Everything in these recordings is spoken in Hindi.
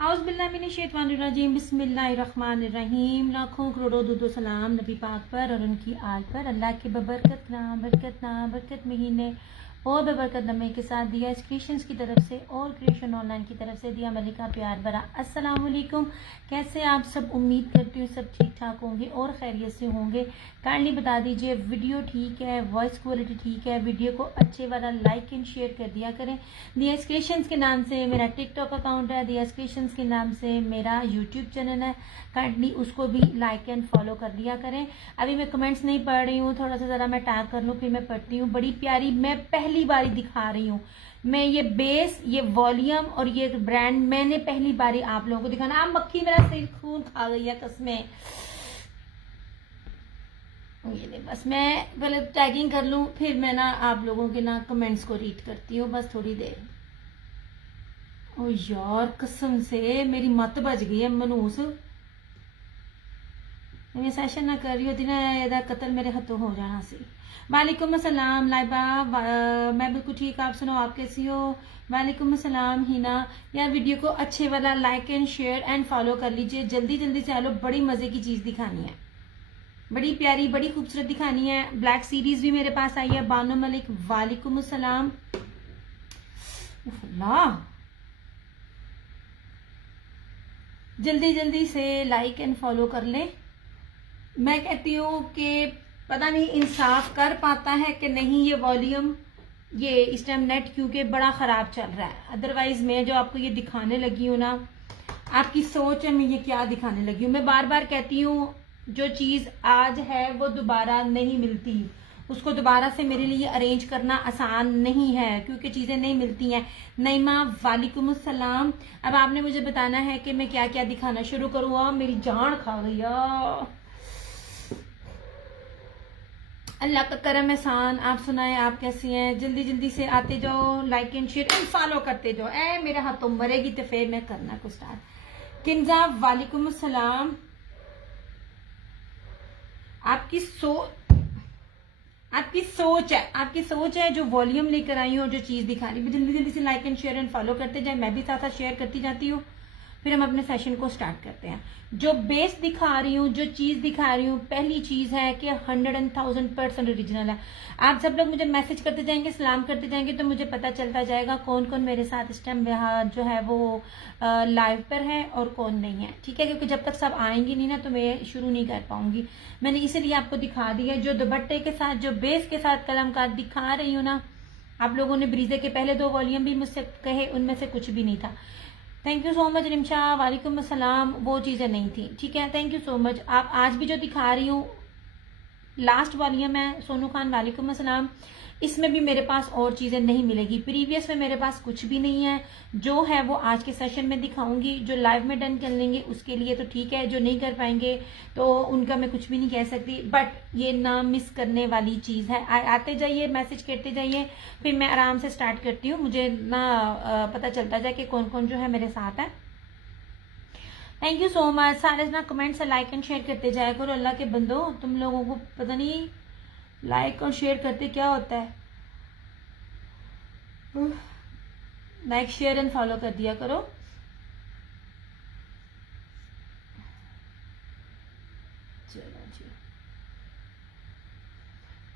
औज़ुबिल्लाहिमिनश्शैतानिर्रजीम बिस्मिल्लाहिर्रहमानिर्रहीम। लाखों करोड़ों दुरूद व सलाम नबी पाक पर और उनकी आल पर। अल्लाह के बरकत महीने और बबरकत लम्हे के साथ दिया क्रिएशंस की तरफ से और क्रिएशन ऑनलाइन की तरफ से दिया मलिका प्यार भरा अस्सलाम वालेकुम। कैसे आप सब? उम्मीद करती हूँ सब ठीक ठाक होंगे और खैरियत से होंगे। काइंडली बता दीजिए वीडियो ठीक है, वॉइस क्वालिटी ठीक है, वीडियो को अच्छे वाला लाइक एंड शेयर कर दिया करें। दिया क्रिएशंस के नाम से मेरा टिकटॉक अकाउंट है, दिया क्रिएशंस के नाम से मेरा यूट्यूब चैनल है। काइंडली उसको भी लाइक एंड फॉलो कर दिया करें। अभी मैं कमेंट्स नहीं पढ़ रही हूँ, थोड़ा सा ज़रा मैं टैग कर लूँ फिर मैं पढ़ती हूँ। बड़ी प्यारी, मैं पहली बारी दिखा रही हूँ। मैं ये बेस, ये वॉल्यूम और ये ब्रांड मैंने पहली बारी आप लोगों को दिखाना। आप मक्खी मेरा सिर खून खा गई है कसमें। ये नहीं, बस मैं पहले टैगिंग कर लूँ फिर मैं ना आप लोगों के ना कमेंट्स को रीड करती हूँ। बस थोड़ी देर। ओ यार कसम से मेरी मत बज गई है मनूस। मैं सेशन ना कर रही होती ना, यदा कत्ल मेरे हाथों हो जाना सी। वालेकुम अस्सलाम लाइबा, मैं बिल्कुल ठीक। आप सुनो, आप कैसी हो? वालेकुम अस्सलाम हिना। यार वीडियो को अच्छे वाला like and share and follow कर लीजिए। जल्दी जल्दी से आलो, बड़ी मजे की चीज दिखानी है, बड़ी प्यारी बड़ी खूबसूरत दिखानी है। ब्लैक सीरीज भी मेरे पास आई है। बानो मलिक वालेकुम अस्सलाम। जल्दी जल्दी से लाइक एंड फॉलो कर लें। मैं कहती हूँ कि पता नहीं इंसाफ कर पाता है कि नहीं ये वॉल्यूम। ये इस टाइम नेट क्योंकि बड़ा ख़राब चल रहा है। अदरवाइज़ मैं जो आपको ये दिखाने लगी हूँ ना, आपकी सोच है मैं ये क्या दिखाने लगी हूँ। मैं बार बार कहती हूँ जो चीज़ आज है वो दोबारा नहीं मिलती। उसको दोबारा से मेरे लिए अरेंज करना आसान नहीं है क्योंकि चीज़ें नहीं मिलती हैं। नईमा वालेकुम अस्सलाम। अब आपने मुझे बताना है कि मैं क्या क्या दिखाना शुरू करूँ। मेरी जान खा गई। अल्लाह का करम एहसान। आप सुनाए, आप कैसी हैं? जल्दी जल्दी से आते जाओ, like and share and follow करते जाओ। मेरा हाथ तो मरेगी तो फिर मैं करना कुछ स्टार्ट। किंजा वालेकुम अस्सलाम। आपकी सोच है जो वॉल्यूम लेकर आई हूँ और जो चीज दिखा रही हूँ। जल्दी जल्दी से like and share and follow करते जाए, मैं भी साथ साथ शेयर करती जाती हूँ। फिर हम अपने सेशन को स्टार्ट करते हैं। जो बेस दिखा रही हूँ, जो चीज दिखा रही हूँ, पहली चीज है कि 100,000% ओरिजिनल है। आप सब लोग मुझे मैसेज करते जाएंगे, सलाम करते जाएंगे तो मुझे पता चलता जाएगा कौन कौन मेरे साथ इस टाइम जो है वो लाइव पर है और कौन नहीं है। ठीक है, क्योंकि जब तक सब आएंगे नहीं ना तो मैं शुरू नहीं कर पाऊंगी। मैंने इसीलिए आपको दिखा दिया। जो दुपट्टे के साथ, जो बेस के साथ कलमकार दिखा रही हूँ ना, आप लोगों ने ब्रीजे के पहले 2 वॉल्यूम भी मुझसे कहे, उनमें से कुछ भी नहीं था। Thank you so much Rimsha, वालेकुम अस्सलाम। वो चीज़ें नहीं थी। ठीक है, थैंक यू सो मच। आप आज भी जो दिखा रही हूँ लास्ट वॉल्यूम है। सोनू खान वालेकुम अस्सलाम। इसमें भी मेरे पास और चीज़ें नहीं मिलेगी। प्रीवियस में मेरे पास कुछ भी नहीं है। जो है वो आज के सेशन में दिखाऊंगी। जो लाइव में डन कर लेंगे उसके लिए तो ठीक है, जो नहीं कर पाएंगे तो उनका मैं कुछ भी नहीं कह सकती। बट ये ना मिस करने वाली चीज़ है। आते जाइए, मैसेज करते जाइए, फिर मैं आराम से स्टार्ट करती हूँ। मुझे ना पता चलता जाए कि कौन कौन जो है मेरे साथ है। Thank you so much. सारे ना कमेंट से लाइक एंड शेयर करते जाया करो। अल्लाह के बंदो, तुम लोगों को पता नहीं लाइक और शेयर करते क्या होता है। लाइक शेयर एंड फॉलो कर दिया करो। चलो जी,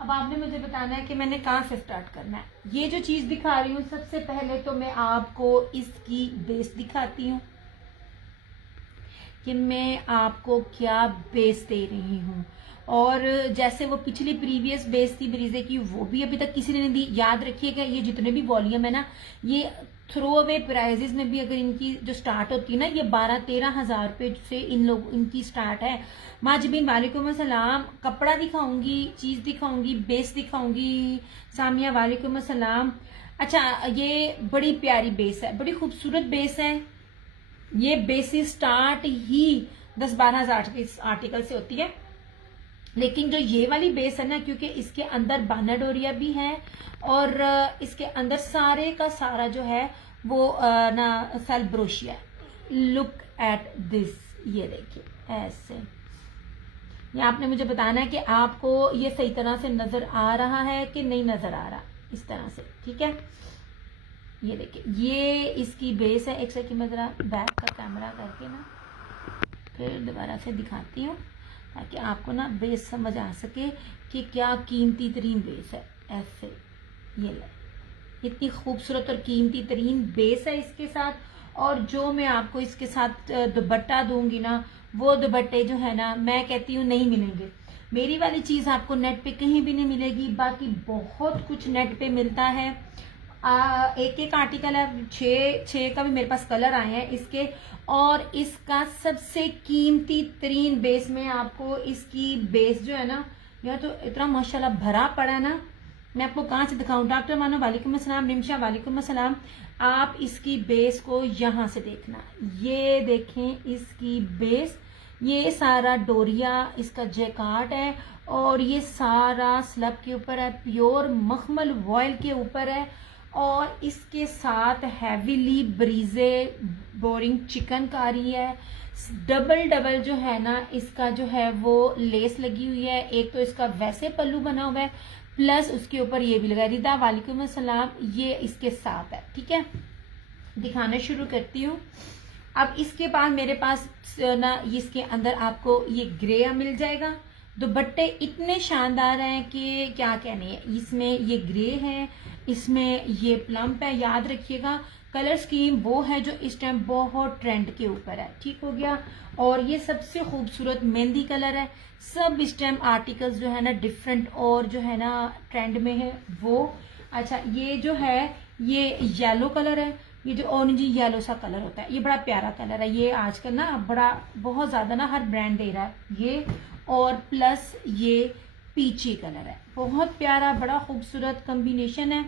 अब आपने मुझे बताना है कि मैंने कहाँ से स्टार्ट करना है। ये जो चीज दिखा रही हूँ, सबसे पहले तो मैं आपको इसकी बेस दिखाती हूँ कि मैं आपको क्या बेस दे रही हूँ। और जैसे वो पिछली प्रीवियस बेस थी ब्रीजे की, वो भी अभी तक किसी ने नहीं दी। याद रखिएगा ये जितने भी वॉल्यूम है ना, ये थ्रो अवे प्राइजेस में भी अगर इनकी जो स्टार्ट होती है ना, ये 12-13 हजार रुपये से इनकी स्टार्ट है। माजबीन वालेकुम अस्सलाम। कपड़ा दिखाऊंगी, चीज दिखाऊंगी, बेस दिखाऊंगी। सामिया वालेकुम अस्सलाम। अच्छा, ये बड़ी प्यारी बेस है, बड़ी खूबसूरत बेस है। ये बेसिस स्टार्ट ही 10-12 हजार के आर्टिकल से होती है। लेकिन जो ये वाली बेस है ना, क्योंकि इसके अंदर बाना डोरिया भी है और इसके अंदर सारे का सारा जो है वो ना सेल ब्रोशिया। लुक एट दिस, ये देखिए ऐसे। ये आपने मुझे बताना है कि आपको ये सही तरह से नजर आ रहा है कि नहीं नजर आ रहा। इस तरह से, ठीक है। ये देखिए, ये इसकी बेस है। एक सेकंड में जरा बैक का कैमरा करके ना फिर दोबारा से दिखाती हूँ, ताकि आपको ना बेस समझ आ सके कि क्या कीमती तरीन बेस है। ऐसे ये ले, इतनी खूबसूरत और कीमती तरीन बेस है इसके साथ। और जो मैं आपको इसके साथ दुपट्टा दूंगी ना, वो दुपट्टे जो है ना, मैं कहती हूँ नहीं मिलेंगे। मेरी वाली चीज़ आपको नेट पे कहीं भी नहीं मिलेगी। बाकी बहुत कुछ नेट पे मिलता है। एक एक आर्टिकल है, छः का भी मेरे पास कलर आए हैं इसके। और इसका सबसे कीमती तरीन बेस में आपको इसकी बेस जो है ना, यह तो इतना माशाल्लाह भरा पड़ा है ना, मैं आपको कहाँ से दिखाऊं। डॉक्टर मानो वालेकुम अस्सलाम, रिमशा वालेकुम अस्सलाम। आप इसकी बेस को यहाँ से देखना, ये देखें इसकी बेस, ये सारा डोरिया इसका जैकार्ड है और ये सारा स्लब के ऊपर है, प्योर मखमल वॉयल के ऊपर है। और इसके साथ हैवीली ब्रीजे बोरिंग चिकनकारी है। डबल जो है ना, इसका जो है वो लेस लगी हुई है। एक तो इसका वैसे पल्लू बना हुआ है, प्लस उसके ऊपर ये भी लगा। रिदा वालेकुम अस्सलाम, ये इसके साथ है। ठीक है, दिखाना शुरू करती हूँ। अब इसके बाद मेरे पास ना इसके अंदर आपको ये ग्रे मिल जाएगा। दुपट्टे इतने शानदार हैं कि क्या कहने है। इसमें ये ग्रे है, इसमें ये प्लम्प है। याद रखिएगा, कलर स्कीम वो है जो इस टाइम बहुत ट्रेंड के ऊपर है। ठीक हो गया। और ये सबसे खूबसूरत मेहंदी कलर है। सब इस टाइम आर्टिकल्स जो है ना डिफरेंट और जो है ना ट्रेंड में है वो। अच्छा, ये जो है ये येलो कलर है। ये जो ऑरेंज येलो सा कलर होता है, ये बड़ा प्यारा कलर है। ये आजकल ना बड़ा बहुत ज्यादा ना हर ब्रांड दे रहा है ये। और प्लस ये पीची कलर है, बहुत प्यारा, बड़ा खूबसूरत कॉम्बिनेशन है।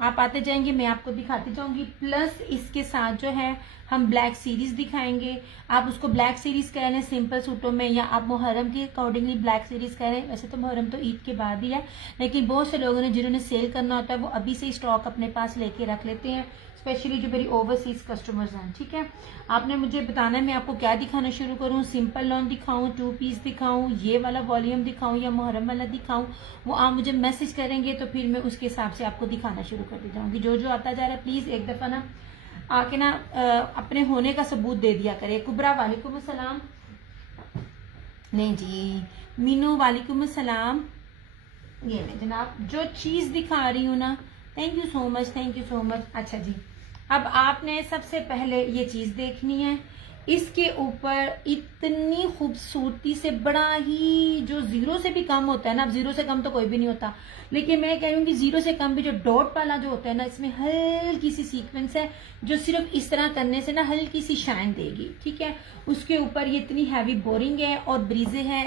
आप आते जाएंगे, मैं आपको दिखाती जाऊंगी। प्लस इसके साथ जो है हम ब्लैक सीरीज दिखाएंगे। आप उसको ब्लैक सीरीज कह रहे हैं सिंपल सूटों में, या आप मुहर्रम के अकॉर्डिंगली ब्लैक सीरीज कह रहे हैं। वैसे तो मुहर्रम तो ईद के बाद ही है, लेकिन बहुत से लोगों ने जिन्होंने सेल करना होता है वो अभी से ही स्टॉक अपने पास लेके रख लेते हैं, स्पेशली जो मेरी ओवरसीज कस्टमर्स हैं। ठीक है, आपने मुझे बताना है मैं आपको क्या दिखाना शुरू करूं। सिंपल लॉन दिखाऊं, 2 पीस दिखाऊं, ये वाला वॉल्यूम दिखाऊं या मुहर्रम वाला दिखाऊं, वो आप मुझे मैसेज करेंगे तो फिर मैं उसके हिसाब से आपको दिखाना शुरू कर दी जाऊंगी। जो जो आता जा रहा है प्लीज एक दफा ना आके ना अपने होने का सबूत दे दिया करे। कुबरा वालेकुम अस्सलाम। नहीं जी, मीनू वालेकुम अस्सलाम। ये मैं जनाब जो चीज दिखा रही हूँ ना, thank you so much, thank you so much. अच्छा जी, अब आपने सबसे पहले ये चीज देखनी है। इसके ऊपर इतनी खूबसूरती से, बड़ा ही जो जीरो से भी कम होता है ना, अब जीरो से कम तो कोई भी नहीं होता, लेकिन मैं कह रही हूँ कि जीरो से कम भी जो डॉट वाला जो होता है ना, इसमें हल्की सी सीक्वेंस है जो सिर्फ इस तरह करने से ना हल्की सी शाइन देगी। ठीक है, उसके ऊपर ये इतनी हैवी बोरिंग है और ब्रीजे है।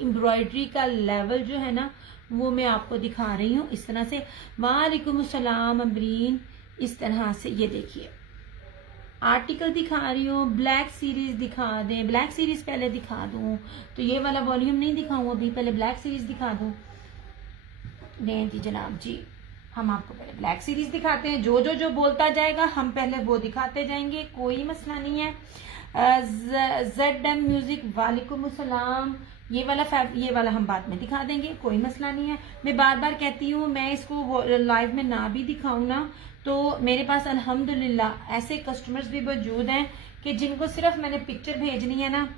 एम्ब्रॉयडरी का लेवल जो है ना वो मैं आपको दिखा रही हूँ इस तरह से। वालेकुम अस्सलाम अमरीन। इस तरह से ये देखिए आर्टिकल दिखा रही हूँ। ब्लैक सीरीज दिखा दें, ब्लैक सीरीज पहले दिखा दूं तो ये वाला वॉल्यूम नहीं दिखाऊं अभी, पहले ब्लैक सीरीज दिखा दूं। नहीं जी जनाब जी, हम आपको पहले ब्लैक सीरीज दिखाते हैं। जो जो जो बोलता जाएगा हम पहले वो दिखाते जाएंगे, कोई मसला नहीं है। ZM म्यूजिक वालेकुम अस्सलाम। ये वाला हम बाद में दिखा देंगे, कोई मसला नहीं है। मैं बार बार कहती हूँ, मैं इसको लाइव में ना भी दिखाऊं ना तो मेरे पास अल्हम्दुलिल्लाह ऐसे कस्टमर्स भी मौजूद हैं कि जिनको सिर्फ मैंने पिक्चर भेजनी है ना,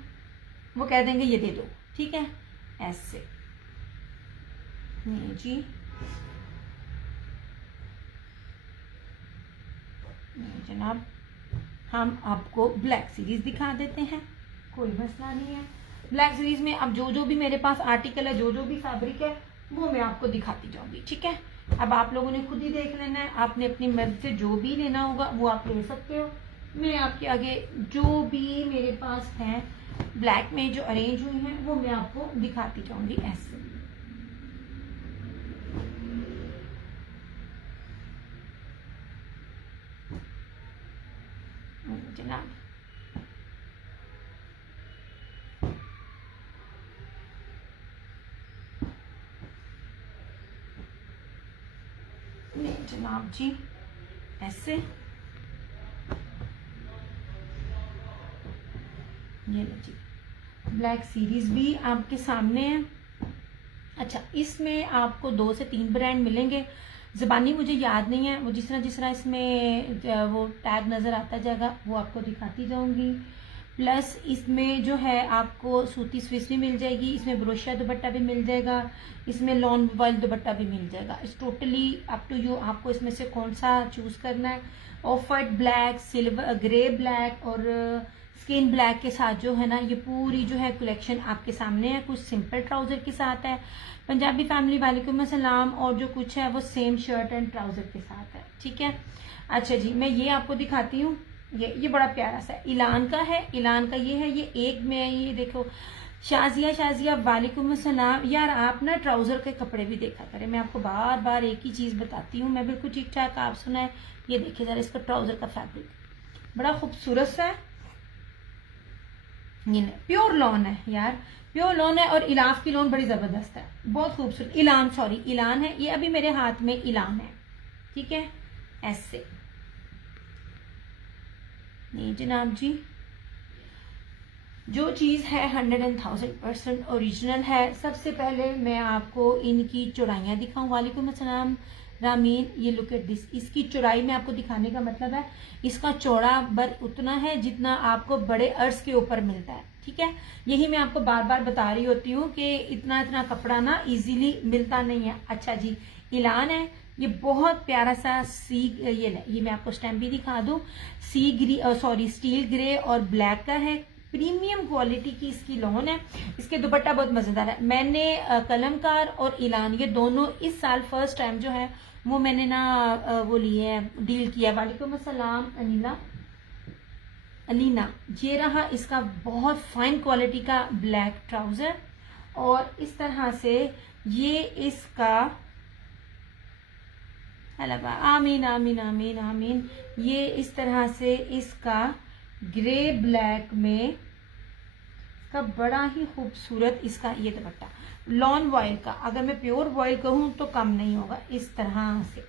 वो कह देंगे ये दे दो। ठीक है, ऐसे नहीं जी, नहीं जनाब, हम आपको ब्लैक सीरीज दिखा देते हैं, कोई मसला नहीं है। ब्लैक सीरीज में अब जो जो भी मेरे पास आर्टिकल है, जो जो भी फैब्रिक है, वो मैं आपको दिखाती जाऊंगी। ठीक है, अब आप लोगों ने खुद ही देख लेना है, आपने अपनी मर्जी से जो भी लेना होगा वो आप ले सकते हो। मैं आपके आगे जो भी मेरे पास है ब्लैक में जो अरेंज हुई हैं वो मैं आपको दिखाती जाऊंगी ऐसे। जनाब नहीं जनाब जी, ऐसे ये जी ब्लैक सीरीज भी आपके सामने है। अच्छा, इसमें आपको 2 से 3 ब्रांड मिलेंगे। ज़बानी मुझे याद नहीं है, वो जिस तरह इसमें वो टैग नज़र आता जाएगा वो आपको दिखाती जाऊंगी। प्लस इसमें जो है आपको सूती स्विस भी मिल जाएगी, इसमें ब्रोशिया दुपट्टा भी मिल जाएगा, इसमें लॉन वॉइल दुपट्टा भी मिल जाएगा। It's totally up to you, आपको इसमें से कौन सा चूज करना है। Off white black, silver, grey black और स्किन ब्लैक के साथ जो है ना ये पूरी जो है कलेक्शन आपके सामने है। कुछ सिंपल ट्राउजर के साथ है, पंजाबी फैमिली वालेकुम अस्सलाम, और जो कुछ है वो सेम शर्ट एंड ट्राउजर के साथ है। ठीक है, अच्छा जी, मैं ये आपको दिखाती हूँ। ये बड़ा प्यारा सा इलान का है, इलान का ये है, ये एक में ये देखो। शाजिया वालेकुम अस्सलाम। यार आप ना ट्राउजर के कपड़े भी देखा करें, मैं आपको बार बार एक ही चीज बताती हूँ, मैं बिल्कुल ठीक ठाक आप सुना है। ये देखिए जरा इसका ट्राउजर का फैब्रिक बड़ा खूबसूरत सा है, ये प्योर लॉन है यार, प्योर लॉन है, और इलाफ की लॉन बड़ी जबरदस्त है, बहुत खूबसूरत। इलान, सॉरी इलान है, ये अभी मेरे हाथ में इलान है। ठीक है, ऐसे नहीं जनाब जी, जो चीज है 100,000% ओरिजिनल है। सबसे पहले मैं आपको इनकी चौड़ाइयाँ दिखाऊं। वालेकुम अस्सलाम रामीन, ये लुक एट दिस। इसकी चौड़ाई में आपको दिखाने का मतलब है इसका चौड़ा बर उतना है जितना आपको बड़े अर्ज के ऊपर मिलता है। ठीक है, यही मैं आपको बार बार बता रही होती हूँ कि इतना कपड़ा ना इजीली मिलता नहीं है। अच्छा जी, इलान है, ये बहुत प्यारा सा ये मैं आपको स्टैम्प भी दिखा दूं। स्टील ग्रे और ब्लैक का है, प्रीमियम क्वालिटी की इसकी लॉन है। इसके दुपट्टा बहुत मजेदार है। मैंने कलमकार और इलान ये दोनों इस साल फर्स्ट टाइम जो है वो मैंने ना वो लिए है, डील किया। वालेकुम अस्सलाम अलीना, ये रहा इसका बहुत फाइन क्वालिटी का ब्लैक ट्राउजर, और इस तरह से ये इसका आमीन आमीन आमीन आमीन, ये इस तरह से इसका ग्रे ब्लैक में का बड़ा ही खूबसूरत इसका ये दुपट्टा लॉन वॉयल का। अगर मैं प्योर वॉयल कहूं तो कम नहीं होगा। इस तरह से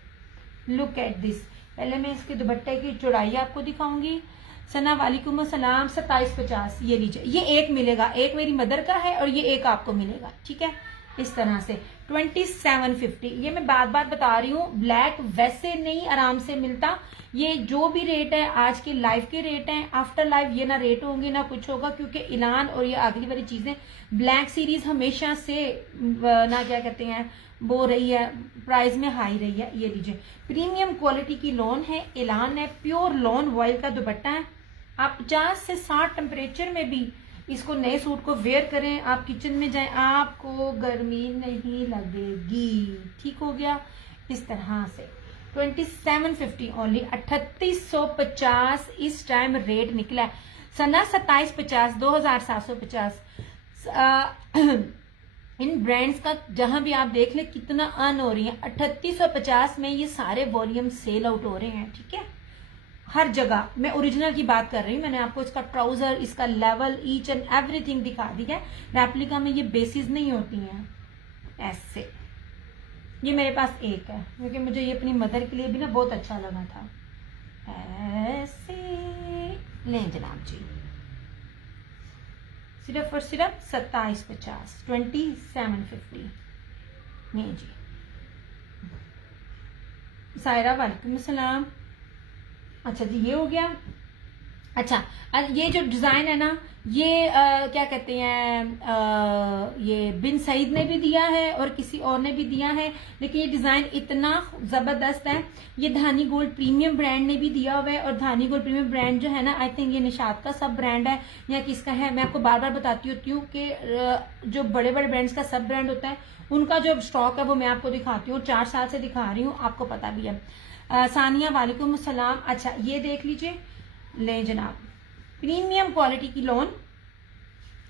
लुक एट दिस। पहले मैं इसके दुपट्टे की चौड़ाई आपको दिखाऊंगी। सना वालेकुम अस्सलाम। 2750, ये लीजिए, ये एक मिलेगा, एक मेरी मदर का है और ये एक आपको मिलेगा। ठीक है, इस तरह से 2750। ये मैं बार बार बता रही हूँ, ब्लैक वैसे नहीं आराम से मिलता। ये जो भी रेट है आज के लाइव के रेट हैं, आफ्टर लाइव ये ना रेट होंगे ना कुछ होगा, क्योंकि इलान और ये अगली वाली चीजें ब्लैक सीरीज हमेशा से ना क्या कहते हैं वो रही है, प्राइस में हाई रही है। ये लीजिए, प्रीमियम क्वालिटी की लॉन है, इलान है, प्योर लॉन वॉयल का दुपट्टा है। आप 50 से 60 टेम्परेचर में भी इसको नए सूट को वेयर करें, आप किचन में जाएं, आपको गर्मी नहीं लगेगी। ठीक हो गया, इस तरह से 2750 ओनली, 3850 इस टाइम रेट निकला है। सना 2750, 2750। इन ब्रांड्स का जहां भी आप देख ले कितना अर्न हो रही है। 3850 में ये सारे वॉल्यूम सेल आउट हो रहे हैं। ठीक है, हर जगह। मैं ओरिजिनल की बात कर रही हूँ, मैंने आपको इसका ट्राउजर, इसका लेवल, ईच एंड एवरीथिंग दिखा दी है। रेप्लिका में ये बेसिस नहीं होती हैं ऐसे। ये मेरे पास एक है क्योंकि मुझे ये अपनी मदर के लिए भी ना बहुत अच्छा लगा था। ऐसे लें जनाब जी, सिर्फ और सिर्फ 2750, 2750। नहीं जी, सायरा वालेकुम सलाम। अच्छा जी, ये हो गया। अच्छा, ये जो डिजाइन है ना, ये क्या कहते हैं, ये बिन सईद ने भी दिया है और किसी और ने भी दिया है, लेकिन ये डिजाइन इतना जबरदस्त है। ये धानी गोल्ड प्रीमियम ब्रांड ने भी दिया हुआ है, और धानी गोल्ड प्रीमियम ब्रांड जो है ना, आई थिंक ये निशात का सब ब्रांड है या किसका है, मैं आपको बार बार बताती होती हूँ कि जो बड़े बड़े ब्रांड्स का सब ब्रांड होता है उनका जो स्टॉक है वो मैं आपको दिखाती हूँ। 4 साल से दिखा रही हूँ, आपको पता भी है। सानिया वालेकुम सलाम। अच्छा, ये देख लीजिए, ले जनाब, प्रीमियम क्वालिटी की लॉन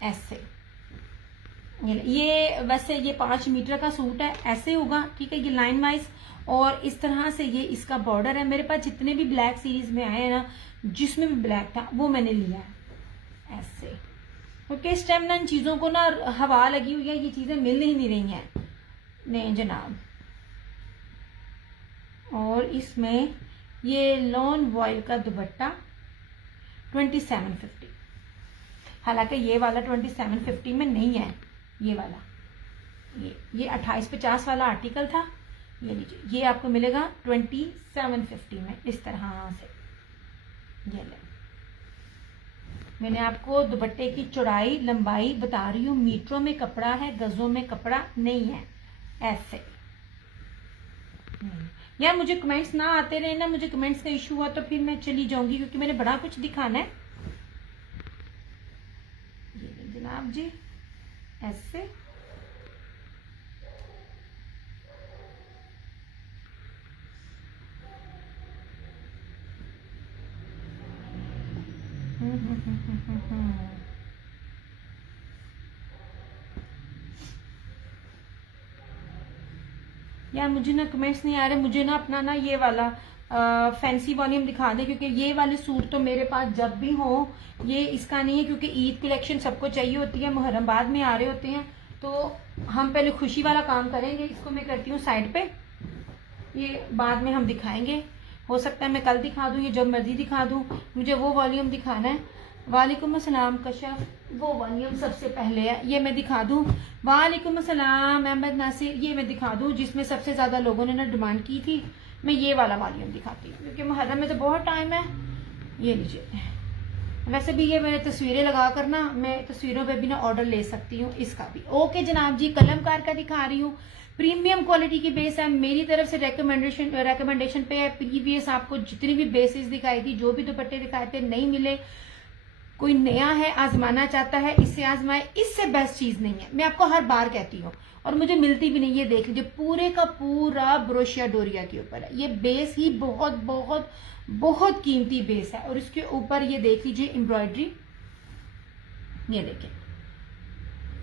ऐसे। ये वैसे ये 5 मीटर का सूट है, ऐसे होगा। ठीक है, ये लाइन वाइज, और इस तरह से ये इसका बॉर्डर है। मेरे पास जितने भी ब्लैक सीरीज में आए हैं ना, जिसमें भी ब्लैक था वो मैंने लिया है ऐसे, क्योंकि इस टाइम ना इन चीजों को ना हवा लगी हुई है, ये चीजें मिल ही नहीं रही हैं। नहीं जनाब, और इसमें ये लॉन वॉयल का दुपट्टा 2750। हालांकि ये वाला 2750 में नहीं है, ये वाला ये 2850 वाला आर्टिकल था, ये लीजिए, ये आपको मिलेगा 2750 में इस तरह से। ये ले, मैंने आपको दुपट्टे की चौड़ाई लंबाई बता रही हूँ, मीटरों में कपड़ा है, गजों में कपड़ा नहीं है। ऐसे यार मुझे कमेंट्स ना आते रहे ना, मुझे कमेंट्स का इशू हुआ तो फिर मैं चली जाऊंगी, क्योंकि मैंने बड़ा कुछ दिखाना है। ये जनाब जी ऐसे, यार मुझे ना कमेंट्स नहीं आ रहे, मुझे ना अपना ना ये वाला फैंसी वॉल्यूम दिखा दे, क्योंकि ये वाले सूट तो मेरे पास जब भी हो, ये इसका नहीं है, क्योंकि ईद कलेक्शन सबको चाहिए होती है, मुहर्रम बाद में आ रहे होते हैं, तो हम पहले खुशी वाला काम करेंगे। इसको मैं करती हूँ साइड पे, ये बाद में हम दिखाएंगे। हो सकता है मैं कल दिखा दूँ, ये जब मर्जी दिखा दूँ, मुझे वो वॉल्यूम दिखाना है। वालेकुम अस्सलाम कशफ, वो वॉल्यूम सबसे पहले है, ये मैं दिखा दूँ। वालेकुम अस्सलाम अहमद नासिर, ये मैं दिखा दूँ जिसमें सबसे ज्यादा लोगों ने ना डिमांड की थी, मैं ये वाला वॉल्यूम दिखाती हूँ, क्योंकि मुहर्रम में तो बहुत टाइम है। ये लीजिए, वैसे भी ये मैंने तस्वीरें लगा कर ना, मैं तस्वीरों पे भी ना ऑर्डर ले सकती हूँ, इसका भी। ओके जनाब जी, कलमकार का दिखा रही हूँ, प्रीमियम क्वालिटी की बेस है, मेरी तरफ से रेकमेंडेशन पे है। प्रीवियस आपको जितनी भी बेसिस दिखाई थी, जो भी दुपट्टे दिखाए थे, नहीं मिले, कोई नया है आजमाना चाहता है, इससे आजमाए, इससे बेस्ट चीज नहीं है, मैं आपको हर बार कहती हूँ, और मुझे मिलती भी नहीं। ये देख लीजिए, पूरे का पूरा ब्रोशिया डोरिया के ऊपर है, ये बेस ही बहुत बहुत बहुत कीमती बेस है, और इसके ऊपर ये देख लीजिए एम्ब्रॉयडरी, ये देखें,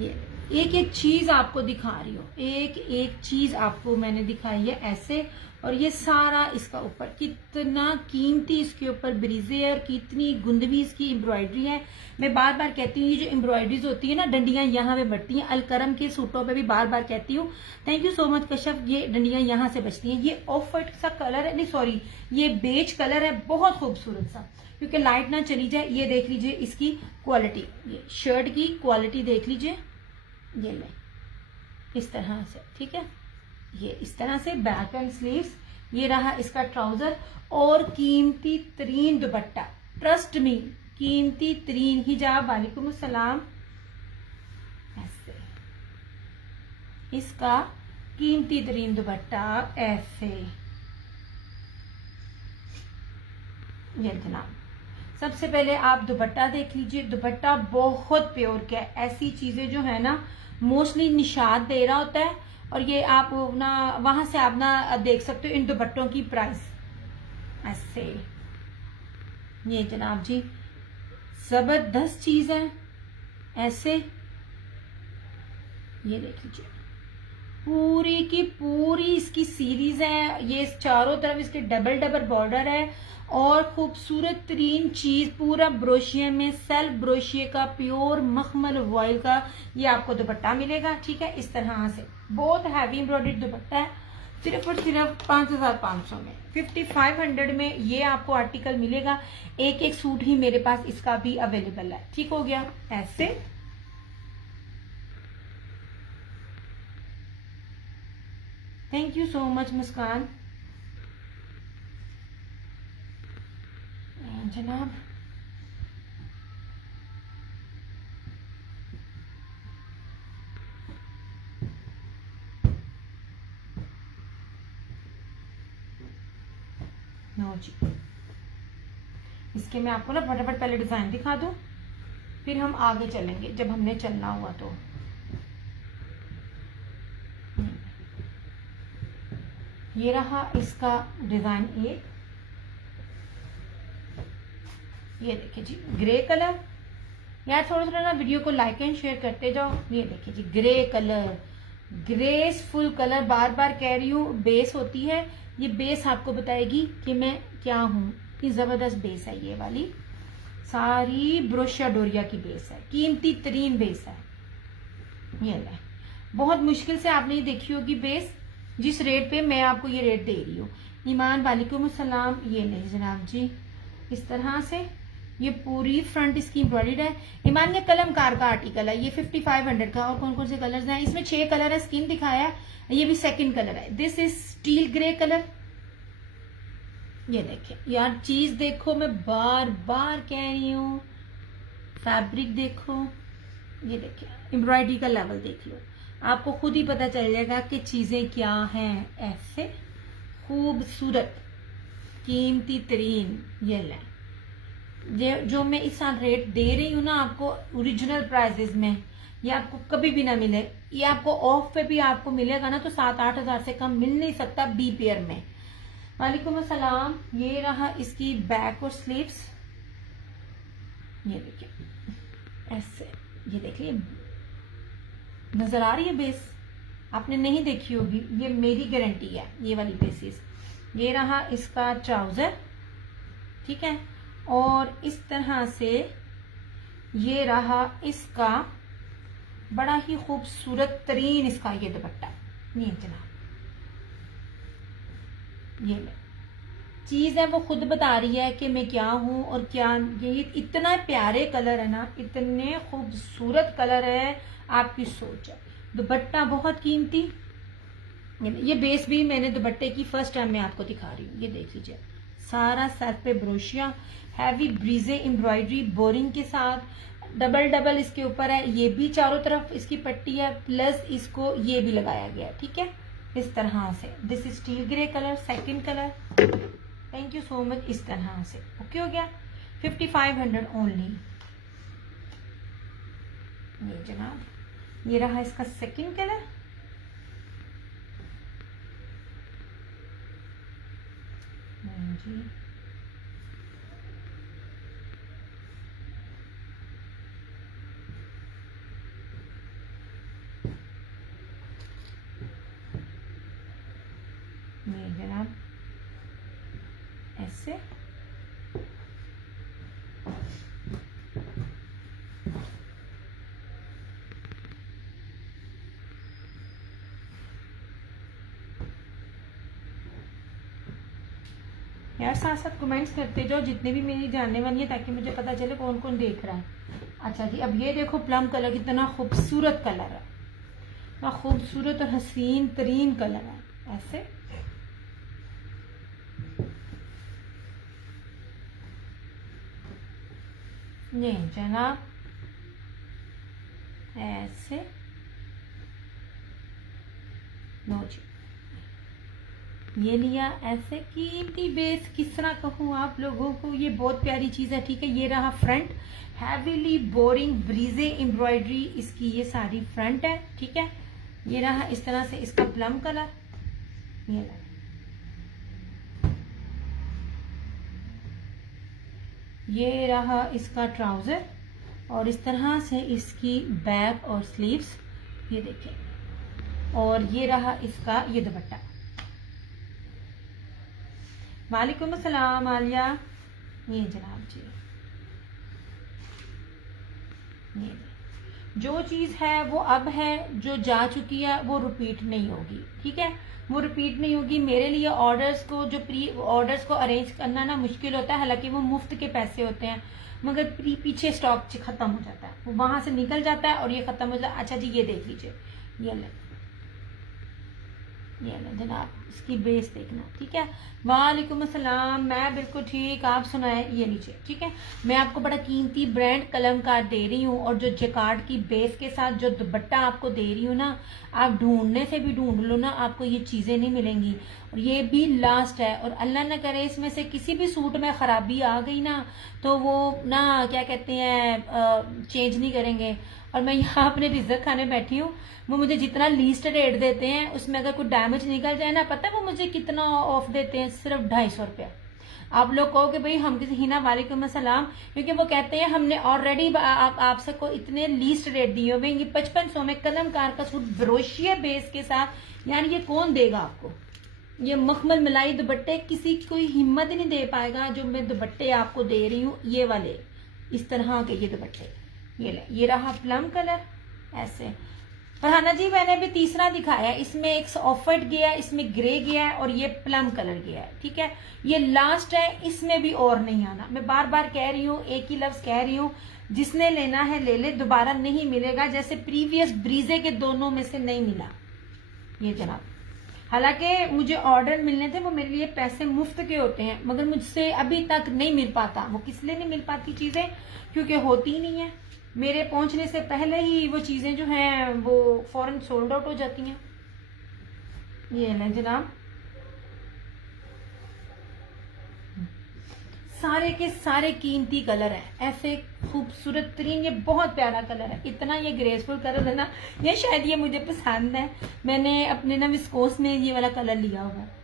ये एक एक चीज आपको दिखा रही हूँ, एक एक चीज आपको मैंने दिखाई है ऐसे, और ये सारा इसका ऊपर कितना कीमती इसके ऊपर ब्रीजे है, और कितनी गुंदवी इसकी एम्ब्रॉयडरी है। मैं बार बार कहती हूँ, ये जो एम्ब्रॉयडरीज होती है ना, डंडियां यहाँ पे बढ़ती हैं, अलकरम के सूटों पे भी बार बार कहती हूँ। Thank you so much Kashyap, ये डंडियां यहाँ से बचती हैं। ये ऑफ वाइट सा कलर है, नहीं सॉरी, ये बेज कलर है, बहुत खूबसूरत सा, क्योंकि लाइट ना चली जाए। ये देख लीजिए इसकी क्वालिटी, ये शर्ट की क्वालिटी देख लीजिए, ये ले इस तरह से, ठीक है, ये इस तरह से बैक एंड स्लीव्स, ये रहा इसका ट्राउजर, और कीमती तरीन दुपट्टा, ट्रस्ट मी, कीमती तरीन हिजाब। वालेकुम अस्सलाम, ऐसे इसका कीमती तरीन दुपट्टा ऐसे, ये जनाब। सबसे पहले आप दुपट्टा देख लीजिए, दुपट्टा बहुत प्योर का है। ऐसी चीजें जो है ना, मोस्टली निशात दे रहा होता है, और ये आप ना वहां से आप ना देख सकते हो इन दुपट्टों की प्राइस ऐसे। ये जनाब जी जबरदस्त चीज है ऐसे, ये देख लीजिए, पूरी की पूरी इसकी सीरीज है, ये चारों तरफ इसके डबल डबल बॉर्डर है, और खूबसूरत तरीन चीज, पूरा ब्रोशिया में सेल्फ ब्रोशिया का प्योर मखमल वॉयल का ये आपको दुपट्टा मिलेगा, ठीक है, इस तरह से। बहुत हैवी एम्ब्रॉयडर्ड दुपट्टा है, सिर्फ और सिर्फ 5500 में, 5500 में ये आपको आर्टिकल मिलेगा। एक एक सूट ही मेरे पास इसका भी अवेलेबल है, ठीक हो गया ऐसे। थैंक यू सो मच मुस्कान जनाब। नो जी, इसके मैं आपको ना फटाफट पहले डिजाइन दिखा दूं, फिर हम आगे चलेंगे जब हमने चलना हुआ तो। ये रहा इसका डिजाइन एक, ये देखिए जी ग्रे कलर। यार थोड़ा थोड़ा ना वीडियो को लाइक एंड शेयर करते जाओ। ये देखिए जी ग्रे कलर, ग्रेसफुल कलर, बार बार कह रही हूँ, बेस होती है ये, बेस आपको बताएगी कि मैं क्या हूँ। इतनी जबरदस्त बेस है ये वाली, सारी ब्रोशिया डोरिया की बेस है, कीमती तरीन बेस है। ये ले, बहुत मुश्किल से आपने ये देखी होगी बेस, जिस रेट पे मैं आपको ये रेट दे रही हूँ। ईमान वालेकुम अस्सलाम, ये ले जनाब जी इस तरह से, ये पूरी फ्रंट इसकी एम्ब्रॉयडर्ड है। ईमान ये कलमकार का आर्टिकल है, ये 5500 का। और कौन कौन से कलर्स हैं इसमें? 6 कलर है, स्किन दिखाया है, ये भी सेकंड कलर है। This is steel grey colour. ये देखिए यार, चीज देखो, मैं बार बार कह रही हूँ, फैब्रिक देखो, ये देखिए एम्ब्रॉयडरी का लेवल देख लो, आपको खुद ही पता चल जाएगा कि चीजें क्या हैं। ऐसे खूबसूरत कीमती तरीन ये लें, ये जो मैं इस साल रेट दे रही हूँ ना आपको ओरिजिनल प्राइजेस में, ये आपको कभी भी ना मिले। ये आपको ऑफ पे भी आपको मिलेगा ना तो 7-8 हजार से कम मिल नहीं सकता बी पेयर में। वालेकुम अस्सलाम। ये रहा इसकी बैक और स्लीव्स, ये देखिए ऐसे, ये देखिए नजर आ रही है बेस, आपने नहीं देखी होगी, ये मेरी गारंटी है ये वाली बेसिस। ये रहा इसका ट्राउजर, ठीक है, और इस तरह से ये रहा इसका बड़ा ही खूबसूरत तरीन इसका ये दुपट्टा। ये जनाब, ये ले चीज है, वो खुद बता रही है कि मैं क्या हूं और क्या। ये इतना प्यारे कलर है ना, इतने खूबसूरत कलर है, आपकी सोच है। दुपट्टा बहुत कीमती, ये बेस भी मैंने दुपट्टे की फर्स्ट टाइम मैं आपको दिखा रही हूँ। ये देख लीजिए, सारा सर पे ब्रोशिया, हैवी ब्रीजे एम्ब्रॉयडरी बोरिंग के साथ, डबल इसके ऊपर है, ये भी चारों तरफ इसकी पट्टी है, प्लस इसको ये भी लगाया गया है, ठीक है, इस तरह से। This is steel grey colour, second colour. Thank you so much. इस तरह से ओके हो गया, 5500 ओनली। ये जनाब, ये रहा इसका सेकंड कलर। जी ये जनाब ऐसे, यार साथ साथ कमेंट्स करते जाओ जितने भी मेरी जानने वाली है, ताकि मुझे पता चले कौन कौन देख रहा है। अच्छा जी, अब ये देखो प्लम कलर, कितना खूबसूरत कलर है, इतना खूबसूरत और हसीन तरीन कलर है। ऐसे ये जनाब ऐसे लो जी, ये लिया ऐसे। कीमती बेस किस तरह कहूँ आप लोगों को, ये बहुत प्यारी चीज है, ठीक है। ये रहा फ्रंट, हैवीली बोरिंग ब्रीजे एम्ब्रॉयडरी इसकी ये सारी फ्रंट है, ठीक है। ये रहा इस तरह से इसका प्लम कलर, ये रहा। ये रहा इसका ट्राउजर और इस तरह से इसकी बैक और स्लीव्स, ये देखिए। और ये रहा इसका ये दुपट्टा। वालेकुम अस्सलाम आलिया। ये जनाब जी, ये जो चीज है वो अब है, जो जा चुकी है वो रिपीट नहीं होगी, ठीक है, वो रिपीट नहीं होगी। मेरे लिए ऑर्डर्स को, जो प्री ऑर्डर्स को अरेंज करना ना मुश्किल होता है, हालांकि वो मुफ्त के पैसे होते हैं, मगर पीछे स्टॉक खत्म हो जाता है, वो वहां से निकल जाता है और ये खत्म हो जाता है। अच्छा जी, ये देख लीजिए, ये ले जनाब, इसकी बेस देखना, ठीक है। वालेकुम अस्सलाम, मैं बिल्कुल ठीक, आप सुनाए। ये लीजिए, ठीक है, मैं आपको बड़ा कीमती ब्रांड कलमकार दे रही हूँ, और जो जकार्ड की बेस के साथ जो दुपट्टा आपको दे रही हूँ ना, आप ढूंढने से भी ढूंढ लो ना, आपको ये चीजें नहीं मिलेंगी। और ये भी लास्ट है, और अल्लाह ना करे इसमें से किसी भी सूट में खराबी आ गई ना, तो वो ना क्या कहते हैं, चेंज नहीं करेंगे। और मैं यहाँ अपने रिजल्ट खाने बैठी हूँ, वो मुझे जितना लीस्ट रेट देते हैं उसमें अगर कोई डैमेज निकल जाए ना, पता है वो मुझे कितना ऑफ देते हैं? सिर्फ 250 रुपया। आप लोग कहो कि भाई हम किसी हिना, वालेकुम अस्सलाम, क्योंकि वो कहते हैं हमने ऑलरेडी आपसे को इतने लीस्ट रेट दिए हुए, ये 5500 में कलमकार का सूट ब्रोशिया बेस के साथ, यानी ये कौन देगा आपको? ये मखमल मलाई दुपट्टे किसी कोई हिम्मत ही नहीं दे पाएगा। जो मैं दुपट्टे आपको दे रही हूँ ये वाले, इस तरह के ये दुपट्टे, ये ले, ये रहा प्लम कलर ऐसे। फरहाना जी मैंने अभी तीसरा दिखाया, इसमें एक ऑफ वाइट गया है, इसमें ग्रे गया है और ये प्लम कलर गया है, ठीक है। ये लास्ट है, इसमें भी और नहीं आना। मैं बार बार कह रही हूँ, एक ही लफ्ज कह रही हूँ, जिसने लेना है ले ले, दोबारा नहीं मिलेगा। जैसे प्रीवियस ब्रीजे के दोनों में से नहीं मिला ये जनाब। हालांकि मुझे ऑर्डर मिलने थे, वो मेरे लिए पैसे मुफ्त के होते हैं, मगर मुझसे अभी तक नहीं मिल पाता। वो किस लिए नहीं मिल पाती चीजें? क्योंकि होती ही नहीं है। मेरे पहुंचने से पहले ही वो चीजें जो हैं वो फौरन सोल्ड आउट हो जाती हैं। ये लें जनाब, सारे के सारे कीमती कलर है, ऐसे खूबसूरत तरीन। ये बहुत प्यारा कलर है, इतना ये ग्रेसफुल कलर है ना, ये शायद ये मुझे पसंद है। मैंने अपने ना विस्कोस में ये वाला कलर लिया हुआ है।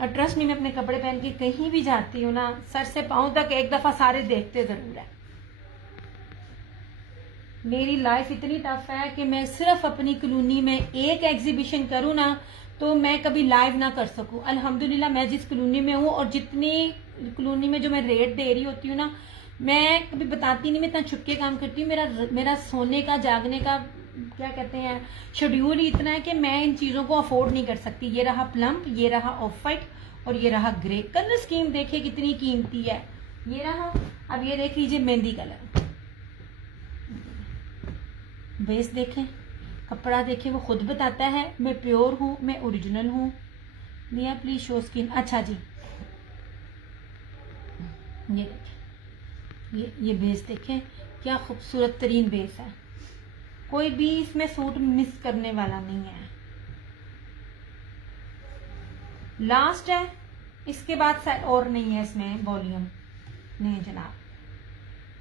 और ट्रस्ट में मैं अपने कपड़े पहन के कहीं भी जाती हूँ ना, सर से पांव तक एक दफा सारे देखते जरूर है। मेरी लाइफ इतनी टफ है कि मैं सिर्फ अपनी कॉलोनी में एक एग्जीबिशन करूँ ना, तो मैं कभी लाइव ना कर सकूं। अल्हम्दुलिल्लाह मैं जिस कॉलोनी में हूँ और जितनी कॉलोनी में जो मैं रेट दे रही होती हूँ ना, मैं कभी बताती नहीं, मैं इतना छुप के काम करती हूँ। मेरा सोने का जागने का क्या कहते हैं शेड्यूल ही इतना है कि मैं इन चीजों को अफोर्ड नहीं कर सकती। ये रहा प्लम, ये रहा ऑफ वाइट और ये रहा ग्रे। कलर स्कीम देखिए कितनी कीमती है। ये रहा, अब ये देख लीजिए मेहंदी कलर। बेस देखें, कपड़ा देखें, वो खुद बताता है मैं प्योर हूँ, मैं ओरिजिनल हूँ। मिया प्लीज शो स्किन। अच्छा जी, ये देखें, ये बेस देखें, क्या खूबसूरत तरीन बेस है। कोई भी इसमें सूट मिस करने वाला नहीं है। लास्ट है, इसके बाद शायद और नहीं है इसमें वॉल्यूम, नहीं जनाब।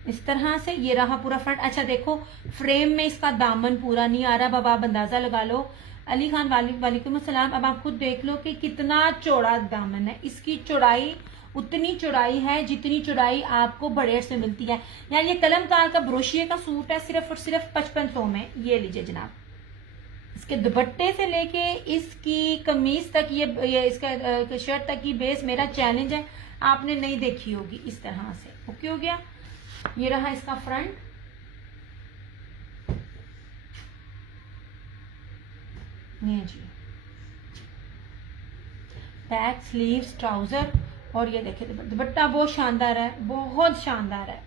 इस तरह से ये रहा पूरा फ्रंट। अच्छा देखो, फ्रेम में इसका दामन पूरा नहीं आ रहा, अब आप अंदाजा लगा लो। अली खान वालेकुम अस्सलाम। अब आप खुद देख लो कि कितना चौड़ा दामन है। इसकी चौड़ाई उतनी चौड़ाई है जितनी चौड़ाई आपको बड़ेर से मिलती है। यार ये कलमकार का ब्रोशिये का सूट है, सिर्फ और सिर्फ 5500 में। ये लीजिए जनाब, इसके दुपट्टे से लेके इसकी कमीज तक, ये इसका शर्ट तक की बेस मेरा चैलेंज है, आपने नहीं देखी होगी इस तरह से। ओके हो गया। ये रहा इसका फ्रंट, ये जी बैक, स्लीव्स, ट्राउजर और ये देखिए दुपट्टा बहुत शानदार है, बहुत शानदार है।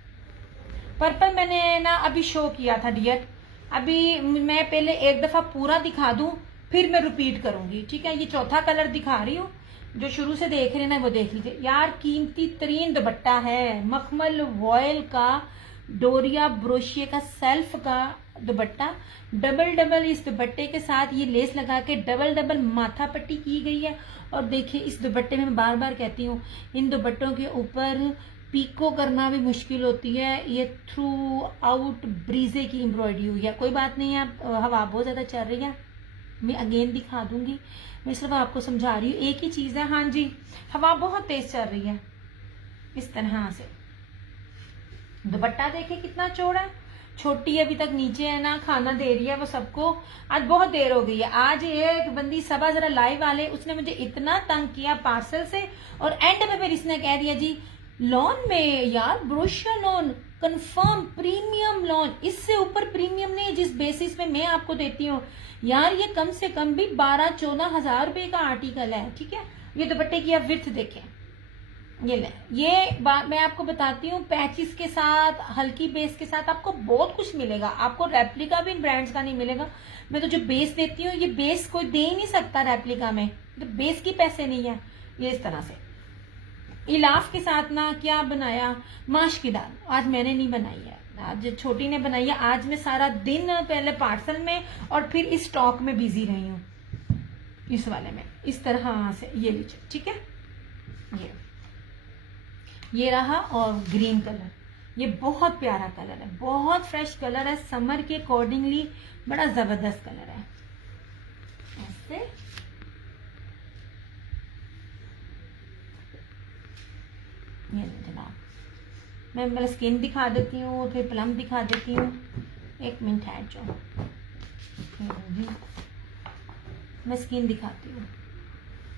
पर्पल मैंने ना अभी शो किया था डियर, अभी मैं पहले एक दफा पूरा दिखा दूं फिर मैं रिपीट करूंगी, ठीक है। ये चौथा कलर दिखा रही हूँ, जो शुरू से देख रहे हैं ना वो देख लीजिए। यार कीमती तरीन दुपट्टा है, मखमल वॉयल का डोरिया ब्रोशिये का सेल्फ का दुपट्टा। डबल इस दुपट्टे के साथ ये लेस लगा के डबल माथा पट्टी की गई है। और देखिए इस दुपट्टे में मैं बार बार कहती हूँ, इन दुपट्टों के ऊपर पीको करना भी मुश्किल होती है। ये थ्रू आउट ब्रीजे की एम्ब्रॉयडरी हुई है। कोई बात नहीं है, हवा बहुत ज्यादा चल रही है, मैं अगेन दिखा दूंगी, मैं सिर्फ आपको समझा रही हूँ, एक ही चीज है। हाँ जी, हवा बहुत तेज चल रही है। इस तरह से दुपट्टा देखे कितना चौड़ा है। छोटी अभी तक नीचे है ना, खाना दे रही है वो सबको। आज बहुत देर हो गई है। आज एक बंदी सबा जरा लाइव वाले, उसने मुझे इतना तंग किया पार्सल से, और एंड में फिर इसने कह दिया जी लॉन में यार ब्रोशिया लॉन कंफर्म प्रीमियम लॉन, इससे ऊपर प्रीमियम नहीं जिस बेसिस पे मैं आपको देती हूँ। यार ये कम से कम भी 12-14 हजार रुपए का आर्टिकल है, ठीक है। ये दुपट्टे की आप विड्थ देखें, ये ले, ये बात मैं आपको बताती हूँ, पैचिस के साथ हल्की बेस के साथ आपको बहुत कुछ मिलेगा। आपको रेप्लिका भी इन ब्रांड्स का नहीं मिलेगा। मैं तो जो बेस देती हूँ, ये बेस कोई दे ही नहीं सकता रेप्लिका में, तो बेस की पैसे नहीं है। ये इस तरह से इलाफ के साथ ना क्या बनाया, माश की दाल आज मैंने नहीं बनाई है, आज छोटी ने बनाई है। आज मैं सारा दिन पहले पार्सल में और फिर इस स्टॉक में बिजी रही हूँ, इस वाले में। इस तरह से ये लीजिए, ठीक है। ये रहा, और ग्रीन कलर, ये बहुत प्यारा कलर है, बहुत फ्रेश कलर है, समर के अकॉर्डिंगली बड़ा जबरदस्त कलर है। ऐसे ये जनाब, मैं पहले स्किन दिखा देती हूँ, फिर प्लम दिखा देती हूँ। एक मिनट है जो मैं स्किन दिखाती हूँ,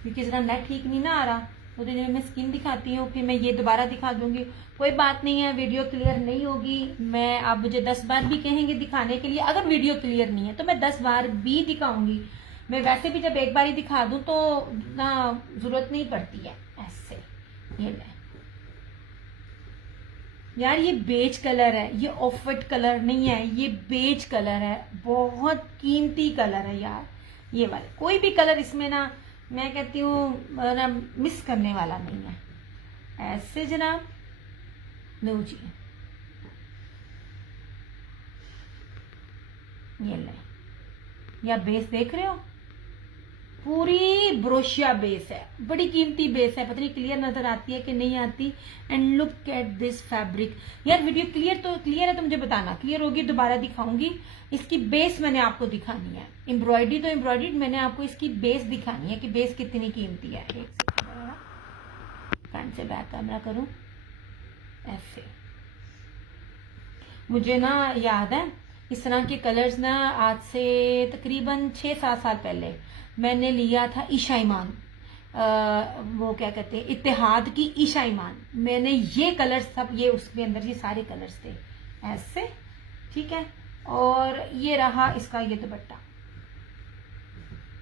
क्योंकि जरा नेट ठीक नहीं ना आ रहा। उतनी देर में मैं स्किन दिखाती हूँ, फिर मैं ये दोबारा दिखा दूंगी। कोई बात नहीं है, वीडियो क्लियर नहीं होगी, मैं आप मुझे 10 बार भी कहेंगे दिखाने के लिए, अगर वीडियो क्लियर नहीं है तो मैं 10 बार भी दिखाऊंगी। मैं वैसे भी जब एक बार ही दिखा दूं तो ना जरूरत नहीं पड़ती है ऐसे। ये ले यार, ये बेज कलर है, ये ऑफ वाइट कलर नहीं है, ये बेज कलर है, बहुत कीमती कलर है यार। ये वाले कोई भी कलर इसमें ना, मैं कहती हूँ ना, मिस करने वाला नहीं है। ऐसे जनाब लो जी, ये ले, या बेस देख रहे हो, पूरी ब्रोशिया बेस है, बड़ी कीमती बेस है। पता नहीं क्लियर नजर आती है कि नहीं आती। And look at this fabric. यार वीडियो क्लियर है तो मुझे बताना, क्लियर होगी दोबारा दिखाऊंगी। इसकी बेस मैंने आपको दिखानी है, एम्ब्रॉयडरी तो एम्ब्रॉयडरी, मैंने आपको इसकी बेस दिखानी है कि बेस कितनी कीमती है। एक सेकंड, फ्रंट से बैक कैमरा करूं ऐसे। मुझे ना याद है इस तरह के कलर्स ना, आज से तकरीबन 6-7 साल पहले मैंने लिया था ईशा ईमान, वो क्या कहते हैं, इत्तेहाद की ईशा ईमान। मैंने ये कलर्स सब, ये उसके अंदर ये सारे कलर्स थे ऐसे, ठीक है। और ये रहा इसका ये दुपट्टा,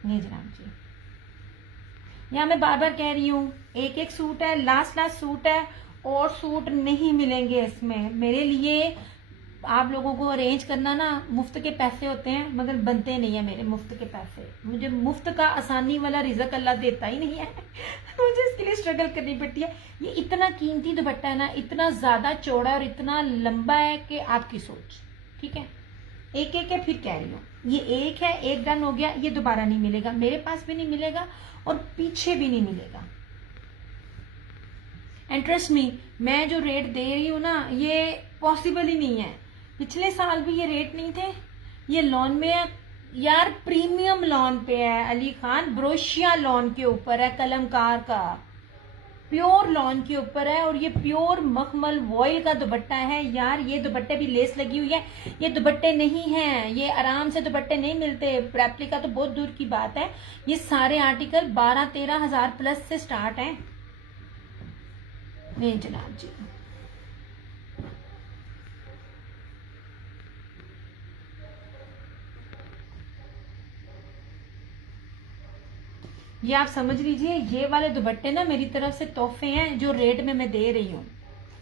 ये जनाब जी। यहाँ मैं बार बार कह रही हूँ, एक एक सूट है, लास्ट सूट है, और सूट नहीं मिलेंगे इसमें। मेरे लिए आप लोगों को अरेंज करना ना मुफ्त के पैसे होते हैं, मगर बनते नहीं है मेरे मुफ्त के पैसे। मुझे मुफ्त का आसानी वाला रिजक अल्लाह देता ही नहीं है मुझे इसके लिए स्ट्रगल करनी पड़ती है। ये इतना कीमती दुपट्टा है ना, इतना ज्यादा चौड़ा और इतना लंबा है कि आपकी सोच, ठीक है। एक एक है, फिर कह रही हूँ, ये एक है, एक डन हो गया, ये दोबारा नहीं मिलेगा, मेरे पास भी नहीं मिलेगा और पीछे भी नहीं मिलेगा। एंड ट्रस्ट मी, मैं जो रेट दे रही हूँ ना, ये पॉसिबल ही नहीं है। पिछले साल भी ये रेट नहीं थे। ये लॉन में है यार, प्रीमियम लॉन पे है अली खान, ब्रोशिया लॉन के ऊपर है, कलमकार का प्योर लॉन के ऊपर है, और ये प्योर मखमल वॉइल का दुपट्टा है यार। ये दुपट्टे भी लेस लगी हुई है, ये दुपट्टे नहीं हैं, ये आराम से दुपट्टे नहीं मिलते, रेप्लिका तो बहुत दूर की बात है। ये सारे आर्टिकल 12-13 हजार प्लस से स्टार्ट हैं। नहीं जनाब जी, ये आप समझ लीजिए, ये वाले दुपट्टे ना मेरी तरफ से तोहफे हैं, जो रेट में मैं दे रही हूँ।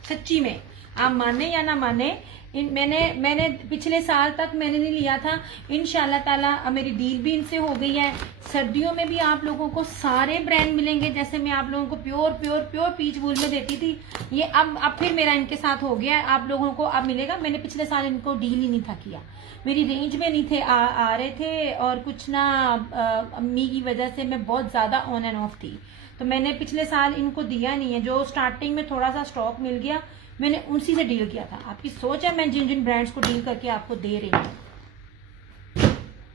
सच्ची में, आप माने या ना माने, मैंने पिछले साल तक मैंने नहीं लिया था। इंशाल्लाह ताला मेरी डील भी इनसे हो गई है। सर्दियों में भी आप लोगों को सारे ब्रांड मिलेंगे, जैसे मैं आप लोगों को प्योर पीच वूल में देती थी। ये अब फिर मेरा इनके साथ हो गया है, आप लोगों को अब मिलेगा। मैंने पिछले साल इनको डील ही नहीं था किया, मेरी रेंज में नहीं थे आ रहे थे, और कुछ ना अम्मी की वजह से मैं बहुत ज्यादा ऑन एंड ऑफ थी, तो मैंने पिछले साल इनको दिया नहीं है। जो स्टार्टिंग में थोड़ा सा स्टॉक मिल गया, मैंने उसी से डील किया था। आपकी सोच है, मैं जिन जिन ब्रांड्स को डील करके आपको दे रही हूँ।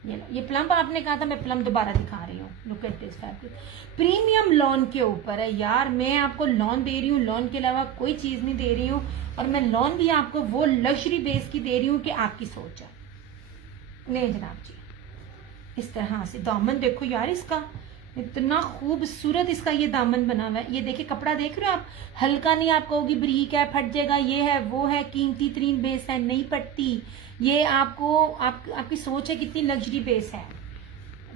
ये लो, ये प्लम आपने कहा था, मैं प्लम दोबारा दिखा रही हूँ। Look at this fabric, premium lawn के ऊपर है यार। मैं आपको लॉन दे रही हूँ, लॉन के अलावा कोई चीज नहीं दे रही हूँ, और मैं लॉन भी आपको वो लग्जरी बेस की दे रही हूँ कि आपकी सोच है। नहीं जनाब जी, इस तरह से दामन देखो यार, इसका इतना खूबसूरत इसका ये दामन बना हुआ है। ये देखिए, कपड़ा देख रहे हो आप, हल्का नहीं, आप कहोगी बरीक है, फट जाएगा, ये है वो है, कीमती तरीन बेस है, नहीं फटती। ये आपको आपकी सोच है कितनी लग्जरी बेस है।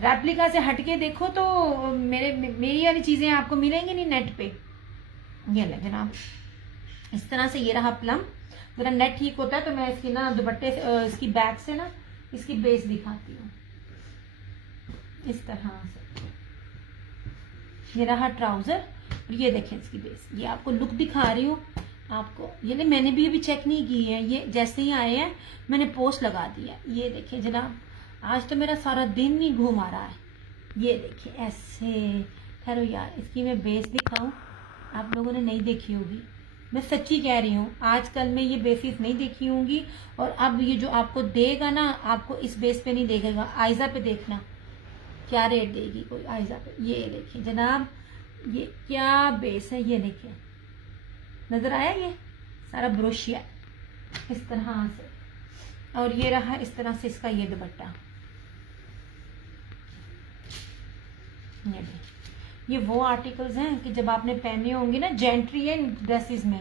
रेप्लिका से हटके देखो तो मेरी वाली चीजें आपको मिलेंगी नहीं नेट पे। ये ले जनाब, इस तरह से ये रहा प्लम। जरा नेट ठीक होता है तो मैं इसकी ना दुपट्टे इसकी बैक से ना इसकी बेस दिखाती हूँ इस तरह से। ये रहा ट्राउजर, और ये देखें इसकी बेस। ये आपको लुक दिखा रही हूँ आपको। ये मैंने भी अभी चेक नहीं की है, ये जैसे ही आए हैं मैंने पोस्ट लगा दिया। ये देखिए जनाब, आज तो मेरा सारा दिन ही घूम आ रहा है। ये देखिए ऐसे। ठहरो यार, इसकी मैं बेस दिखाऊं, आप लोगों ने नहीं देखी होगी, मैं सच्ची कह रही हूँ, आजकल में ये बेसिस नहीं देखी होंगी। और अब ये जो आपको देगा ना, आपको इस बेस पे नहीं देखेगा, आयजा पे देखना क्या रेट देगी कोई आयजा पे। ये देखिए जनाब, ये क्या बेस है, ये देखिए नजर आया, ये सारा ब्रोशिया इस तरह से। और ये रहा इस तरह से इसका ये दुपट्टा। ये वो आर्टिकल्स हैं कि जब आपने पहने होंगे ना जेंट्रियन ड्रेसेस में,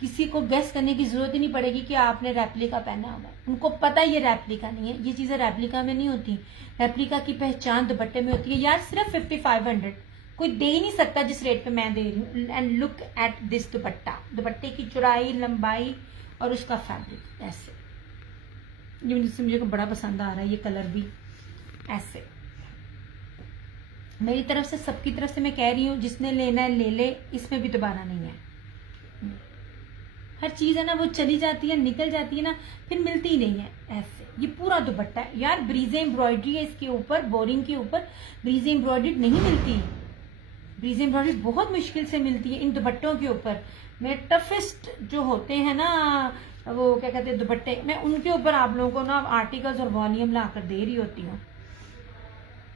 किसी को गेस करने की जरूरत ही नहीं पड़ेगी कि आपने रेप्लिका पहना हुआ है। उनको पता ये रेप्लिका नहीं है। ये चीजें रेप्लिका में नहीं होती। रेप्लिका की पहचान दुपट्टे में होती है। यार सिर्फ 5500 कोई दे ही नहीं सकता जिस रेट पे मैं दे रही हूँ। एंड लुक एट दिस दुपट्टा, दुपट्टे की चौड़ाई, लंबाई और उसका फैब्रिक ऐसे। ये मुझे बड़ा पसंद आ रहा है ये कलर भी ऐसे। मेरी तरफ से, सबकी तरफ से मैं कह रही हूँ, जिसने लेना है ले ले, इसमें भी दोबारा नहीं है। हर चीज है ना वो चली जाती है, निकल जाती है ना, फिर मिलती ही नहीं है ऐसे। ये पूरा दुपट्टा है यार, ब्रीजे एम्ब्रॉयडरी है इसके ऊपर, बोरिंग के ऊपर ब्रीजे एम्ब्रॉयडरी नहीं मिलती। ब्रीजे एम्ब्रॉयडरी बहुत मुश्किल से मिलती है इन दुपट्टों के ऊपर। मेरे टफेस्ट जो होते हैं ना, वो क्या कहते हैं दुपट्टे, मैं उनके ऊपर आप लोगों को ना आर्टिकल्स और वॉल्यूम ला कर दे रही होती हूँ।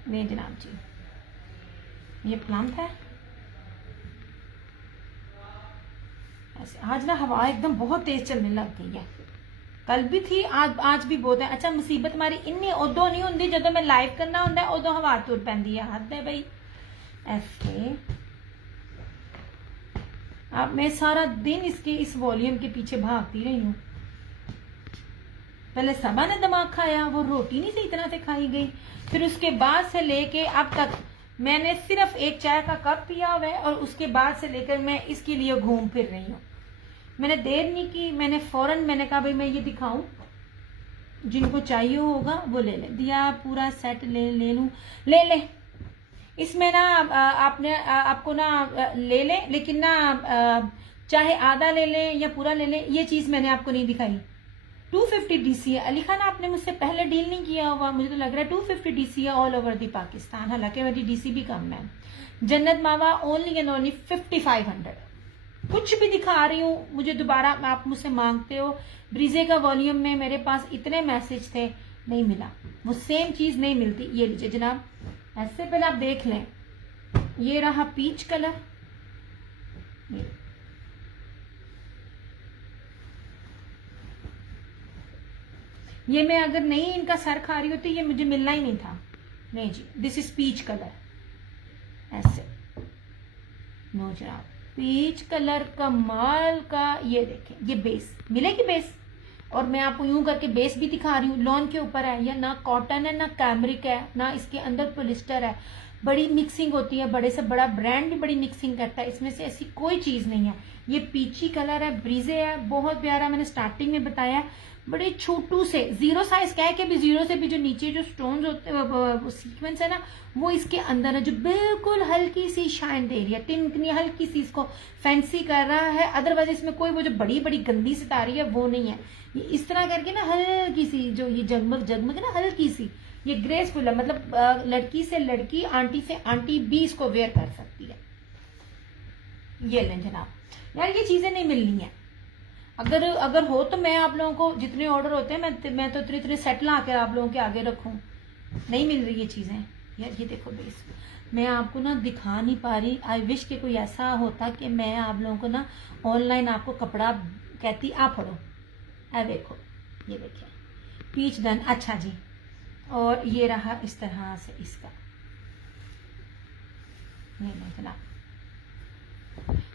नहीं जनाब जी, ये प्लम्प है ऐसे। आज ना हवा एकदम बहुत तेज चलने लग गई है, कल भी थी, आज भी बहुत है। अच्छा मुसीबत हमारी इन्नी उदो नहीं होंगी जो मैं लाइव करना होंगे, उदो हवा तुर पैंदी है। हद है भाई ऐसे। अब मैं सारा दिन इसके इस वॉल्यूम के पीछे भागती रही हूँ। पहले सबा ने दिमाग खाया, वो रोटी नहीं सही तरह से खाई गई। फिर उसके बाद से लेके अब तक मैंने सिर्फ एक चाय का कप पिया हुआ है, और उसके बाद से लेकर मैं इसके लिए घूम फिर रही हूँ। मैंने देर नहीं की, मैंने फौरन मैंने कहा भाई मैं ये दिखाऊं, जिनको चाहिए होगा वो ले ले। दिया पूरा सेट ले लूं, ले ले। इसमें ना आपको ना ले ले, लेकिन ना चाहे आधा ले ले या पूरा ले ले, ये चीज मैंने आपको नहीं दिखाई। 250 डीसी है। अली खान आपने मुझसे पहले डील नहीं किया हुआ, मुझे तो लग रहा है 250 डीसी है ऑल ओवर दी पाकिस्तान। हालांकि मेरी डीसी भी कम है। जन्नत मावा ओनली एंड ओनली 5500। कुछ भी दिखा रही हूँ, मुझे दोबारा आप मुझसे मांगते हो। ब्रीजे का वॉल्यूम में मेरे पास इतने मैसेज थे, नहीं मिला, वो सेम चीज नहीं मिलती। ये लीजिए जनाब, ऐसे पहले आप देख लें। ये रहा पीच कलर, ये मैं अगर नहीं इनका सर खा रही होती, ये मुझे मिलना ही नहीं था। नहीं जी, दिस इज पीच कलर ऐसे। नो जनाब, पीच कलर कमाल का। ये देखें, ये बेस मिलेगी बेस, और मैं आपको यूं करके बेस भी दिखा रही हूँ। लॉन के ऊपर है, या ना कॉटन है ना कैमरिक है, ना इसके अंदर पॉलिस्टर है। बड़ी मिक्सिंग होती है, बड़े से बड़ा ब्रांड भी बड़ी मिक्सिंग करता है, इसमें से ऐसी कोई चीज नहीं है। ये पीची कलर है, ब्रीजे है, बहुत प्यारा। मैंने स्टार्टिंग में बताया, बड़े छोटू से जीरो साइज कह के भी, जीरो से भी जो नीचे जो स्टोन्स होते हैं, सीक्वेंस है ना, वो इसके अंदर है, जो बिल्कुल हल्की सी शाइन दे रही है, टिमकनी हल्की सी इसको फैंसी कर रहा है। अदरवाइज इसमें कोई वो जो बड़ी बड़ी गंदी सितारी है वो नहीं है। ये इस तरह करके ना हल्की सी जो ये जगमग जगमग है ना, हल्की सी, ये ग्रेसफुल है। मतलब लड़की से लड़की, आंटी से आंटी भी इसको वेयर कर सकती है। ये लें जनाब। यार ये चीजें नहीं मिलनी है। अगर हो तो मैं आप लोगों को जितने ऑर्डर होते हैं मैं तो इतने सेट ला कर आप लोगों के आगे रखूं। नहीं मिल रही ये चीजें यार। ये देखो बेस, मैं आपको ना दिखा नहीं पा रही। आई विश कि कोई ऐसा होता कि मैं आप लोगों को ना ऑनलाइन आपको कपड़ा कहती आ फड़ो। देखो, ये देखिए पीच डन। अच्छा जी, और ये रहा इस तरह से इसका। नहीं जनाब,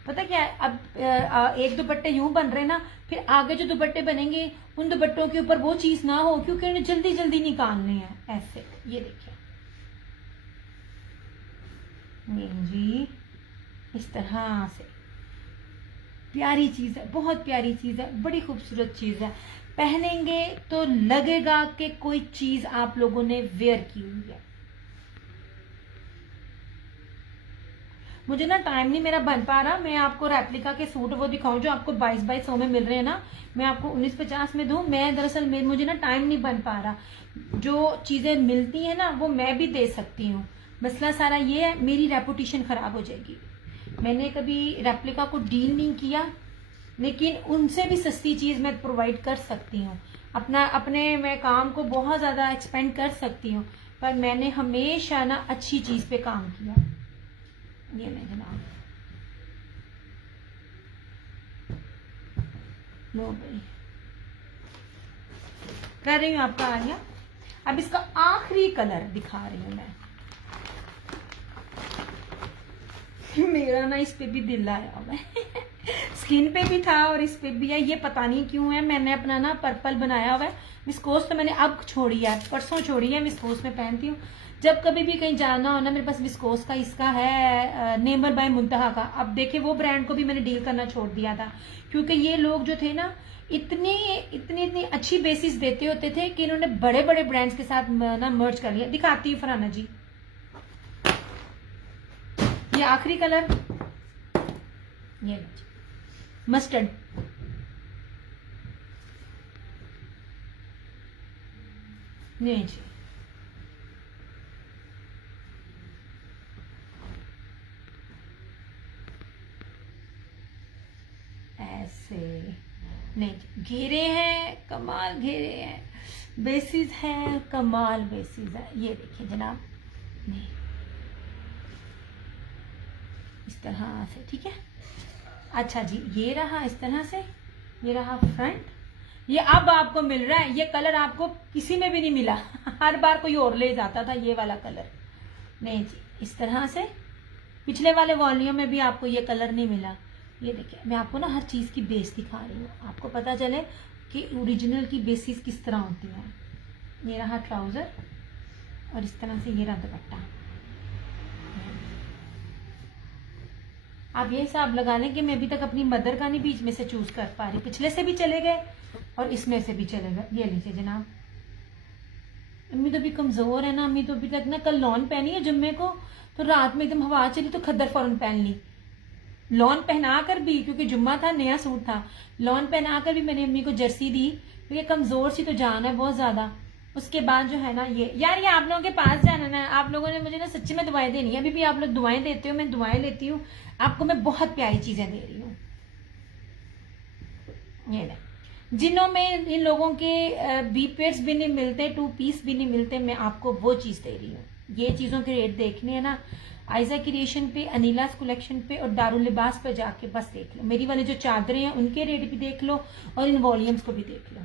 पता क्या है, अब एक दुपट्टे यूं बन रहे ना, फिर आगे जो दुपट्टे बनेंगे उन दुपट्टों के ऊपर वो चीज ना हो, क्योंकि उन्हें जल्दी जल्दी निकालने हैं ऐसे। ये देखिए, नहीं जी, इस तरह से प्यारी चीज है, बहुत प्यारी चीज है, बड़ी खूबसूरत चीज है। पहनेंगे तो लगेगा कि कोई चीज आप लोगों ने वेयर की हुई है। मुझे ना टाइम नहीं मेरा बन पा रहा, मैं आपको रेप्लिका के सूट वो दिखाऊं जो आपको 2200 में मिल रहे हैं ना, मैं आपको 1950 में दूं। मैं दरअसल मुझे ना टाइम नहीं बन पा रहा। जो चीजें मिलती हैं ना वो मैं भी दे सकती हूँ। मसला सारा ये है, मेरी रेपुटेशन खराब हो जाएगी। मैंने कभी रेप्लिका को डील नहीं किया, लेकिन उनसे भी सस्ती चीज मैं प्रोवाइड कर सकती हूँ। अपने मैं काम को बहुत ज्यादा एक्सपेंड कर सकती हूँ, पर मैंने हमेशा ना अच्छी चीज पे काम किया। ये नहीं जनाब, लो भाई, कर रही हूँ आपका आ गया। अब इसका आखिरी कलर दिखा रही हूँ मैं। मेरा ना इस पे भी दिल आया हुआ है स्किन पे भी था और इस पे भी है, ये पता नहीं क्यों है। मैंने अपना ना पर्पल बनाया हुआ है। विस्कोस तो मैंने अब छोड़ी है, परसों छोड़ी है, विस्कोस में पहनती हूँ। जब कभी भी कहीं जाना हो ना, मेरे पास विस्कोस का इसका है नेमर बाय मुंतहा का। अब देखे वो ब्रांड को भी मैंने डील करना छोड़ दिया था, क्योंकि ये लोग जो थे ना इतनी इतनी इतनी अच्छी बेसिस देते होते थे कि इन्होंने बड़े बड़े ब्रांड्स के साथ ना मर्ज कर लिया। दिखाती हूँ फरहाना जी, ये आखिरी कलर, ये मस्टर्ड, नहीं जी ऐसे नहीं, घेरे हैं कमाल, घेरे हैं, बेसिस है कमाल, बेसिस है। ये देखिए जनाब, नहीं इस तरह से, ठीक है। अच्छा जी, ये रहा इस तरह से, ये रहा फ्रंट। ये अब आपको मिल रहा है, ये कलर आपको किसी में भी नहीं मिला हर बार कोई और ले जाता था ये वाला कलर। नहीं जी, इस तरह से पिछले वाले वॉल्यूम में भी आपको ये कलर नहीं मिला। ये देखिए, मैं आपको ना हर चीज की बेस दिखा रही हूँ, आपको पता चले कि ओरिजिनल की बेसिस किस तरह होती है। ये रहा ट्राउजर और इस तरह से ये रहा दुपट्टा। आप ये हिसाब लगा लें कि मैं अभी तक अपनी मदर का नहीं बीच में से चूज कर पा रही, पिछले से भी चले गए और इसमें से भी चले गए। ये लीजिए जनाब, अम्मी तो अभी कमजोर है ना, अम्मी तो अभी तक ना, कल लॉन पहनी है जुम्मे को, तो रात में एकदम हवा चली तो खद्दर फौरन पहन ली। लॉन पहना कर भी, क्योंकि जुम्मा था, नया सूट था, लॉन पहना कर भी मैंने अम्मी को जर्सी दी, क्योंकि कमजोर सी तो जान है बहुत ज्यादा। उसके बाद जो है ना, ये यार ये आप लोगों के पास जाना ना, आप लोगों ने मुझे ना सच्ची में दुआएं देनी है। अभी भी आप लोग दुआएं देते हो, मैं दुआएं लेती हूँ, आपको मैं बहुत प्यारी चीजें दे रही हूँ। ये ना, जिनों में इन लोगों के बी पेड्स भी नहीं मिलते, 2 पीस भी नहीं मिलते, मैं आपको वो चीज दे रही हूँ। ये चीजों के रेट देखने हैं ना, आयजा क्रिएशन पे, अनिलास कलेक्शन पे और दारुल लिबास पे जाके बस देख लो। मेरी वाली जो चादरें हैं उनके रेट भी देख लो और इन वॉल्यूम्स को भी देख लो।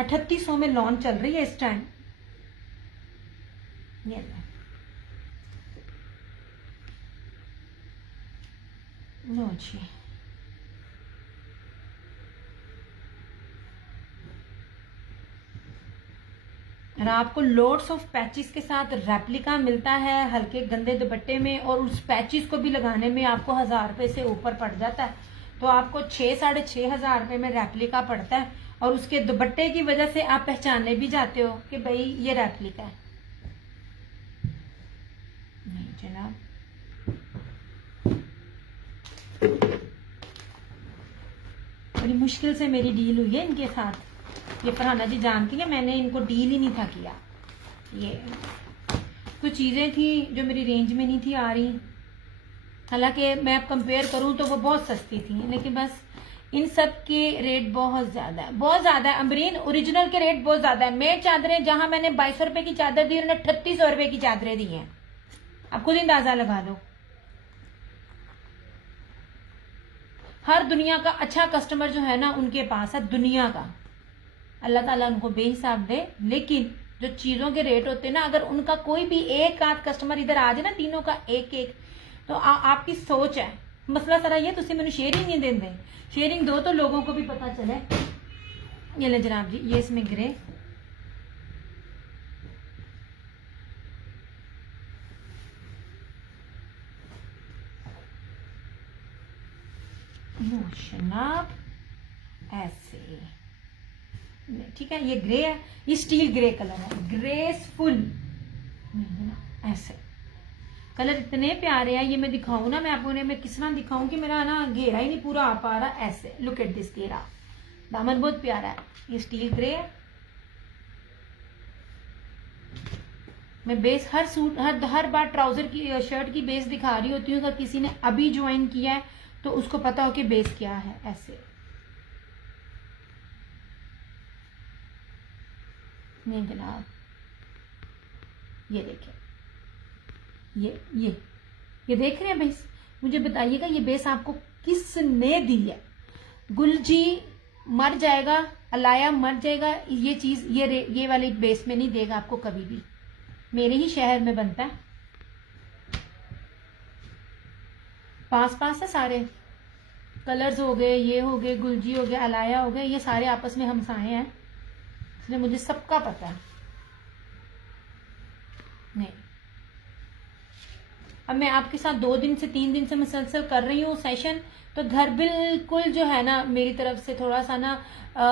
3800 में लॉन्च चल रही है इस टाइम। ये लो जी, और आपको लोड्स ऑफ पैचेस के साथ रेप्लिका मिलता है हल्के गंदे दुपट्टे में, और उस पैचेस को भी लगाने में आपको 1000 रुपए से ऊपर पड़ जाता है। तो आपको 6-6.5 रुपए में रेप्लिका पड़ता है, और उसके दुपट्टे की वजह से आप पहचानने भी जाते हो कि भाई ये रेप्लिका है। नहीं जनाब, बड़ी मुश्किल से मेरी डील हुई है इनके साथ। ये फरहाना जी जानती है, मैंने इनको डील ही नहीं था किया। ये कुछ चीजें थी जो मेरी रेंज में नहीं थी आ रही, हालांकि मैं अब कंपेयर करूं तो वो बहुत सस्ती थी, लेकिन बस इन सब के रेट बहुत ज्यादा है, बहुत ज्यादा है। अमरीन ओरिजिनल के रेट बहुत ज्यादा है। मेड चादरें जहां मैंने 2200 रुपए की चादर दी, उन्होंने 3800 रुपए की चादरें दी हैं। आप खुद अंदाजा लगा लो। हर दुनिया का अच्छा कस्टमर जो है ना उनके पास है, दुनिया का, अल्लाह ताला उनको बेहिसाब दे। लेकिन जो चीजों के रेट होते हैं ना, अगर उनका कोई भी एक आध कस्टमर इधर आ जाए ना, तीनों का एक एक, तो आपकी सोच है। मसला सारा ये, तुम मैंने शेयरिंग नहीं देंगे, शेयरिंग दो तो लोगों को भी पता चले। ये ले जनाब जी, ये इसमें ग्रे, जनाब ऐसे, ठीक है। ये ग्रे है, ये स्टील ग्रे कलर है, ग्रेसफुल ऐसे कलर इतने प्यारे हैं। ये मैं दिखाऊं ना, मैं आपको मैं किस तरह दिखाऊं कि मेरा ना घेरा ही नहीं पूरा आ पा रहा। ऐसे लुक एट दिस घेरा, दामन बहुत प्यारा है। ये स्टील ग्रे है। मैं बेस हर सूट हर बार ट्राउजर की शर्ट की बेस दिखा रही होती हूँ। अगर किसी ने अभी ज्वाइन किया है तो उसको पता हो कि बेस क्या है। ऐसे नहीं जनाब, ये देखिए, ये देख रहे हैं बेस। मुझे बताइएगा ये बेस आपको किसने दी है? गुलजी मर जाएगा, अलाया मर जाएगा, ये चीज ये वाली बेस में नहीं देगा आपको कभी भी। मेरे ही शहर में बनता है। पास पास है सारे कलर्स हो गए, ये हो गए, गुलजी हो गया, अलाया हो गया, ये सारे आपस में हमसाए हैं, इसलिए मुझे सबका पता है। नहीं, अब मैं आपके साथ 2 दिन से 3 दिन से मुसलसल कर रही हूँ सेशन, तो घर बिल्कुल जो है ना मेरी तरफ से थोड़ा सा ना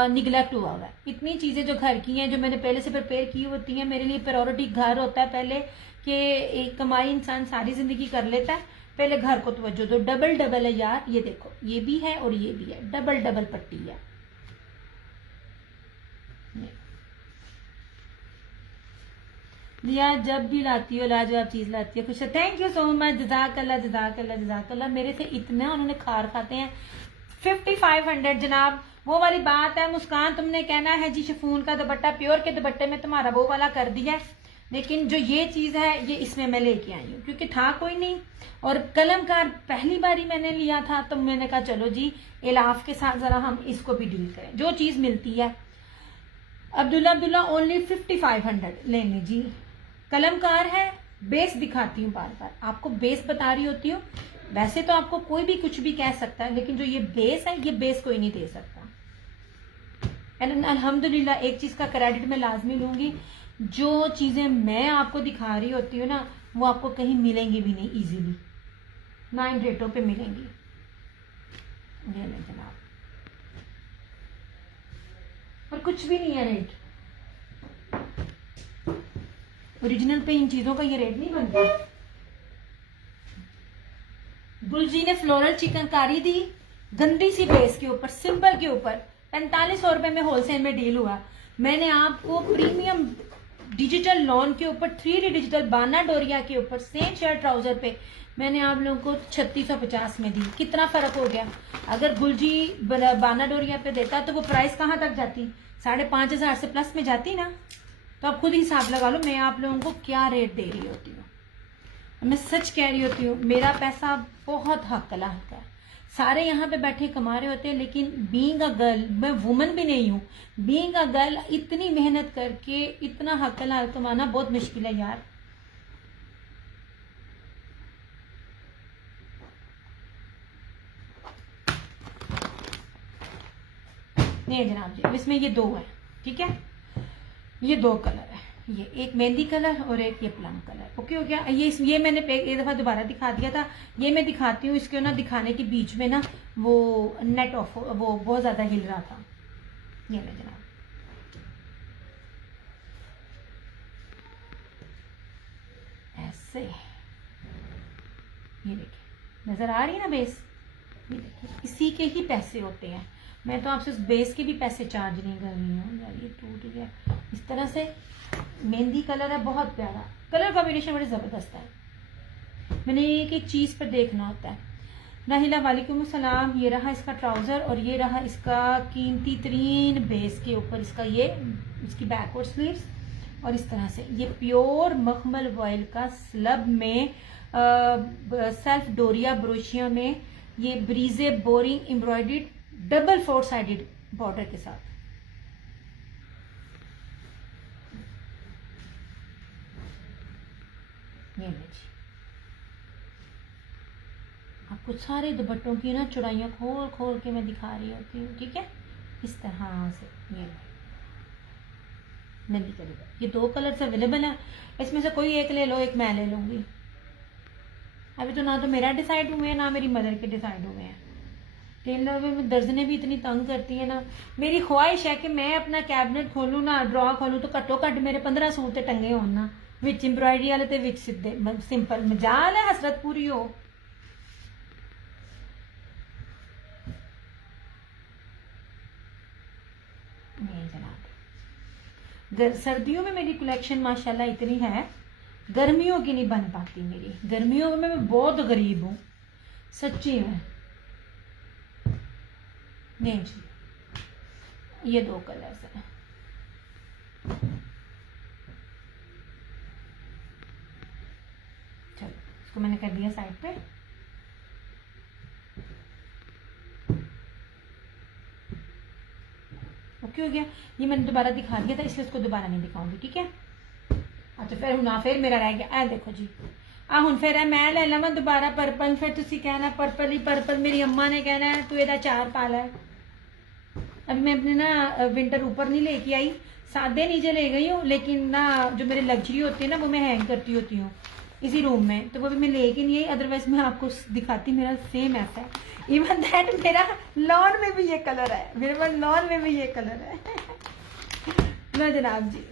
निगलेक्ट हुआ है। इतनी चीज़ें जो घर की हैं, जो मैंने पहले से प्रिपेयर की होती हैं, मेरे लिए प्रायोरिटी घर होता है पहले, कि एक कमाई इंसान सारी ज़िंदगी कर लेता है, पहले घर को तवज्जो दो। डबल डबल है यार, ये देखो, ये भी है और ये भी है, डबल डबल पट्टी है। लिया जब भी लाती हो लाजवाब चीज लाती है, खुश है। थैंक यू सो मच, जजाकल्ला जजाकल्ला जजाकल्ला। मेरे से इतना उन्होंने खार खाते हैं। 5500 जनाब, वो वाली बात है। मुस्कान तुमने कहना है जी शिफॉन का दुपट्टा, प्योर के दुपट्टे में तुम्हारा वो वाला कर दिया है, लेकिन जो ये चीज है ये इसमें मैं लेके आई हूँ क्योंकि था कोई नहीं, और कलमकार पहली बारी मैंने लिया था, तो मैंने कहा चलो जी इलाफ के साथ जरा हम इसको भी डील करें, जो चीज मिलती है। अब्दुल्ला ओनली 5500 लेने जी। कलमकार है, बेस दिखाती हूँ बार बार, आपको बेस बता रही होती हूँ। वैसे तो आपको कोई भी कुछ भी कह सकता है, लेकिन जो ये बेस है, ये बेस कोई नहीं दे सकता। एंड अल्हम्दुलिल्लाह एक चीज का क्रेडिट मैं लाजमी लूंगी, जो चीजें मैं आपको दिखा रही होती हूँ ना, वो आपको कहीं मिलेंगी भी नहीं इजीली, ना इन रेटों पे मिलेंगी। ये नहीं जनाब, और कुछ भी नहीं है रेट, ओरिजिनल पे इन चीजों का ये रेट नहीं बनता। गुलजी ने फ्लोरल चिकनकारी दी, गंदी सी बेस के ऊपर, सिंपल के ऊपर, 4500 रुपए में होलसेल में डील हुआ। मैंने आपको प्रीमियम डिजिटल लॉन के ऊपर, 3D डिजिटल बाना डोरिया के ऊपर, सेम शर्ट ट्राउजर पे मैंने आप लोगों को 3650 में दी। कितना फर्क हो गया? अगर गुलजी बाना डोरिया पे देता तो वो प्राइस कहाँ तक जाती? 5500 से प्लस में जाती ना। तो आप खुद हिसाब लगा लो मैं आप लोगों को क्या रेट दे रही होती हूँ। मैं सच कह रही होती हूँ, मेरा पैसा बहुत हकला हक है। सारे यहाँ पे बैठे कमा रहे होते हैं, लेकिन बीइंग अ गर्ल, मैं वुमन भी नहीं हूँ, बीइंग अ गर्ल इतनी मेहनत करके इतना हकला कमाना बहुत मुश्किल है यार। नहीं जनाब जी, इसमें ये 2 है, ठीक है, ये 2 कलर है, ये एक मेहंदी कलर और एक ये प्लम कलर। ओके हो गया। ये मैंने एक दफा दोबारा दिखा दिया था, ये मैं दिखाती हूँ। इसके ना दिखाने के बीच में ना वो नेट ऑफ वो बहुत ज्यादा हिल रहा था। ये मैं जनाब, ऐसे, ये देखिए नजर आ रही है ना बेस, ये देखिए इसी के ही पैसे होते हैं। मैं तो आपसे उस बेस के भी पैसे चार्ज नहीं कर रही हूँ यार। ये टूट गया इस तरह से। मेहंदी कलर है, बहुत प्यारा कलर कॉम्बिनेशन, बड़ी जबरदस्त है। मैंने एक एक चीज पर देखना होता है। नाहिला वालेकुम सलाम। ये रहा इसका ट्राउजर और ये रहा इसका कीमती तरीन बेस के ऊपर इसका ये इसकी बैकवर्ड स्लीव्स, और इस तरह से ये प्योर मखमल वॉयल का स्लब में सेल्फ डोरिया ब्रोशिया में ये ब्रीजे बोरिंग एम्ब्रॉयडर्ड डबल 4 साइडेड बॉर्डर के साथ। ये जी आपको सारे दुपट्टों की ना चौड़ाइयाँ खोल खोल के मैं दिखा रही होती हूँ, ठीक है, इस तरह से। ये नहीं करेगा, ये 2 कलर्स अवेलेबल है, इसमें से कोई एक ले लो, एक मैं ले लूंगी। अभी तो ना तो मेरा डिसाइड हुए हैं, ना मेरी मदर के डिसाइड हुए हैं। टेलर में दर्जने भी इतनी तंग करती है ना। मेरी ख्वाहिश है कि मैं अपना कैबिनेट खोलूँ ना, ड्रॉ खोलूँ, तो घट्टो घट मेरे 15 सूट ते टंगे हो ना, विच एम्ब्रॉयडरी वाले ते विच सीधे सिंपल। मजाल है, हसरत पूरी हो। नहीं जनाब, सर्दियों में मेरी कलेक्शन माशाल्लाह इतनी है, गर्मियों की नहीं बन पाती मेरी। गर्मियों में मैं बहुत गरीब हूँ सच्ची में। नहीं जी, ये 2 कलर्स हैं। चलो इसको मैंने कर दिया साइड पे। ओके हो गया। ये मैंने दोबारा दिखा दिया था, इसलिए इसको दोबारा नहीं दिखाऊंगी, ठीक है। अच्छा फिर ना फिर मेरा रह गया। देखो जी, आ हुन फिर मैं ले लवां दोबारा पर्पल, फिर तुसी कहना पर्पल ही पर्पल, मेरी अम्मा ने कहना है तू एदा चार पा लै। अभी मैं अपने ना विंटर ऊपर नहीं लेके आई, सादे नीचे ले गई हूँ, लेकिन ना जो मेरे लग्जरी होती है ना वो मैं हैंग करती होती हूँ इसी रूम में, तो वो भी मैं लेके नहीं आई, अदरवाइज मैं आपको दिखाती, मेरा सेम ऐसा है। इवन दैट मेरा लॉन में भी ये कलर है, मेरे पास लॉन में भी ये कलर है। ना जनाब जी,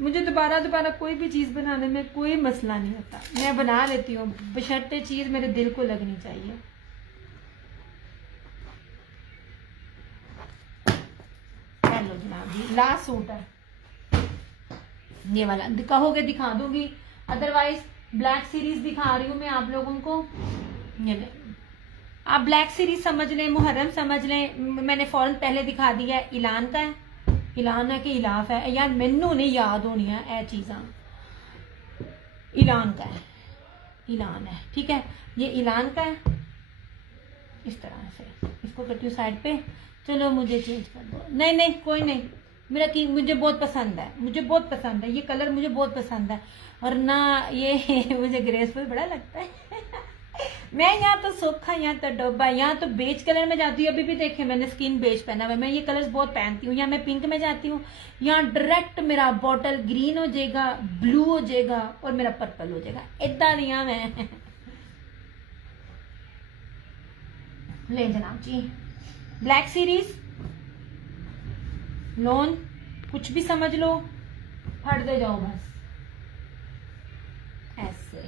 मुझे दोबारा दोबारा कोई भी चीज़ बनाने में कोई मसला नहीं होता, मैं बना लेती हूँ, बशर्ते चीज़ मेरे दिल को लगनी चाहिए। लो जनाब जी, लास्ट सूट है ये वाला, कहोगे दिखा दूंगी, अदरवाइज ब्लैक सीरीज दिखा रही हूँ मैं आप लोगों को। ये आप ब्लैक सीरीज समझ लें, मुहर्रम समझ लें, मैंने फौरन पहले दिखा दिया है। इलान का है, इलान है कि इलाफ है यार, मैनू नहीं याद होनी है ए चीज़ा। इलान का है, इलान है, ठीक है, ये इलान का है। इस तरह से इसको करती हूँ साइड पे। चलो मुझे चेंज कर दो, नहीं नहीं कोई नहीं, मेरा की मुझे बहुत पसंद है, मुझे बहुत पसंद है ये कलर, मुझे बहुत पसंद है। और ना ये मुझे ग्रेसफुल बड़ा लगता है। मैं यहाँ तो सूखा, यहाँ तो डब्बा, यहाँ तो बेज कलर में जाती हूँ, अभी भी देखे मैंने स्किन बेज पहना हुआ है, मैं ये कलर्स बहुत पहनती हूँ। यहाँ मैं पिंक में जाती हूँ, यहाँ डायरेक्ट मेरा बॉटल ग्रीन हो जाएगा, ब्लू हो जाएगा और मेरा पर्पल हो जाएगा, इतना दिया मैं। ले जनाब जी, ब्लैक सीरीज, लोन, कुछ भी समझ लो, फट दे जाओ बस ऐसे।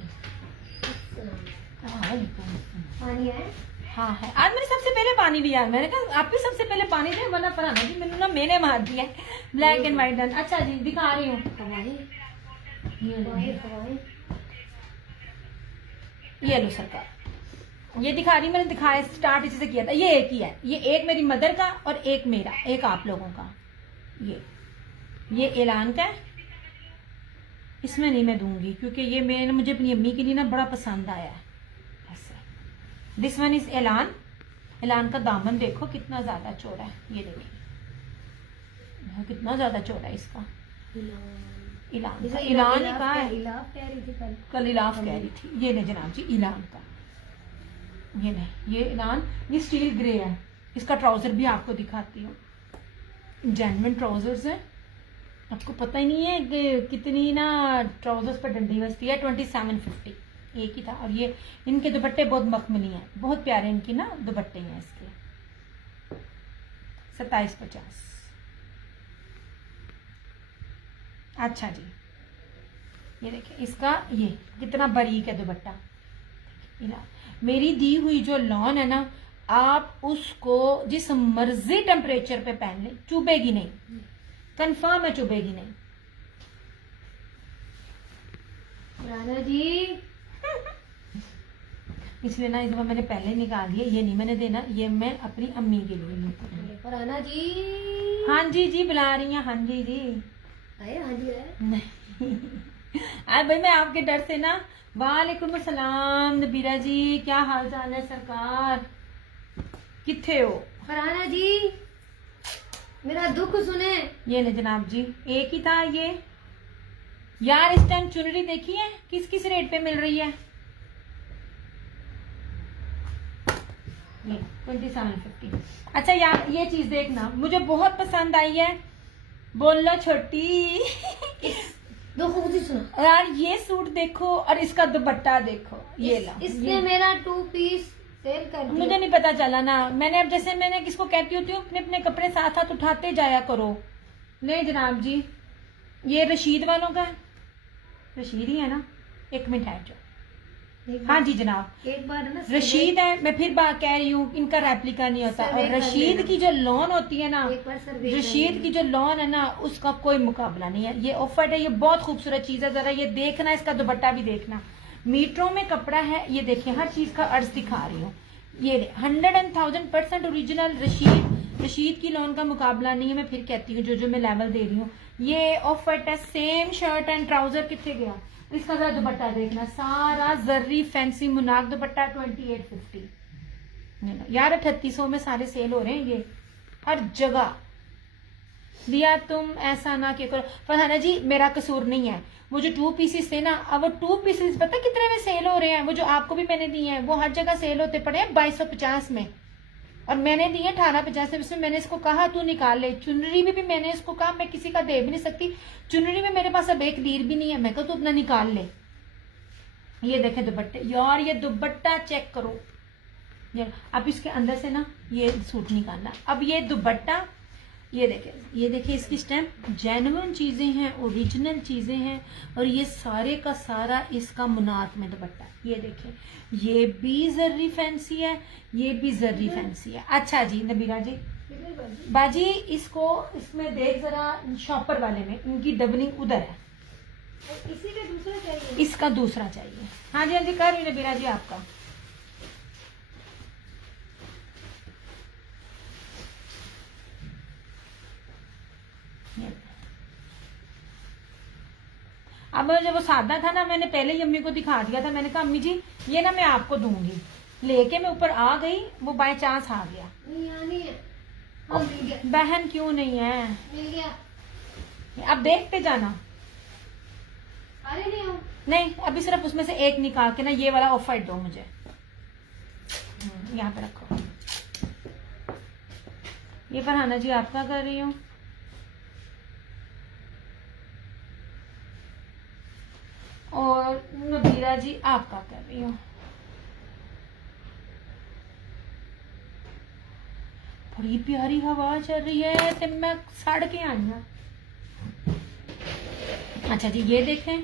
पानी है? हाँ है, आज मैंने सबसे पहले पानी लिया, मैंने कहा आप भी सबसे पहले पानी दें, वरना फरहाना जी मैंने ना मैंने मार दिया है। Black and white done. अच्छा जी दिखा रही हूँ, ये लो सरकार, ये दिखा रही, मैंने दिखाया स्टार्ट इसी से किया था। ये एक ही है, ये एक मेरी मदर का और एक मेरा, एक आप लोगों का। ये ऐलान का है, इसमें नहीं मैं दूंगी क्योंकि ये मैंने मुझे अपनी अम्मी के लिए ना बड़ा पसंद आया है ऐसे। दिस वन इज ऐलान। ऐलान का दामन देखो कितना ज्यादा चौड़ा है, ये देखिए कितना ज्यादा चौड़ा है इसका। इलान का, इलान का है, कल इलाफ कह रही थी। ये नहीं जनाब जी, इलान का, ये नहीं, ये इलान, ये स्टील ग्रे है। इसका ट्राउजर भी आपको दिखाती हूँ, जेन्युइन ट्राउजर्स है, आपको पता ही नहीं है कि कितनी ना ट्राउजर्स पर डंडी बजती है। 2750 एक ही था। और ये इनके दुपट्टे बहुत मखमली हैं, बहुत प्यारे इनकी ना दुपट्टे हैं इसके। 2750। अच्छा जी, ये देखिए इसका, ये कितना बारीक है दुपट्टा। मेरी दी हुई जो लॉन है ना, आप उसको जिस मर्जी टेम्परेचर पे पहन ले, चुभेगी नहीं, कंफर्म है चुभेगी नहीं। राना जी इसलिए ना इस बार मैंने पहले निकाल दिया, ये नहीं मैंने देना, ये मैं अपनी अम्मी के लिए लेती हूँ। राना जी, हाँ जी जी बुला रही हैं, हाँ जी जी। हाँ जी नहीं आज भाई मैं आपके डर से ना, वालेकुम अस्सलाम नबीरा जी, क्या हाल चाल है सरकार, किथे हो? फरहाना जी मेरा दुख सुने। ये ले जनाब जी, एक ही था ये यार। इस टाइम चुनरी देखी है किस किस रेट पे मिल रही है? ये 2750। अच्छा यार ये चीज देखना, मुझे बहुत पसंद आई है। बोलो छोटी सुनो यार, ये सूट देखो और इसका दुपट्टा देखो, ये ला, इसने मेरा 2 पीस सेल कर दिया। मुझे नहीं पता चला ना, मैंने अब जैसे मैंने किसको कहती होती हूँ अपने अपने कपड़े साथ साथ उठाते जाया करो। ले जनाब जी, ये रशीद वालों का है, रशीद ही है ना, एक मिनट है जो, हाँ जी जनाब, एक बार ना रशीद है। मैं फिर बात कह रही हूँ, इनका रेप्लिका नहीं होता। और रशीद की जो लॉन होती है ना, रशीद की जो लॉन है ना, उसका कोई मुकाबला नहीं है। ये ऑफर है, ये बहुत खूबसूरत चीज है, जरा ये देखना, इसका दुपट्टा भी देखना, मीटरों में कपड़ा है। ये देखिए हर चीज का अर्ज दिखा रही हूँ, ये 100% ओरिजिनल रशीद की लॉन का मुकाबला नहीं है। मैं फिर कहती हूँ जो मैं लेवल दे रही हूँ, ये ऑफर है। सेम शर्ट एंड ट्राउजर कितने गया, इसका जरा दुपट्टा देखना, सारा जर्री फैंसी मुनाक दुपट्टा 2850 यार। 3800 में सारे सेल हो रहे हैं ये हर जगह। दिया तुम ऐसा ना कि करो। फरहाना जी मेरा कसूर नहीं है, वो जो 2 पीसेस थे ना, अब वो 2 पीसेस पता कितने में सेल हो रहे हैं, वो जो आपको भी मैंने दिए हैं वो हर जगह सेल होते पड़े हैं 2250 में, और मैंने दिए 1850 में। उसमें मैंने इसको कहा तू निकाल ले। चुनरी में भी मैंने इसको कहा मैं किसी का दे भी नहीं सकती, चुनरी में मेरे पास अब एक लीर भी नहीं है, मैं कहा तू अपना निकाल ले। ये देखे दुपट्टे यार, ये दुपट्टा चेक करो यार। अब इसके अंदर से ना ये सूट निकालना। अब ये दुपट्टा, ये देखे इसकी स्टैम्प, जेन्युइन चीजें हैं, ओरिजिनल चीजें हैं, और ये सारे का सारा इसका मुनात में दुपट्टा। ये देखें, ये भी जर्री फैंसी है, ये भी जर्री फैंसी है। अच्छा जी नबीरा जी, बाजी इसको इसमें देख जरा, शॉपर वाले में इनकी डबलिंग उधर है, इसी में दूसरा चाहिए, इसका दूसरा चाहिए। हाँ जी हाँ जी, कर रही नबीरा जी आपका। अब जब वो सादा था ना, मैंने पहले ही अम्मी को दिखा दिया था, मैंने कहा अम्मी जी ये ना मैं आपको दूंगी, लेके मैं ऊपर आ गई, वो बाय चांस आ गया। नहीं है। हाँ, मिल गया। बहन क्यों नहीं है, मिल गया। अब देखते जाना। अरे नहीं हो। नहीं अभी सिर्फ उसमें से एक निकाल के ना ये वाला ऑफ वाइट दो मुझे, यहाँ पे रखो। ये फरहाना जी आपका कर रही हूँ, और नबीरा जी आपका कर रही हूँ। बड़ी प्यारी हवा चल रही है, तो मैं सड़ के आई हूँ। अच्छा जी ये देखें,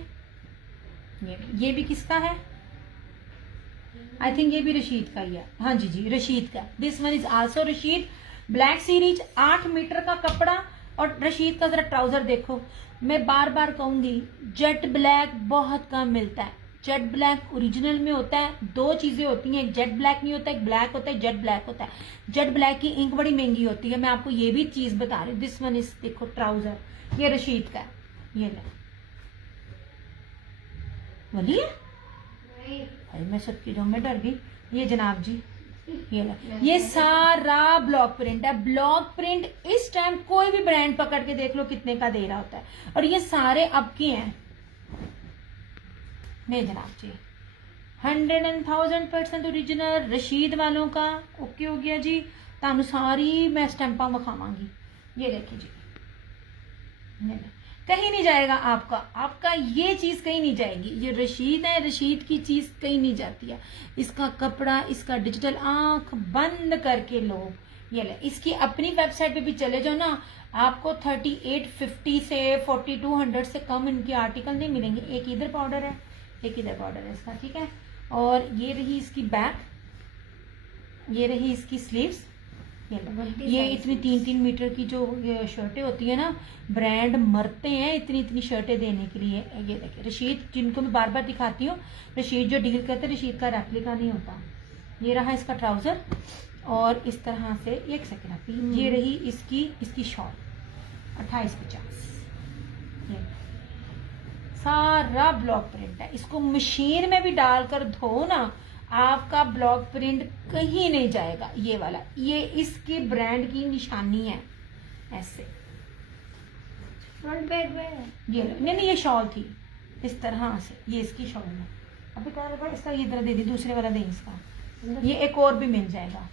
ये भी किसका है, आई थिंक ये भी रशीद का ही है। हाँ जी जी रशीद का, this one is also Rashid, black series, 8 metre का कपड़ा, और रशीद का जरा ट्राउजर देखो। मैं बार बार कहूंगी जेट ब्लैक बहुत कम मिलता है, जेट ब्लैक ओरिजिनल में होता है। 2 चीजें होती हैं, एक जेट ब्लैक नहीं होता, एक ब्लैक होता है, जेट ब्लैक होता है। जेट ब्लैक की इंक बड़ी महंगी होती है, मैं आपको ये भी चीज बता रही हूँ। दिस वन इज देखो ट्राउजर, ये रशीद का है, ये ले बोलिए। अरे मैं सब चीजों में डर गई। ये जनाब जी ये ले, ये सारा ब्लॉक प्रिंट है। ब्लॉक प्रिंट इस टाइम कोई भी ब्रांड पकड़ के देख लो कितने का दे रहा होता है, और ये सारे अब के हैं। नहीं जनाब जी 100% ओरिजिनल रशीद वालों का ओके हो गया जी। तानू सारी मैं स्टैंपा मखावांगी। ये देखिए जी, नहीं कहीं नहीं जाएगा आपका, आपका ये चीज कहीं नहीं जाएगी। ये रशीद है, रशीद की चीज कहीं नहीं जाती है। इसका कपड़ा, इसका डिजिटल, आंख बंद करके लो। ये ले, इसकी अपनी वेबसाइट पे भी चले जाओ ना, आपको 3850 से 4200 से कम इनके आर्टिकल नहीं मिलेंगे। एक इधर पाउडर है, एक इधर पाउडर है इसका, ठीक है। और ये रही इसकी बैक, ये रही इसकी स्लीव्स। ये इतनी 3-3 मीटर की जो शर्टें होती है ना, ब्रांड मरते हैं इतनी इतनी शर्टें देने के लिए। ये देखिए रशीद, जिनको मैं बार बार दिखाती हूँ, रशीद जो डील करते हैं, रशीद का रेप्लिका नहीं होता। ये रहा इसका ट्राउजर, और इस तरह से 1 सेकेंड, ये रही इसकी शॉल 2850। सारा ब्लॉक प्रिंट है, इसको मशीन में भी डालकर धो ना, आपका ब्लॉक प्रिंट कहीं नहीं जाएगा। ये वाला, ये इसकी ब्रांड की निशानी है। ऐसे फ्रंट बैक में ये नहीं ये शॉल थी इस तरह से, ये इसकी शॉल है। अभी क्या लगा इसका, ये इधर दे दी, दूसरे वाला दे इसका, ये एक और भी मिल जाएगा।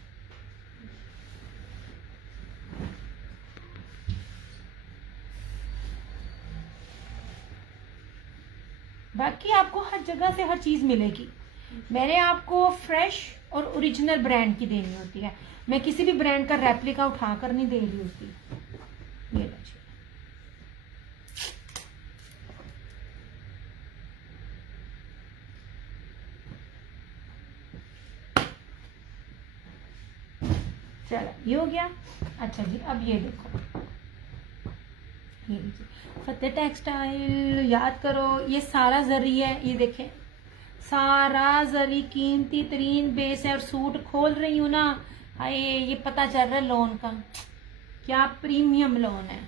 बाकी आपको हर जगह से हर चीज मिलेगी। मैंने आपको फ्रेश और ओरिजिनल ब्रांड की देनी होती है, मैं किसी भी ब्रांड का रेप्लिका उठाकर नहीं दे रही होती। ये लीजिए, चलो ये हो गया। अच्छा जी अब ये देखो, ये लीजिए फतेह टेक्सटाइल, याद करो ये सारा जरी है। ये देखें सारा जरी कीमती तरीन बेस है, और सूट खोल रही हूं ना, हाय ये पता चल रहा है लोन का, क्या प्रीमियम लोन है।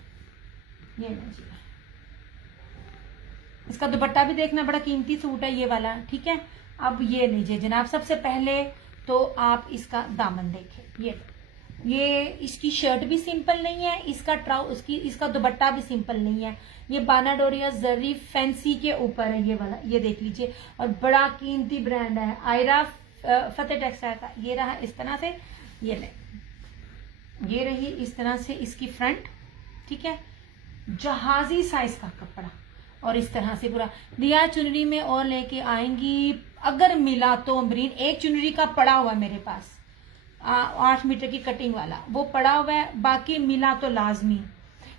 ये लीजिए, इसका दुपट्टा भी देखना, बड़ा कीमती सूट है ये वाला, ठीक है। अब ये लीजिए जनाब, सबसे पहले तो आप इसका दामन देखें, ये ये इसकी शर्ट भी सिंपल नहीं है, इसका दुपट्टा भी सिंपल नहीं है। ये बानाडोरिया जरी फैंसी के ऊपर है ये वाला, ये देख लीजिए, और बड़ा कीमती ब्रांड है आयरा फतेह टेक्सटाइल का। ये रहा इस तरह से, ये ले, ये रही इस तरह से इसकी फ्रंट, ठीक है, जहाजी साइज का कपड़ा, और इस तरह से पूरा दिया चुनरी में। और लेके आएंगी अगर मिला तो अम्बरीन, एक चुनरी का पड़ा हुआ है मेरे पास 8 मीटर की कटिंग वाला, वो पड़ा हुआ है, बाकी मिला तो लाजमी।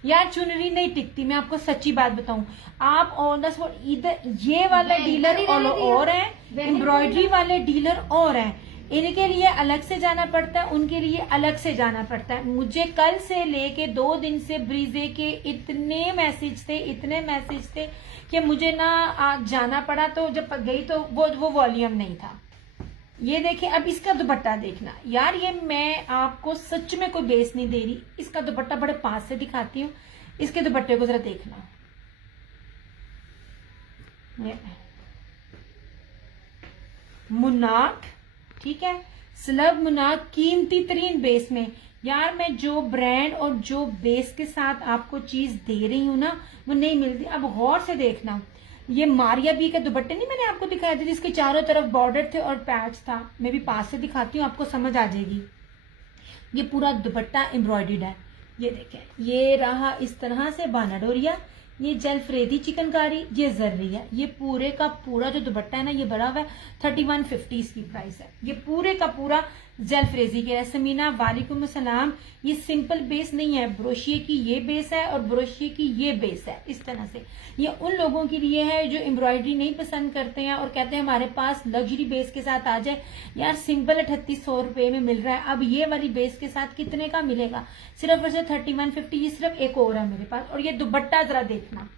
यार चुनरी नहीं टिकती, मैं आपको सच्ची बात बताऊं, आप ऑन द स्पॉट इधर ये वाला डीलर और है, एम्ब्रॉयडरी वाले डीलर और हैं, इनके लिए अलग से जाना पड़ता है, उनके लिए अलग से जाना पड़ता है। मुझे कल से लेके 2 दिन से ब्रीजे के इतने मैसेज थे कि मुझे ना आज जाना पड़ा, तो जब गई तो वो वॉल्यूम नहीं था। ये देखिए, अब इसका दुपट्टा देखना यार, ये मैं आपको सच में कोई बेस नहीं दे रही, इसका दुपट्टा बड़े पास से दिखाती हूँ, इसके दुपट्टे को जरा देखना। ये मुनाक, ठीक है, स्लब मुनाक कीमती तरीन बेस में। यार मैं जो ब्रांड और जो बेस के साथ आपको चीज दे रही हूं ना, वो नहीं मिलती। अब गौर से देखना, ये मारिया बी के दुपट्टे नहीं मैंने आपको दिखाए थे, जिसके चारों तरफ बॉर्डर थे और पैच था, मैं भी पास से दिखाती हूँ, आपको समझ आ जाएगी। ये पूरा दुपट्टा एम्ब्रॉयडर्ड है, ये देखें, ये रहा इस तरह से बानाडोरिया, ये जलफ्रेदी चिकनकारी, ये जर्री है। ये पूरे का पूरा जो दुपट्टा है ना, ये बड़ा हुआ है, 3150 इसकी प्राइस है। ये पूरे का पूरा जलफ्रेजी के है। समीना वालेकुम अस्सलाम। ये सिंपल बेस नहीं है, ब्रोशिये की ये बेस है और ब्रोशिये की ये बेस है, इस तरह से। ये उन लोगों के लिए है जो एम्ब्रॉयडरी नहीं पसंद करते हैं और कहते हैं हमारे पास लग्जरी बेस के साथ आ जाए। यार सिंपल 3800 रुपए में मिल रहा है, अब ये वाली बेस के साथ कितने का मिलेगा? सिर्फ और सिर्फ 3150। ये सिर्फ एक और है मेरे पास। और ये दुपट्टा जरा देखना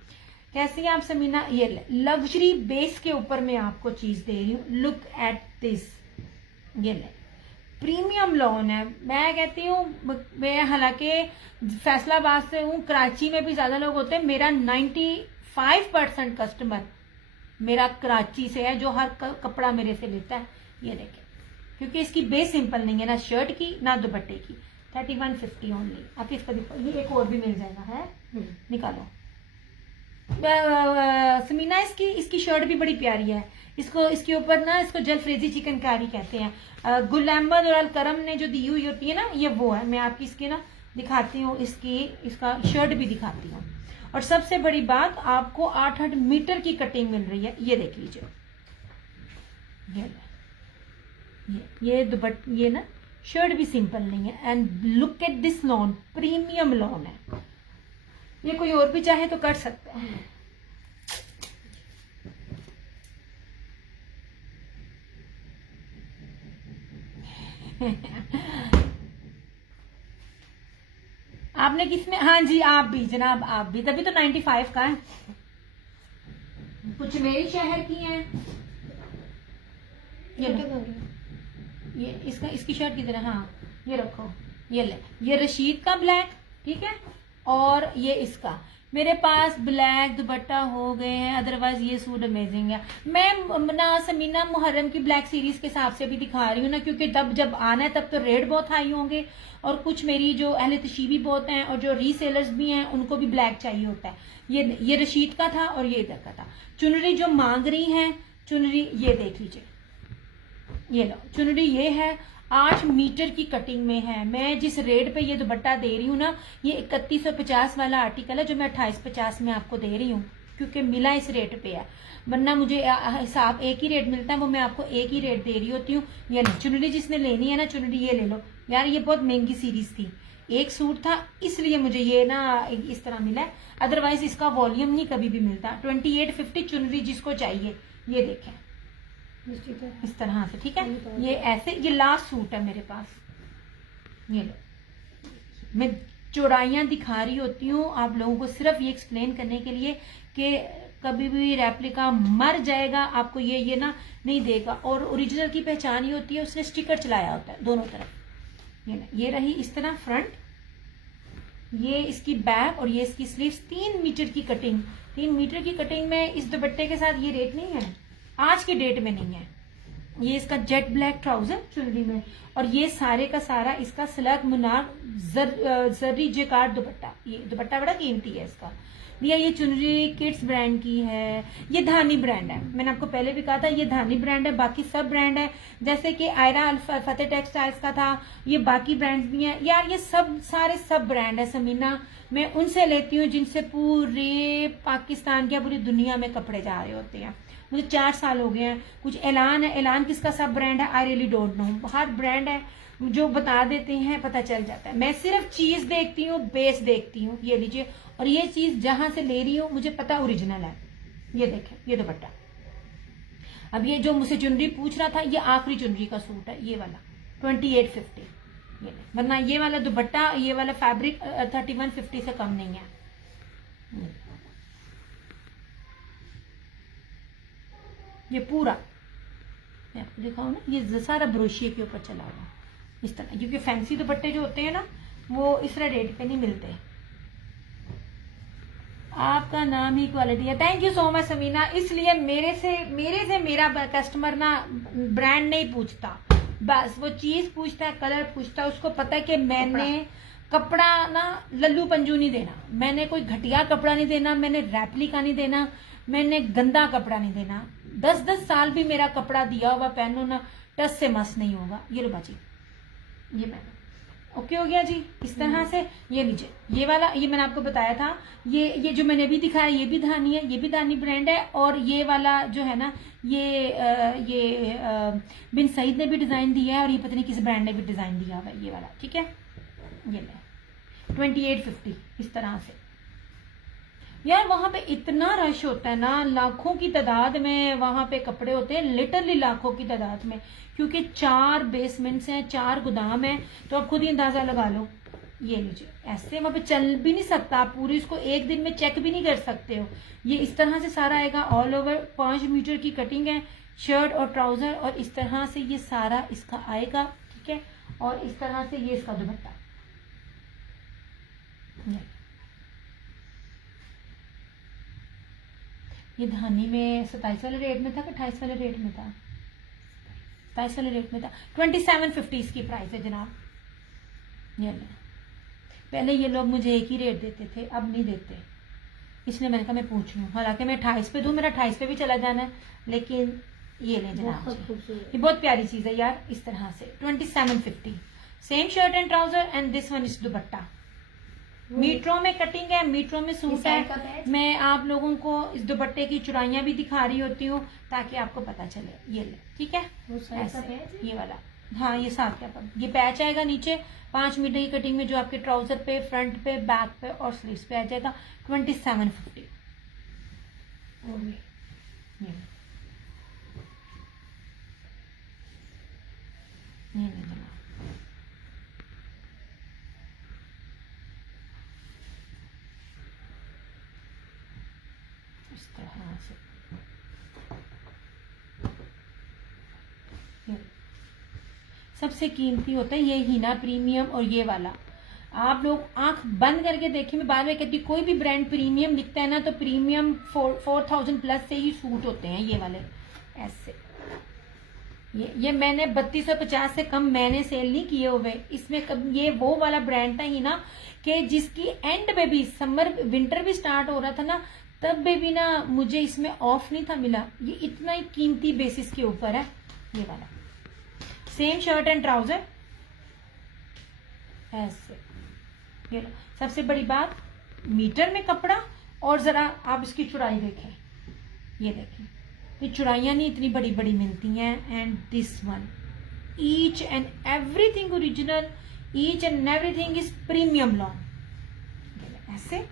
कैसी है आप समीना, ये लग्जरी बेस के ऊपर मैं आपको चीज दे रही हूँ। लुक एट दिस, ये ले प्रीमियम लॉन है। मैं कहती हूँ, मैं हालांकि फैसलाबाद से हूँ, कराची में भी ज्यादा लोग होते हैं, मेरा 95% कस्टमर मेरा कराची से है जो हर कपड़ा मेरे से लेता है। ये देखें, क्योंकि इसकी बेस सिंपल नहीं है, ना शर्ट की ना दुपट्टे की। 3150 ओनली। आप इसका देखो, ये एक और भी मिल जाएगा, है निकालो। समीना इसकी शर्ट भी बड़ी प्यारी है। इसके ऊपर ना, इसको जलफ्रेजी चिकनकारी कहते हैं। गुल अहमद और अल करम ने जो दी हुई होती है ना, ये वो है। मैं आपकी इसकी ना दिखाती हूँ, इसका शर्ट भी दिखाती हूँ। और सबसे बड़ी बात, आपको 8 मीटर की कटिंग मिल रही है। ये देख लीजिए, ये दुपट्टा, ये ना शर्ट भी सिंपल नहीं है। And look at this lawn, premium lawn है। ये कोई और भी चाहे तो कर सकता है। आपने किसने? हाँ जी, आप भी जनाब, आप भी, तभी तो 95 का है। कुछ मेरे शहर की हैं। ये इसकी शर्ट की तरह, हाँ ये रखो, ये ले, ये रशीद का ब्लैक, ठीक है, और ये इसका। मेरे पास ब्लैक दुपट्टा हो गए हैं, अदरवाइज ये सूट अमेजिंग है। मैं ना समीना मुहर्रम की ब्लैक सीरीज के हिसाब से भी दिखा रही हूँ ना, क्योंकि तब जब आना है तब तो रेट बहुत हाई होंगे, और कुछ मेरी जो अहले तशीबी बहुत हैं और जो रीसेलर्स भी हैं, उनको भी ब्लैक चाहिए होता है। ये रशीद का था और ये इधर का था। चुनरी जो मांग रही है, चुनरी ये देख लीजिए, ये लो चुनरी, ये है 8 मीटर की कटिंग में है। मैं जिस रेट पे ये दुपट्टा दे रही हूँ ना, ये 3150 वाला आर्टिकल है जो मैं 2850 में आपको दे रही हूँ, क्योंकि मिला इस रेट पे है। वरना मुझे हिसाब एक ही रेट मिलता है, वो मैं आपको एक ही रेट दे रही होती हूँ। ये नहीं, चुनरी जिसने लेनी है ना, चुनरी ये ले लो। यार ये बहुत महंगी सीरीज थी, एक सूट था, इसलिए मुझे ये ना इस तरह मिला है, अदरवाइज इसका वॉल्यूम नहीं कभी भी मिलता। 2850 चुनरी जिसको चाहिए, ये देखें इस तरह से, ठीक है। ये ऐसे, ये लास्ट सूट है मेरे पास। ये लो, मैं चौड़ाइयाँ दिखा रही होती हूँ आप लोगों को सिर्फ ये एक्सप्लेन करने के लिए कि कभी भी रेप्लिका मर जाएगा, आपको ये ना नहीं देगा। और ओरिजिनल की पहचान ही होती है, उसने स्टिकर चलाया होता है दोनों तरफ। ये रही इस तरह फ्रंट, ये इसकी बैक और ये इसकी स्लीव्स। 3 मीटर की कटिंग, 3 मीटर की कटिंग में इस दुपट्टे के साथ ये रेट नहीं है, आज की डेट में नहीं है। ये इसका जेट ब्लैक ट्राउजर चुनरी में, और ये सारे का सारा इसका सलग मुनार जर्री जेकार्ड दुपट्टा। ये दुपट्टा बड़ा कीमती है इसका। ये चुनरी किड्स ब्रांड की है, ये धानी ब्रांड है। मैंने आपको पहले भी कहा था ये धानी ब्रांड है, बाकी सब ब्रांड है। जैसे कि आयरा फतेह टेक्सटाइल्स का था, ये बाकी ब्रांड्स भी हैं यार। ये सब सारे सब ब्रांड है समीना, मैं उनसे लेती हूँ जिनसे पूरे पाकिस्तान या पूरी दुनिया में कपड़े जा रहे होते हैं। मुझे 4 साल हो गए हैं। कुछ ऐलान है, ऐलान किसका सब ब्रांड है, I really don't know. Her brand है जो बता देते हैं, पता चल जाता है। मैं सिर्फ चीज देखती हूँ, बेस देखती हूँ। ये लीजिए, और ये चीज जहां से ले रही हूँ मुझे पता ओरिजिनल है। ये देखें, ये दुपट्टा। अब ये जो मुझसे चुनरी पूछ रहा था, ये आखिरी चुनरी का सूट है, ये वाला 2850। ये वरना ये वाला दुपट्टा, ये वाला फैब्रिक 3150 से कम नहीं है। ये पूरा मैं आपको दिखाऊं ना, ये सारा ब्रोशिये के ऊपर चला हुआ इस तरह, क्योंकि फैंसी दुपट्टे जो होते हैं ना वो इस रेट पे नहीं मिलते। आपका नाम ही क्वालिटी है। Thank you so much Samina. इसलिए मेरे से मेरा कस्टमर ना ब्रांड नहीं पूछता, बस वो चीज पूछता है, कलर पूछता है। उसको पता है कि मैंने कपड़ा ना लल्लू पंजू नहीं देना, मैंने कोई घटिया कपड़ा नहीं देना, मैंने रेप्लिका नहीं देना, मैंने गंदा कपड़ा नहीं देना। 10-10 साल भी मेरा कपड़ा दिया हुआ पहनो ना, टस से मस नहीं होगा। ये लो बाजी, ये मैंने ओके हो गया जी। इस तरह से ये लीजिए, ये वाला, ये मैंने आपको बताया था, ये जो मैंने अभी दिखाया ये भी धानी है, ये भी धानी ब्रांड है। और ये वाला जो है ना, ये बिन सईद ने भी डिजाइन दिया है, और ये पता नहीं किस ब्रांड ने भी डिजाइन दिया हुआ है, ये वाला। ठीक है, ये ले 2850 इस तरह से। यार वहां पे इतना रश होता है ना, लाखों की तादाद में वहां पे कपड़े होते हैं, लिटरली लाखों की तादाद में, क्योंकि 4 बेसमेंट्स हैं, 4 गोदाम हैं। तो आप खुद ही अंदाजा लगा लो। ये लीजिए, ऐसे वहां पे चल भी नहीं सकता, आप पूरी इसको एक दिन में चेक भी नहीं कर सकते हो। ये इस तरह से सारा आएगा, ऑल ओवर 5 मीटर की कटिंग है, शर्ट और ट्राउजर, और इस तरह से ये सारा इसका आएगा। ठीक है, और इस तरह से ये इसका दुपट्टा। ये धानी में 27 वाले रेट में था कि 28 वाले रेट में था? 27 वाले रेट में था। 2750 इसकी प्राइस है जनाब। ये ले, पहले ये लोग मुझे एक ही रेट देते थे, अब नहीं देते, इसलिए मैंने कहा मैं पूछ लूँ। हालांकि मैं 28 पे दूँ, मेरा 28 पे भी चला जाना है, लेकिन ये ले जनाब, ये बहुत प्यारी चीज है यार। इस तरह से 2750, same shirt and trouser, and this one is दुपट्टा। मीटरों में कटिंग है, मीटरों में सूट है। मैं आप लोगों को इस दुपट्टे की चुराइयां भी दिखा रही होती हूँ ताकि आपको पता चले। ये ले, ठीक है, ऐसे ये वाला, हाँ ये साथ का ये पैच आएगा नीचे 5 मीटर की कटिंग में, जो आपके ट्राउजर पे, फ्रंट पे, बैक पे और स्लीव्स पे आ जाएगा। 2750। इस तरह से सबसे कीमती होता है ये हीना प्रीमियम, और ये वाला आप लोग आंख बंद करके देखिए। मैं बार बार कहती हूँ, कोई भी ब्रांड प्रीमियम लिखता है ना तो प्रीमियम 4000 प्लस से ही सूट होते हैं ये वाले। ऐसे ये मैंने 3250 से कम मैंने सेल नहीं किए हुए इसमें। ये वो वाला ब्रांड था ही ना कि जिसकी एंड में भी समर विंटर भी स्टार्ट हो रहा था ना, तब भी ना मुझे इसमें ऑफ नहीं था मिला। ये इतना ही कीमती बेसिस के ऊपर है ये वाला। सेम शर्ट एंड ट्राउजर ऐसे। ये लो, सबसे बड़ी बात मीटर में कपड़ा, और जरा आप इसकी चौड़ाई देखें, ये देखें, ये चौड़ाइयां नहीं इतनी बड़ी बड़ी मिलती हैं। And this one each and everything original, each and everything is premium long. ऐसे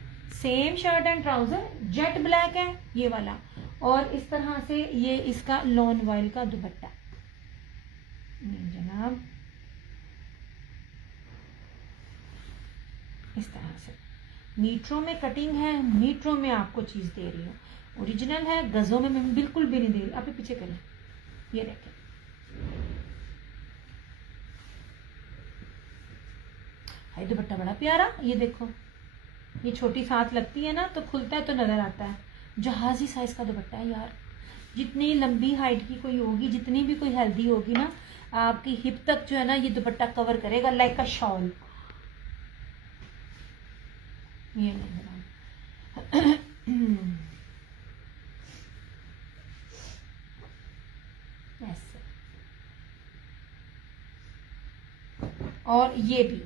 same shirt and trouser, jet black है ये वाला, और इस तरह से ये इसका लॉन वॉयल का दुपट्टा जनाब। इस तरह से मीटरों में कटिंग है, मीटरों में आपको चीज दे रही हूँ, ओरिजिनल है, गजों में मैं बिल्कुल भी नहीं दे रही। आप पीछे करें, ये देखें, हाय दुपट्टा बड़ा प्यारा। ये देखो, ये छोटी साथ लगती है ना तो खुलता है तो नजर आता है। जहाजी साइज का दुपट्टा है यार, जितनी लंबी हाइट की कोई होगी, जितनी भी कोई हेल्दी होगी ना, आपकी हिप तक जो है ना ये दुपट्टा कवर करेगा लाइक अ शॉल। ये ऐसे। और ये भी,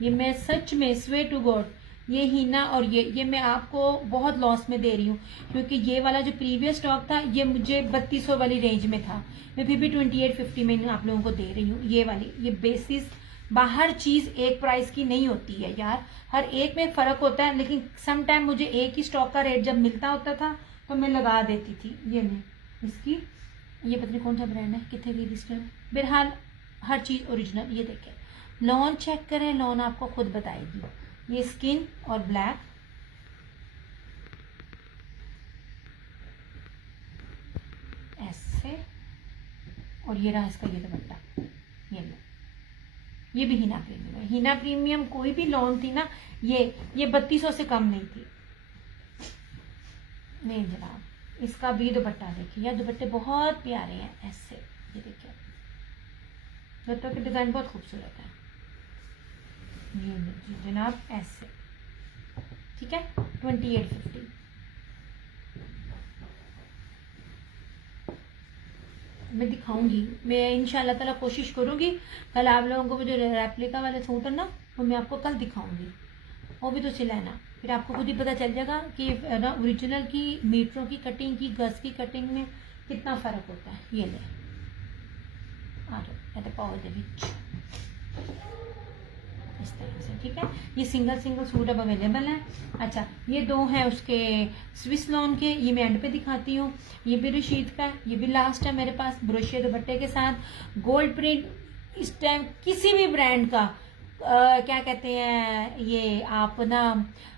ये मैं सच में स्वे टू गॉड, ये हीना और ये मैं आपको बहुत लॉस में दे रही हूँ, क्योंकि ये वाला जो प्रीवियस स्टॉक था ये मुझे 3200 वाली रेंज में था, मैं फिर भी 2850 में आप लोगों को दे रही हूँ। ये वाली, ये बेसिस, बाहर चीज एक प्राइस की नहीं होती है यार, हर एक में फर्क होता है, लेकिन सम टाइम मुझे एक ही स्टॉक का रेट जब मिलता होता था तो मैं लगा देती थी। ये नहीं, इसकी ये पता नहीं कौन सा ब्रांड है, कितने की लिस्ट है, बहरहाल हर चीज ओरिजिनल। ये देखें, लॉन चेक करें, लॉन आपको खुद बताएगी। ये स्किन और ब्लैक, ऐसे, और ये रहा इसका ये दुपट्टा, ये लो, ये भी हीना प्रीमियम है। हीना प्रीमियम कोई भी लॉन थी ना, ये 3200 से कम नहीं थी। नहीं जनाब, इसका भी दुपट्टा देखिए यार, दुपट्टे बहुत प्यारे हैं ऐसे, ये देखिए दुपट्टों की डिजाइन बहुत खूबसूरत है। ये जनाब ऐसे, ठीक है, 2850। मैं दिखाऊंगी, मैं इंशाल्लाह ताला कोशिश करूंगी कल आप लोगों को वो जो रेप्लिका वाले सूट है ना, वो मैं आपको कल दिखाऊंगी, वो भी तो सिलाना, फिर आपको खुद ही पता चल जाएगा कि ना ओरिजिनल की मीटरों की कटिंग की गज की कटिंग में कितना फर्क होता है। ये ले आ जाओ, पाओ दे विच इस तरह से, ठीक है। ये सिंगल सूट अब अवेलेबल है। अच्छा, ये दो हैं उसके स्विस लॉन के, ये मैं एंड पे दिखाती हूँ। ये भी रशीद का है, ये भी लास्ट है मेरे पास, ब्रोशिया दुपट्टे के साथ गोल्ड प्रिंट। इस टाइम किसी भी ब्रांड का क्या कहते हैं ये आप ना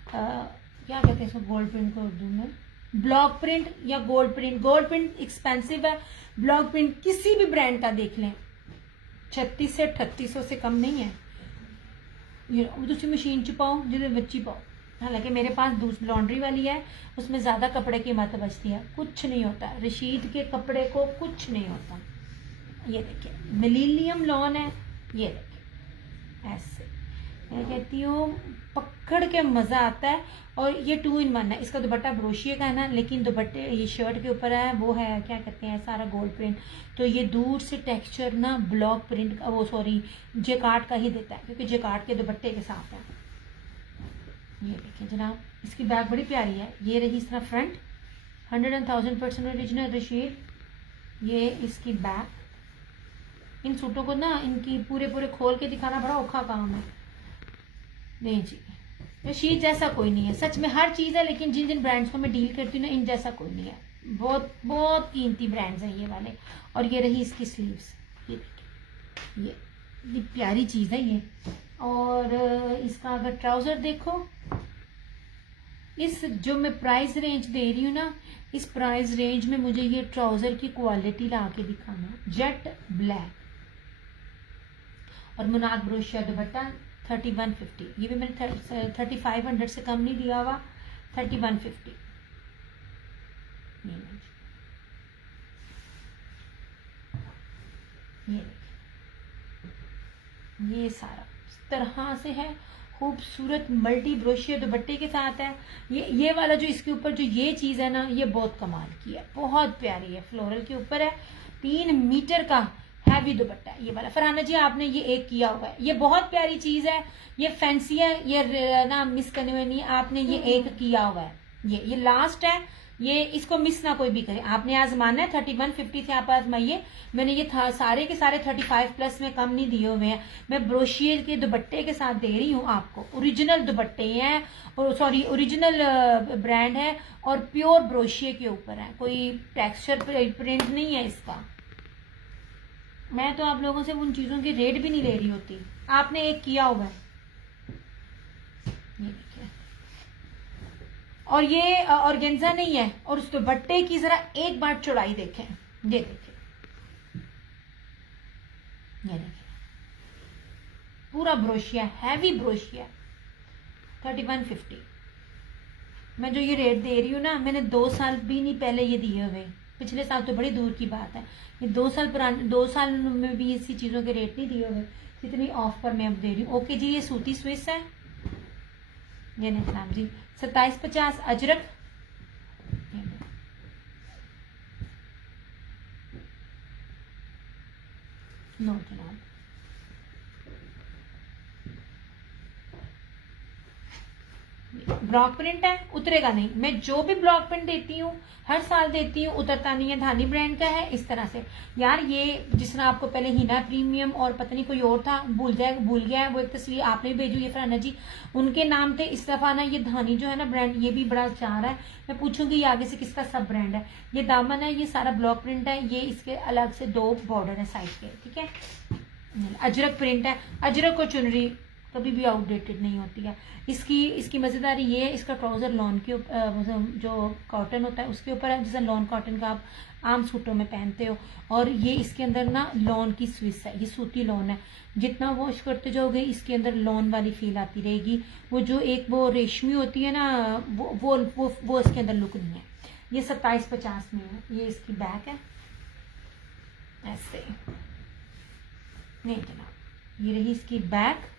क्या कहते हैं इसको, गोल्ड प्रिंट को उर्दू में ब्लॉक प्रिंट या gold print. Gold print expensive है, ब्लॉक प्रिंट किसी भी ब्रांड का देख लें 36 से 3800 से कम नहीं है। ये दूसरी मशीन च पाओ जिसे बच्ची पाओ, हालांकि मेरे पास दूसरी लॉन्ड्री वाली है, उसमें ज्यादा कपड़े की मत बचती है, कुछ नहीं होता, रशीद के कपड़े को कुछ नहीं होता। ये देखिए मिलीनियम लॉन है, ये देखिए ऐसे, मैं कहती हूँ पकड़ के मजा आता है। और ये 2 in 1 है, इसका दुपट्टा ब्रोशिया का है ना, लेकिन दुपट्टे ये शर्ट के ऊपर है वो है क्या कहते हैं सारा गोल्ड प्रिंट, तो ये दूर से टेक्सचर ना ब्लॉक प्रिंट का, वो सॉरी जेकार्ड का ही देता है, क्योंकि जेकार्ड के दुपट्टे के साथ है। ये देखिए जनाब, इसकी बैग बड़ी प्यारी है, ये रही इस तरह फ्रंट, 100% ओरिजिनल रशीद। ये इसकी बैक, इन सूटों को ना इनकी पूरे खोल के दिखाना बड़ा औखा काम है। नहीं जी, रशीद जैसा कोई नहीं है, सच में हर चीज है, लेकिन जिन जिन ब्रांड्स को मैं डील करती हूँ ना, इन जैसा कोई नहीं है, बहुत बहुत कीमती ब्रांड्स हैं ये वाले। और ये रही इसकी स्लीव्स, ये देखिए, ये प्यारी चीज है ये। और इसका अगर ट्राउजर देखो, इस जो मैं प्राइस रेंज दे रही हूँ ना, इस प्राइस रेंज में मुझे ये ट्राउजर की क्वालिटी ला के दिखाना, जेट ब्लैक और मुनाक ब्रोशिया दुपट्टा 3150, ये भी मैंने 3500 से कम नहीं दिया हुआ, 3150। ये सारा इस तरह से है, खूबसूरत मल्टी ब्रोशिया दुपट्टे के साथ है। ये वाला जो इसके ऊपर जो ये चीज है ना, ये बहुत कमाल की है, बहुत प्यारी है, फ्लोरल के ऊपर है, 3 मीटर का हैवी दुपट्टा है ये वाला। फरहाना जी आपने ये एक किया हुआ है, ये बहुत प्यारी चीज है, ये फैंसी है, ये ना मिस करने में नहीं, आपने ये एक किया हुआ है, ये लास्ट है, ये इसको मिस ना कोई भी करे, आपने आजमाना है। 3150 से आप आजमाइए, मैंने ये सारे के सारे 35+ में कम नहीं दिए हुए हैं, मैं ब्रोशियर के दुपट्टे के साथ दे रही हूँ आपको। ओरिजिनल दुपट्टे हैं, और सॉरी ओरिजिनल ब्रांड है, और प्योर ब्रोशियर के ऊपर है, कोई टेक्सचर प्रिंट नहीं है इसका। मैं तो आप लोगों से उन चीजों के रेट भी नहीं ले रही होती, आपने एक किया हुआ है, ये देखिए। और ये ऑर्गेन्जा नहीं है, और उस दुपट्टे की जरा एक बार चौड़ाई देखें, ये देखिए, ये देखिए पूरा ब्रोशिया, हैवी ब्रोशिया, 3150। मैं जो ये रेट दे रही हूँ ना, मैंने 2 साल भी नहीं पहले ये दिए हुए, पिछले साल तो बड़ी दूर की बात है, ये 2 साल पुराने, 2 साल में भी इसी चीज़ों के रेट नहीं दिए हुए जितनी ऑफ पर मैं अब दे रही हूँ। ओके जी, ये सूती स्विस है, ये नहीं जनाब जी, 2750 अजरक, नो जनाब, ब्लॉक प्रिंट है, उतरेगा नहीं। मैं जो भी ब्लॉक प्रिंट देती हूँ, हर साल देती हूँ, उतरता नहीं है। धानी ब्रांड का है, इस तरह से। यार ये जिस तरह आपको पहले हिना प्रीमियम और पता नहीं कोई और था, भूल गया है, वो एक तस्वीर आपने भी भेजी, ये फराना जी उनके नाम थे। इस दफा ना ये धानी जो है ना ब्रांड, ये भी बड़ा चाह रहा है। मैं पूछूंगी ये आगे से किसका सब ब्रांड है। ये दामन है, ये सारा ब्लॉक प्रिंट है, ये इसके अलग से 2 बॉर्डर है साइड के, ठीक है। अजरक प्रिंट है, अजरक और चुनरी कभी भी आउटडेटेड नहीं होती है। इसकी मजेदारी ये है, इसका ट्राउजर लॉन के जो कॉटन होता है उसके ऊपर है, जैसे लॉन कॉटन का आप आम सूटों में पहनते हो। और ये इसके अंदर ना लॉन की स्विस है, ये सूती लॉन है। जितना वॉश करते जाओगे इसके अंदर लॉन वाली फील आती रहेगी। वो जो एक वो रेशमी होती है ना, वो इसके अंदर लुक नहीं है। ये 2750 में है। ये इसकी बैक है, ऐसे नहीं जनाब, ये रही इसकी बैक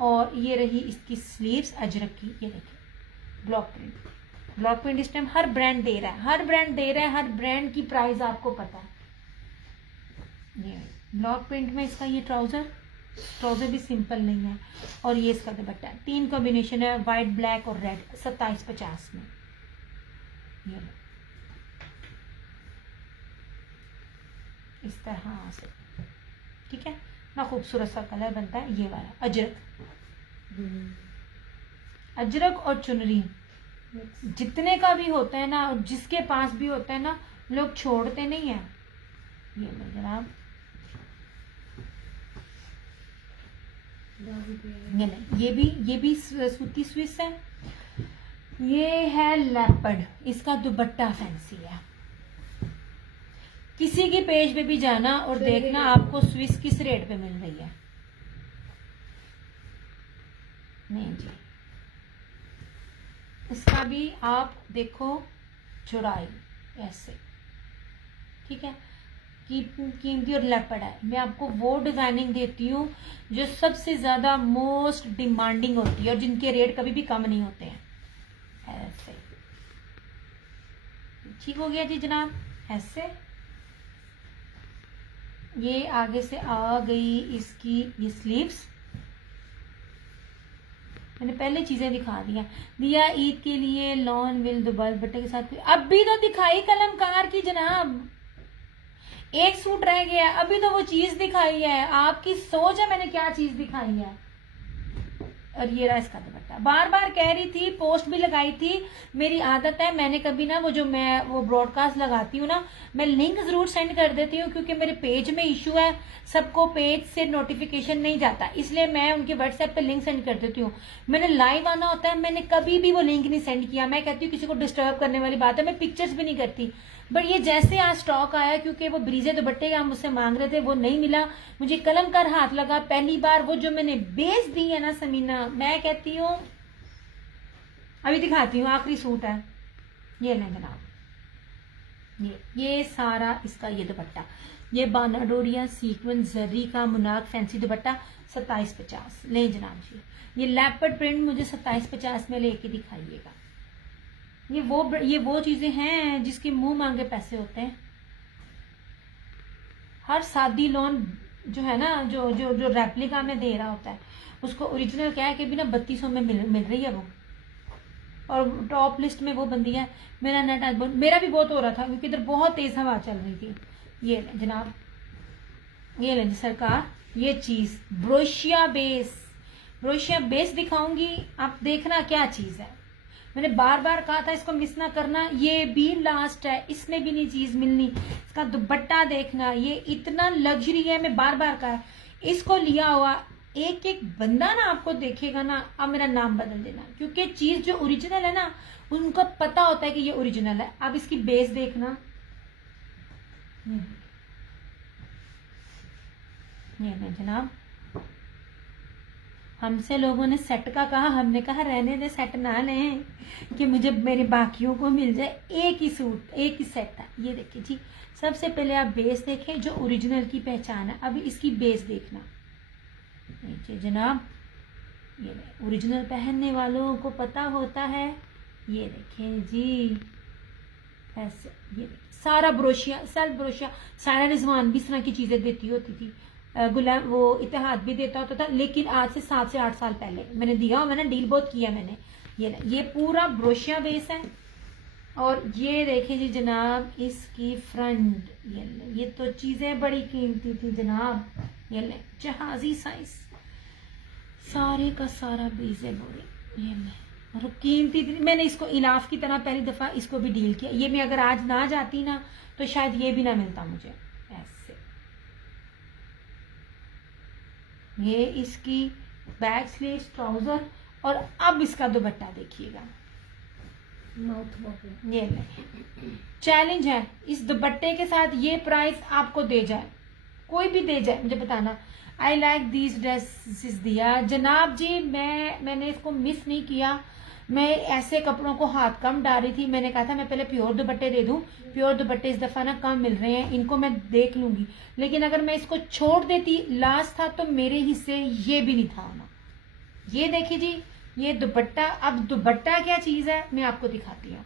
और ये रही इसकी स्लीव्स अजरक की। ये देखिए ब्लॉक प्रिंट इस टाइम हर ब्रांड दे रहा है, हर ब्रांड की प्राइस आपको पता है। ये ब्लॉक प्रिंट में इसका ये ट्राउजर भी सिंपल नहीं है। और ये इसका दुपट्टा, 3 कॉम्बिनेशन है, व्हाइट, ब्लैक और रेड, 2750 में। ये इस तरह से, ठीक है ना, खूबसूरत सा कलर बनता है। ये वाला अजरक और चुनरी जितने का भी होता है ना, और जिसके पास भी होता है ना, लोग छोड़ते नहीं है। ये लो जनाब, ये भी सूती स्विस है। ये है लेपर्ड, इसका दुपट्टा फैंसी है। किसी की पेज पे भी जाना और देखना आपको स्विस किस रेट पे मिल रही है। नहीं जी, इसका भी आप देखो चौड़ाई ऐसे, ठीक है, कीमती और लेपर्ड है। मैं आपको वो डिजाइनिंग देती हूँ जो सबसे ज्यादा मोस्ट डिमांडिंग होती है और जिनके रेट कभी भी कम नहीं होते हैं। ऐसे ठीक हो गया जी जनाब, ऐसे। ये आगे से आ गई इसकी ये स्लीव्स, मैंने पहले चीजें दिखा दिया ईद के लिए लॉन विल दुपट्टे के साथ। अभी तो दिखाई कलमकार की जनाब, एक सूट रह गया, अभी तो वो चीज दिखाई है। आपकी सोच है मैंने क्या चीज दिखाई है। और ये रहा इसका दुपट्टा। बार बार कह रही थी, पोस्ट भी लगाई थी, मेरी आदत है, मैंने कभी ना वो ब्रॉडकास्ट लगाती हूँ ना, मैं लिंक जरूर सेंड कर देती हूँ, क्योंकि मेरे पेज में इशू है, सबको पेज से नोटिफिकेशन नहीं जाता, इसलिए मैं उनके व्हाट्सएप पे लिंक सेंड कर देती हूँ। मैंने लाइव आना होता है, मैंने कभी भी वो लिंक नहीं सेंड किया। मैं कहती हूँ किसी को डिस्टर्ब करने वाली बात है, मैं पिक्चर्स भी नहीं करती। बट ये जैसे आज स्टॉक आया, क्योंकि वो ब्रीजे दुपट्टे का मुझसे मांग रहे थे, वो नहीं मिला, मुझे कलमकार हाथ लगा। पहली बार वो जो मैंने बेच दी है ना समीना, मैं कहती हूँ, अभी दिखाती हूँ, आखिरी सूट है, ये लें जनाब। ये सारा इसका ये दुपट्टा, ये बाना डोरिया सीक्वेंस जरी का मुनाक फैंसी दुपट्टा 2750 ले जनाब जी। ये लेपर्ड प्रिंट मुझे 2750 में लेके दिखाइएगा। ये वो चीजें हैं जिसके मुंह मांगे पैसे होते हैं। हर शादी लोन जो है ना, जो रेप्लिका में दे रहा होता है, उसको ओरिजिनल क्या है कि भी ना 3200 में मिल रही है वो। और टॉप लिस्ट में वो बंदी है। मेरा नेट आज मेरा भी बहुत हो रहा था, क्योंकि इधर बहुत तेज हवा चल रही थी। ये ले जनाब, ये ले सरकार, ये चीज ब्रोशिया बेस दिखाऊंगी, आप देखना क्या चीज है। मैंने बार बार कहा था इसको मिस ना करना, ये भी लास्ट है, इसमें भी नहीं चीज मिलनी। इसका दुपट्टा देखना, ये इतना लग्जरी है, मैं बार बार कहा, इसको लिया हुआ एक एक बंदा ना आपको देखेगा ना, अब मेरा नाम बदल देना, क्योंकि चीज जो ओरिजिनल है ना, उनको पता होता है कि ये ओरिजिनल है। अब इसकी बेस देखना, ये जनाब, हमसे लोगों ने सेट का कहा, हमने कहा रहने दे, सेट ना लें कि मुझे मेरे बाकियों को मिल जाए। एक ही सूट, एक ही सेट था। ये देखिए जी, सबसे पहले आप बेस देखें जो ओरिजिनल की पहचान है। अभी इसकी बेस देखना, देखिए जनाब, ये ओरिजिनल पहनने वालों को पता होता है। ये देखें जी, ऐसे ये देखिए सारा ब्रोशिया, सेल्फ ब्रोशिया। सारा रिजवान भी इस तरह की चीजें देती होती थी, गुलाम वो इतिहाद भी देता होता था, लेकिन आज से 7 से 8 साल पहले मैंने दिया, मैंने डील बहुत किया मैंने। ये पूरा ब्रोशिया बेस है। और ये देखिए जी जनाब, इसकी फ्रंट, ये तो चीजें बड़ी कीमती थी जनाब। ये ले जहाजी साइज, सारे का सारा बीजे बोरे, ये ले और कीमती थी। मैंने इसको इलाफ की तरह पहली दफा इसको भी डील किया। ये मैं अगर आज ना जाती ना तो शायद ये भी ना मिलता मुझे। ऐसे ये इसकी बैक स्लीव, ट्राउजर, और अब इसका दुपट्टा देखिएगा। माउथ वॉकिंग, ये नहीं, चैलेंज है इस दुपट्टे के साथ ये प्राइस आपको दे जाए, कोई भी दे जाए, मुझे बताना। आई लाइक दीज ड्रेसेस दिया जनाब जी। मैंने इसको मिस नहीं किया। मैं ऐसे कपड़ों को हाथ कम डाल रही थी, मैंने कहा था मैं पहले प्योर दुपट्टे दे दूं। प्योर दुपट्टे इस दफा ना कम मिल रहे हैं, इनको मैं देख लूंगी। लेकिन अगर मैं इसको छोड़ देती, लास्ट था तो मेरे हिस्से ये भी नहीं था ना। ये देखिए जी, ये दुपट्टा। अब दुपट्टा क्या चीज है मैं आपको दिखाती हूँ।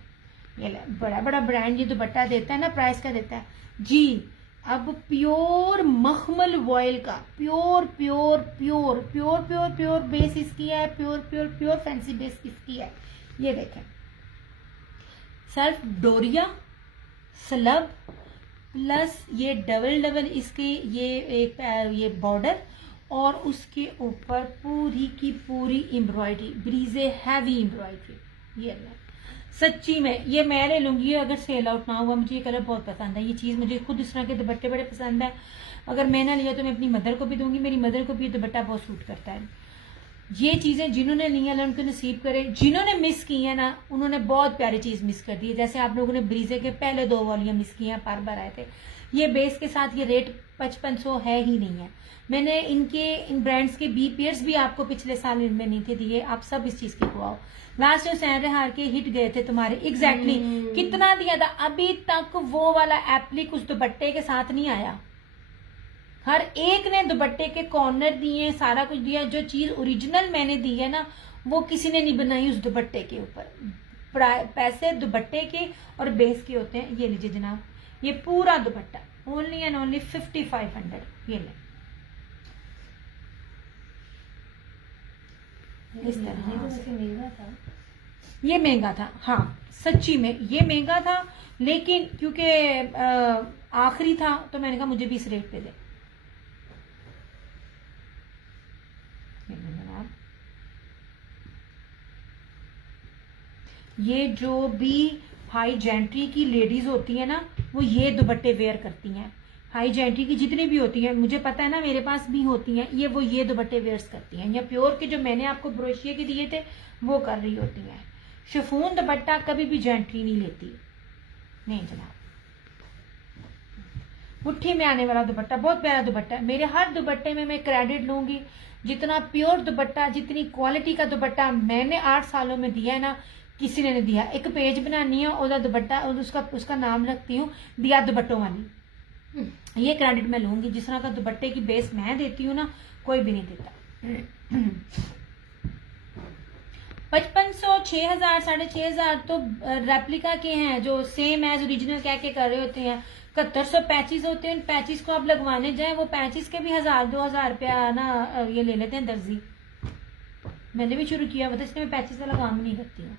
ये बड़ा बड़ा ब्रांड ये दुपट्टा देता है ना, प्राइस का देता है जी। अब प्योर मखमल वॉयल का pure pure pure pure pure pure base इसकी है, pure pure pure fancy base इसकी है। ये देखें, सेल्फ डोरिया स्लब प्लस ये डबल इसकी ये एक ये बॉर्डर, और उसके ऊपर पूरी की पूरी एम्ब्रॉयडरी, ब्रीजे हैवी एम्ब्रॉयडरी। ये सच्ची में ये मैं ले लूंगी अगर सेल आउट ना हुआ। मुझे ये कलर बहुत पसंद है, ये चीज मुझे खुद इस तरह के दुपट्टे बड़े पसंद है। अगर मैं ना लिया तो मैं अपनी मदर को भी दूंगी, मेरी मदर को भी ये दुपट्टा बहुत सूट करता है। ये चीजें जिन्होंने ली है उनको नसीब करे, जिन्होंने मिस की है ना उन्होंने बहुत प्यारी चीज मिस कर दी है। जैसे आप लोगों ने ब्रीजे के पहले 2 वॉल्यूम मिस किए हैं, पर बार आए थे। ये बेस के साथ ये रेट 5500 है ही नहीं है। मैंने इन ब्रांड्स के बी पेयर्स भी आपको पिछले साल इनमें नहीं थे दिए, आप सब इस चीज के खुआओ। लास्ट जो सैरे हार के हिट गए थे तुम्हारे, एग्जैक्टली कितना दिया था, अभी तक वो वाला एप्लिक उस दुपट्टे के साथ नहीं आया। हर एक ने दुपट्टे के कॉर्नर दिए, सारा कुछ दिया। जो चीज ओरिजिनल मैंने दी है ना वो किसी ने नहीं बनाई उस दुपट्टे के ऊपर। पैसे दुपट्टे के और बेस के होते हैं। ये लीजिए जनाब, ये पूरा दुपट्टा ओनली एंड ओनली 5500। ये ले इस तरह महंगा था, ये महंगा था, हाँ सच्ची में ये महंगा था, लेकिन क्योंकि आखिरी था तो मैंने कहा मुझे भी इस रेट पे दे। ये जो भी हाई जेंट्री की लेडीज होती है ना वो ये दुपट्टे वेयर करती हैं। हाई जेंट्री की जितनी भी होती हैं, मुझे पता है ना, मेरे पास भी होती हैं, ये दुपट्टे वेयर्स करती हैं। या प्योर के जो मैंने आपको ब्रोशिया के दिए थे वो कर रही होती हैं। शिफॉन दुपट्टा कभी भी जेंट्री नहीं लेती, नहीं जनाब। मुट्ठी में आने वाला दुपट्टा, बहुत प्यारा दुपट्टा है। मेरे हर दुपट्टे में मैं क्रेडिट लूंगी। जितना प्योर दुपट्टा, जितनी क्वालिटी का दुपट्टा मैंने 8 सालों में दिया है ना, किसी ने नहीं दिया। एक पेज बनानी है और दुपट्टा और उसका नाम रखती हूँ दिया दुपट्टों वाली। ये क्रेडिट मैं लूंगी। जिस तरह का दुपट्टे की बेस मैं देती हूँ ना कोई भी नहीं देता। 5500, 6000, 6500 तो रेप्लिका के हैं जो सेम एज ओरिजिनल कह के कर रहे होते हैं। 7100 पैचेस होते हैं, उन पैचेस को आप लगवाने जाए वो पैचेस के भी 1000-2000 रुपया ना ये ले लेते हैं दर्जी। मैंने भी शुरू किया था, इसलिए मैं पैचेस वाला काम नहीं करती हूँ।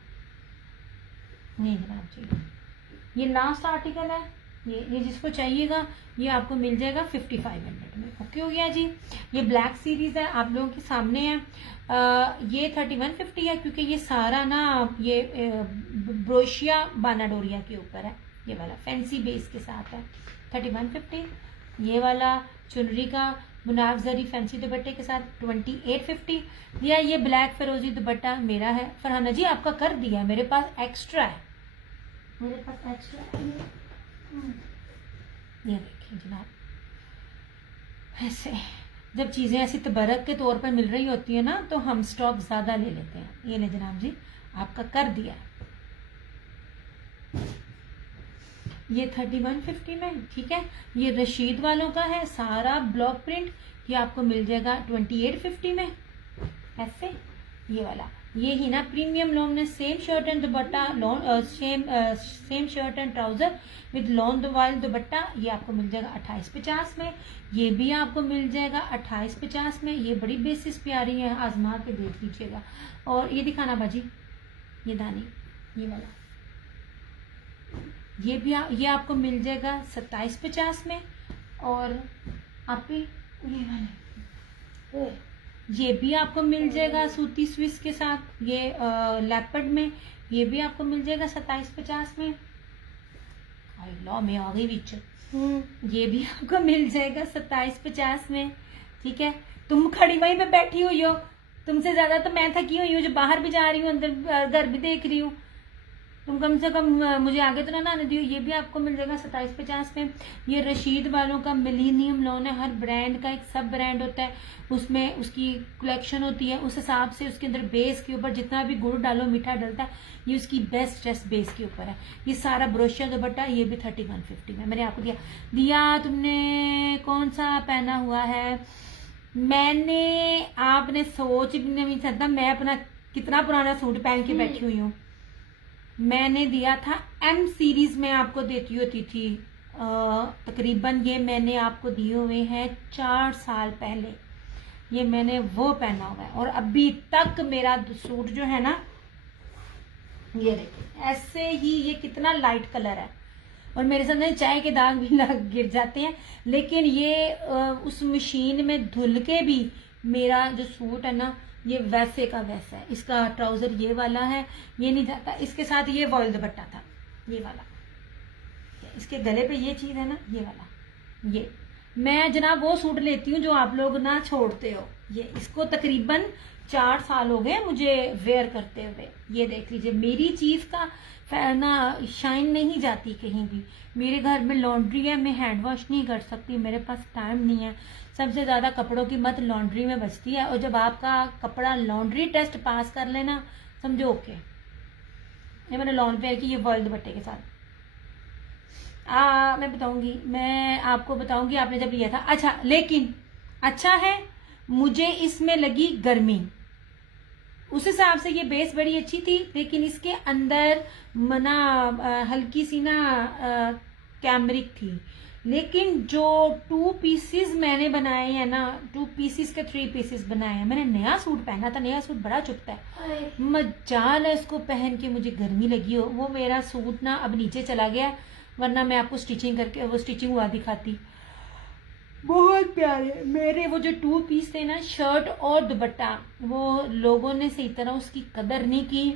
नहीं जनाब जी, ये लास्ट आर्टिकल है। ये जिसको चाहिएगा ये आपको मिल जाएगा 5500 में। ओके हो गया जी। ये ब्लैक सीरीज है, आप लोगों के सामने है। ये 3150 है क्योंकि ये सारा ना ये ब्रोशिया बानाडोरिया के ऊपर है। ये वाला फैंसी बेस के साथ है 3150। ये वाला चुनरी का मुनाफ जरी फैंसी दुपट्टे के साथ 2850। या ये ब्लैक फिरोजी दुपट्टा मेरा है। फरहाना जी आपका कर दिया, मेरे पास एक्स्ट्रा है, मेरे पास एक्स्ट्रा है। ये देखिए जनाब, ऐसे जब चीज़ें ऐसी तबरक के तौर पर मिल रही होती है ना तो हम स्टॉक ज़्यादा ले लेते हैं। ये ले जनाब जी, आपका कर दिया। ये 3150 में, ठीक है। ये रशीद वालों का है सारा ब्लॉक प्रिंट, ये आपको मिल जाएगा 2850 में ऐसे। ये वाला ये ही ना प्रीमियम लॉन्ग ने same shirt and dupatta same shirt and trouser with long while दुपट्टा, ये आपको मिल जाएगा 2850 में। ये भी आपको मिल जाएगा 2850 में। ये बड़ी बेसिस प्यारी है, आजमा के देख लीजिएगा। और ये दिखाना बाजी, ये दानी, ये वाला ये भी ये आपको मिल जाएगा 2750 में। और आप भी ये वाले ये भी आपको मिल जाएगा सूती स्विस के साथ, ये लेपर्ड में, ये भी आपको मिल जाएगा 2750 में। लो में आ गई बीच। ये भी आपको मिल जाएगा 2750 में, ठीक है। तुम खड़ी वहीं पे बैठी हुई हो, तुमसे ज्यादा तो मैं थकी हुई हूँ जो बाहर भी जा रही हूँ, अंदर घर भी देख रही हूँ। तुम कम से कम मुझे आगे तो ना आने दियो। ये भी आपको मिल जाएगा 2750 में। ये रशीद वालों का मिलीनियम लॉन है। हर ब्रांड का एक सब ब्रांड होता है, उसमें उसकी कलेक्शन होती है, उस हिसाब से उसके अंदर बेस के ऊपर जितना भी गुड़ डालो मीठा डलता है, ये उसकी बेस्ट ड्रेस बेस के ऊपर है। ये सारा ब्रोशिया दुपट्टा, ये भी 3150 में मैंने आपको दिया। तुमने कौन सा पहना हुआ है? मैंने आपने सोच भी नहीं सकता मैं अपना कितना पुराना सूट पहन के बैठी हुई हूँ। मैंने दिया था एम सीरीज में, आपको देती होती थी तकरीबन। ये मैंने आपको दिए हुए हैं 4 साल पहले, ये मैंने वो पहना हुआ है। और अभी तक मेरा सूट जो है ना, ये देखिए ऐसे ही, ये कितना लाइट कलर है। और मेरे सामने चाय के दाग भी गिर जाते हैं, लेकिन ये उस मशीन में धुल के भी मेरा जो सूट है ना, ये वैसे का वैसा है। इसका ट्राउजर ये वाला है, ये नहीं जाता। इसके साथ ये वॉयल दुपट्टा था, ये वाला। इसके गले पे ये चीज है ना, ये वाला। ये मैं जनाब वो सूट लेती हूँ जो आप लोग ना छोड़ते हो। ये इसको तकरीबन 4 साल हो गए मुझे वेयर करते हुए। ये देख लीजिए, मेरी चीज का ना शाइन नहीं जाती कहीं भी। मेरे घर में लॉन्ड्री है, मैं हैंड वॉश नहीं कर सकती, मेरे पास टाइम नहीं है। सबसे ज्यादा कपड़ों की मत लॉन्ड्री में बचती है। और जब आपका कपड़ा लॉन्ड्री टेस्ट पास कर लेना, समझो ओके। ये मैंने लॉन वेयर की, ये वर्ल्ड दुपट्टे के साथ। मैं आपको बताऊंगी आपने जब लिया था। अच्छा, लेकिन अच्छा है, मुझे इसमें लगी गर्मी, उस हिसाब से ये बेस बड़ी अच्छी थी, लेकिन इसके अंदर मना हल्की सी ना कैमरिक थी। लेकिन जो 2 पीसेस मैंने बनाए हैं ना, 2 पीसेस के 3 पीसेस बनाए हैं। मैंने नया सूट पहना था, नया सूट बड़ा चुभता है, मजाल है इसको पहन के मुझे गर्मी लगी हो। वो मेरा सूट ना अब नीचे चला गया, वरना मैं आपको स्टिचिंग करके वो स्टिचिंग हुआ दिखाती। बहुत प्यारे मेरे वो जो 2 पीस थे ना, शर्ट और दुपट्टा, वो लोगों ने सही तरह उसकी कदर नहीं की।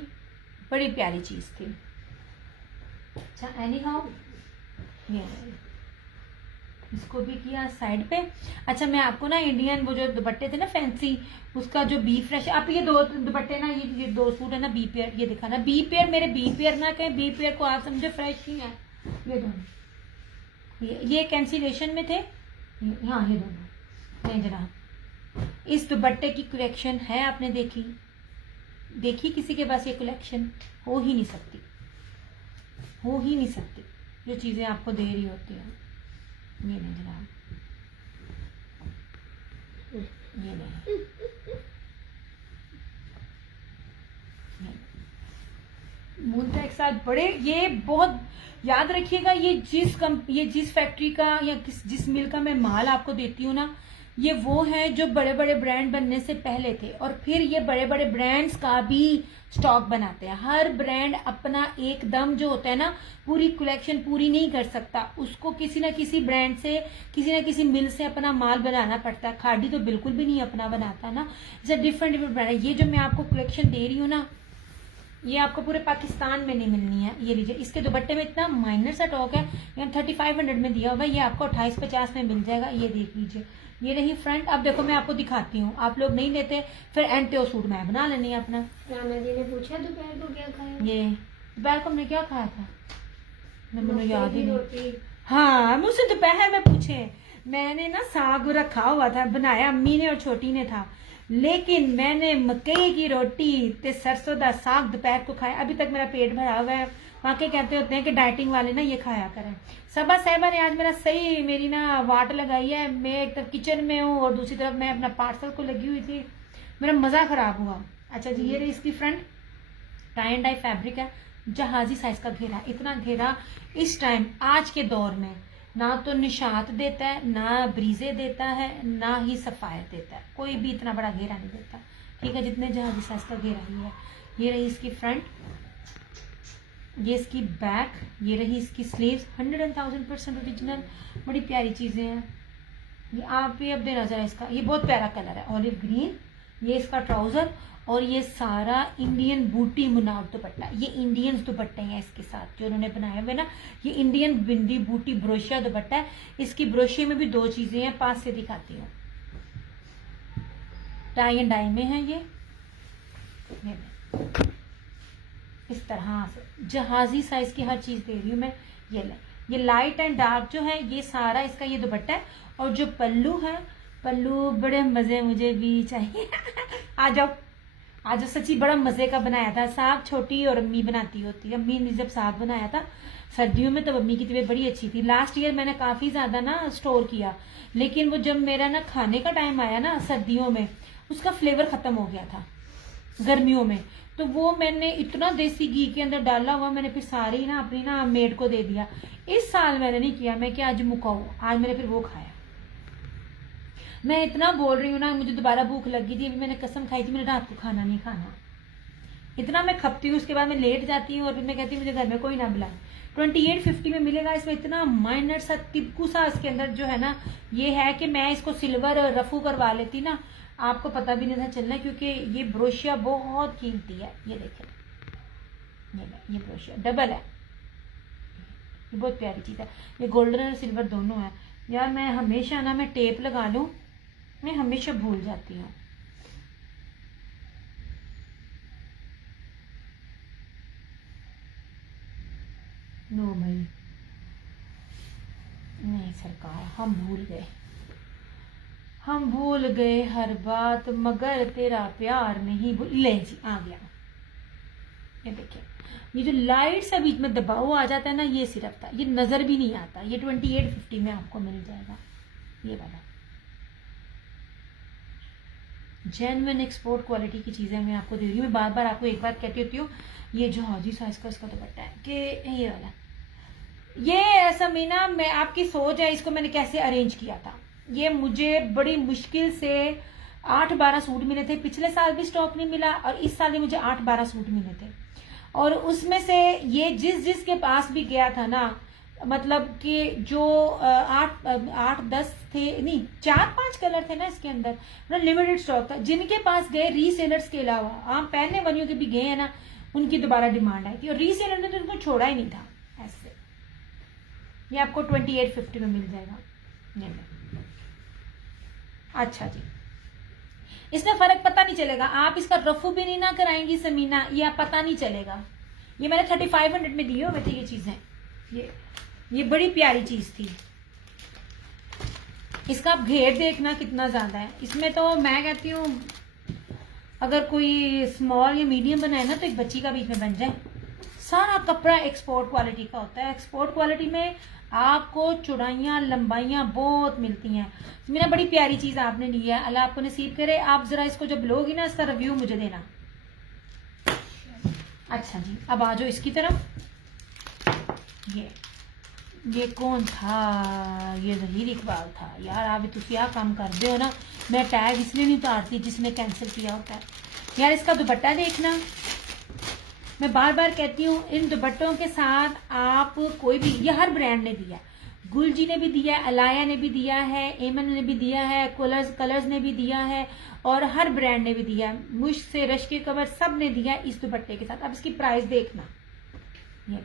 बड़ी प्यारी चीज थी। अच्छा, एनी हाउ ये इसको भी किया साइड पे। अच्छा, मैं आपको ना इंडियन वो जो दुपट्टे थे ना फैंसी, उसका जो बी फ्रेश, आप ये 2 दुपट्टे ना, ये 2 सूट है ना बी पेयर, ये दिखाना बी पेयर, मेरे बी पेयर ना कहें, बी पेयर को आप समझो फ्रेश ही है। ये दोनों ये कैंसिलेशन में थे। हाँ, ये दोनों नहीं जनाब। इस दुपट्टे की कलेक्शन है, आपने देखी किसी के पास ये कलेक्शन हो ही नहीं सकती, हो ही नहीं सकती जो चीजें आपको दे रही होती है। ये नहीं जनाब, ये नहीं, मूनता एक साथ बड़े, ये बहुत याद रखिएगा। ये जिस फैक्ट्री का या जिस मिल का मैं माल आपको देती हूँ ना, ये वो है जो बड़े बड़े ब्रांड बनने से पहले थे, और फिर ये बड़े बड़े ब्रांड्स का भी स्टॉक बनाते हैं। हर ब्रांड अपना एकदम जो होता है ना, पूरी कलेक्शन पूरी नहीं कर सकता, उसको किसी ना किसी ब्रांड से, किसी ना किसी मिल से अपना माल बनाना पड़ता है। खादी तो बिल्कुल भी नहीं अपना बनाता ना, इसे डिफरेंट ब्रांड है। ये जो मैं आपको कलेक्शन दे रही हूँ ना, ये आपको पूरे पाकिस्तान में नहीं मिलनी है। ये लीजिए, इसके दुपट्टे में इतना माइनर सा टॉक है, यहाँ 3500 में दिया होगा, ये आपको 2850 में मिल जाएगा। ये देख लीजिए, ये रही फ्रंट। अब देखो मैं आपको दिखाती हूँ, आप लोग नहीं लेते फिर एंटे सूट मैं बना लेनी है अपना। राना जी ने पूछा दोपहर को क्या खाया? ये दोपहर को हमने क्या खाया था, मुझे याद ही नहीं। हाँ, मुझसे दोपहर में पूछे, मैंने ना साग रखा हुआ था, बनाया अम्मी ने और छोटी ने था, लेकिन मैंने मकई की रोटी ते सरसों दा साग दोपहर को खाया। अभी तक मेरा पेट भरा हुआ है। वाकई कहते होते हैं कि डाइटिंग वाले ना ये खाया करें। सबा साहिबा ने आज मेरी ना वाट लगाई है। मैं एक तरफ किचन में हूँ और दूसरी तरफ मैं अपना पार्सल को लगी हुई थी। मेरा मजा खराब हुआ। अच्छा जी, ये रही इसकी front, tie and dye fabric है, जहाजी साइज का घेरा। इतना घेरा इस टाइम आज के दौर में ना तो निशात देता है, ना ब्रीजे देता है, ना ही सफायर देता है। कोई भी इतना बड़ा घेरा नहीं देता। ठीक है, जितने जहाजी साइज का घेरा ही है। ये रही इसकी फ्रंट, ये इसकी बैक, ये रही इसकी स्लीव्स। 100,000% ओरिजिनल, बड़ी प्यारी चीजें हैं। ये आप भी अब देना जरा इसका, ये बहुत प्यारा कलर है, ऑलिव ग्रीन। ये इसका ट्राउजर और ये सारा इंडियन बूटी मुनाव दुपट्टा। ये इंडियन दुपट्टे हैं इसके साथ जो उन्होंने बनाए हुए ना, ये इंडियन बिंदी बूटी ब्रोशिया दुपट्टा है। इसकी ब्रोशिया में भी दो चीजें हैं, पास से दिखाती हूँ। टाई एंड डाई में है ये इस तरह से जहाजी साइज की हर चीज दे रही हूँ मैं। ये लाइट एंड डार्क जो है ये सारा इसका ये दुपट्टा है। और जो पल्लू है, पल्लू बड़े मजे मुझे भी चाहिए। आ जाओ आज सच्ची बड़ा मजे का बनाया था। साग छोटी और अम्मी बनाती होती है। अम्मी ने जब साग बनाया था सर्दियों में तब अम्मी की तबीयत बड़ी अच्छी थी। लास्ट ईयर मैंने काफी ज्यादा ना स्टोर किया, लेकिन वो जब मेरा ना खाने का टाइम आया ना सर्दियों में, उसका फ्लेवर खत्म हो गया था गर्मियों में। तो वो मैंने इतना देसी घी के अंदर डाला हुआ, मैंने फिर सारी ना अपनी ना मेड को दे दिया। इस साल मैंने नहीं किया, मैं क्या आज मुकाऊ, आज मैंने फिर वो खाया। मैं इतना बोल रही हूँ ना, मुझे दोबारा भूख लगी थी। अभी मैंने कसम खाई थी मैंने रात को खाना नहीं खाना। इतना मैं खपती हूँ, उसके बाद मैं लेट जाती हूँ और फिर मैं कहती हूँ मुझे घर में कोई ना बुलाए। 2850 में मिलेगा। इसमें इतना माइनर सा टिपकू सा इसके अंदर जो है ना, ये है कि मैं इसको सिल्वर रफू करवा लेती ना, आपको पता भी नहीं था चलना, क्योंकि ये ब्रोशिया बहुत कीमती है। ये देखें, ये ब्रोशिया डबल है, ये बहुत प्यारी चीज है। ये गोल्डन और सिल्वर दोनों है। यार मैं हमेशा ना, मैं टेप लगा लूं, मैं हमेशा भूल जाती हूँ। नो भाई नहीं सरकार, हम भूल गए हर बात, मगर तेरा प्यार नहीं भूल। ले जी आ गया। ये देखिए, ये जो लाइट सा बीच में दबाव आ जाता है ना, ये सिर्फ था, ये नजर भी नहीं आता। ये 2850 में आपको मिल जाएगा। ये वाला जेन्युइन एक्सपोर्ट क्वालिटी की चीजें मैं आपको दे रही हूँ। मैं बार बार आपको एक बार कहती होती हूँ, ये जो हाजी साइज का इसका दुपट्टा है कि ये वाला, ये समीना मैं आपकी सोच है, इसको मैंने कैसे अरेंज किया था। ये मुझे बड़ी मुश्किल से 8-12 सूट मिले थे। पिछले साल भी स्टॉक नहीं मिला और इस साल भी मुझे 8-12 सूट मिले थे। और उसमें से ये जिस के पास भी गया था ना, मतलब कि जो 8-10 थे, नहीं 4-5 कलर थे ना इसके अंदर, मतलब लिमिटेड स्टॉक था। जिनके पास गए रीसेलर्स के अलावा, आम पहनने वालियों के भी गए हैं ना, उनकी दोबारा डिमांड आई थी और रीसेलर ने तो उनको छोड़ा ही नहीं था। ऐसे ये आपको 2850 में मिल जाएगा। अच्छा जी, इसमें फर्क पता नहीं चलेगा। आप इसका रफू भी नहीं ना कराएंगी समीना, ये पता नहीं चलेगा। ये मैंने 3500 में दी हुई थी ये चीजें। ये बड़ी प्यारी चीज थी। इसका आप घेर देखना कितना ज्यादा है। इसमें तो मैं कहती हूँ अगर कोई स्मॉल या मीडियम बनाए ना, तो एक बच्ची का बीच में बन जाए। सारा कपड़ा एक्सपोर्ट क्वालिटी का होता है। एक्सपोर्ट क्वालिटी में आपको चौड़ाइयाँ लंबाइयाँ बहुत मिलती हैं। मेरा बड़ी प्यारी चीज आपने ली है, अल्लाह आपको नसीब करे। आप जरा इसको जब लोगी ना, इसका रिव्यू मुझे देना। अच्छा जी, अब आ जाओ इसकी तरफ। ये कौन था? ये ज़हीर इकबाल था। यार आप तुम क्या काम कर दे हो ना, मैं टैग इसलिए नहीं उतारती जिसने कैंसिल किया होता है। यार इसका दुपट्टा देखना, मैं बार बार कहती हूँ इन दुपट्टों के साथ आप कोई भी, ये हर ब्रांड ने दिया, गुलजी ने भी दिया है, अलाया ने भी दिया है, एमन ने भी दिया है, कलर्स ने भी दिया है और हर ब्रांड ने भी दिया है। मुझ से रश के कवर सब ने दिया है इस दुपट्टे के साथ। अब इसकी प्राइस देखना, ये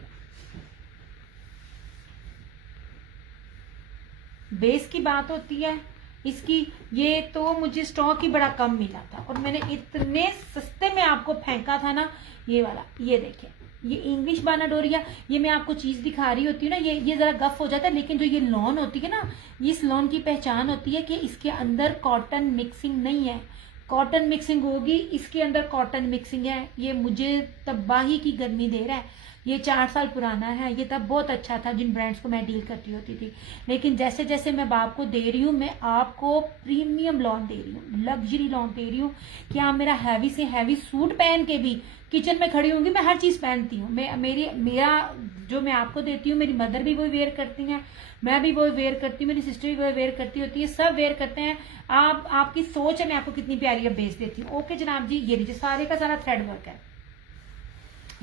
बेस की बात होती है इसकी। ये तो मुझे स्टॉक ही बड़ा कम मिला था और मैंने इतने सस्ते में आपको फेंका था ना, ये वाला। ये देखें, ये इंग्लिश बाना डोरिया, ये मैं आपको चीज दिखा रही होती हूँ ना, ये जरा गफ हो जाता है, लेकिन जो ये लॉन होती है ना, इस लॉन की पहचान होती है कि इसके अंदर कॉटन मिक्सिंग नहीं है। कॉटन मिक्सिंग होगी, इसके अंदर कॉटन मिक्सिंग है। ये मुझे तबाही की गर्मी दे रहा है। ये 4 साल पुराना है, ये तब बहुत अच्छा था जिन ब्रांड्स को मैं डील करती होती थी, लेकिन जैसे जैसे मैं बाप को दे रही हूँ, मैं आपको प्रीमियम लॉन दे रही हूँ, लग्जरी लॉन दे रही हूँ कि आप मेरा हैवी से हैवी सूट पहन के भी किचन में खड़ी होंगी। मैं हर चीज पहनती हूँ, मेरा जो मैं आपको देती हूँ, मेरी मदर भी वही वेयर करती हैं, मैं भी वही वेयर करती हूँ, मेरी सिस्टर भी वही वेयर करती होती है, सब वेयर करते हैं। आपकी सोच है मैं आपको कितनी प्यारी अब बेच देती हूँ। ओके जनाब जी, ये लीजिए, सारे का सारा थ्रेड वर्क है,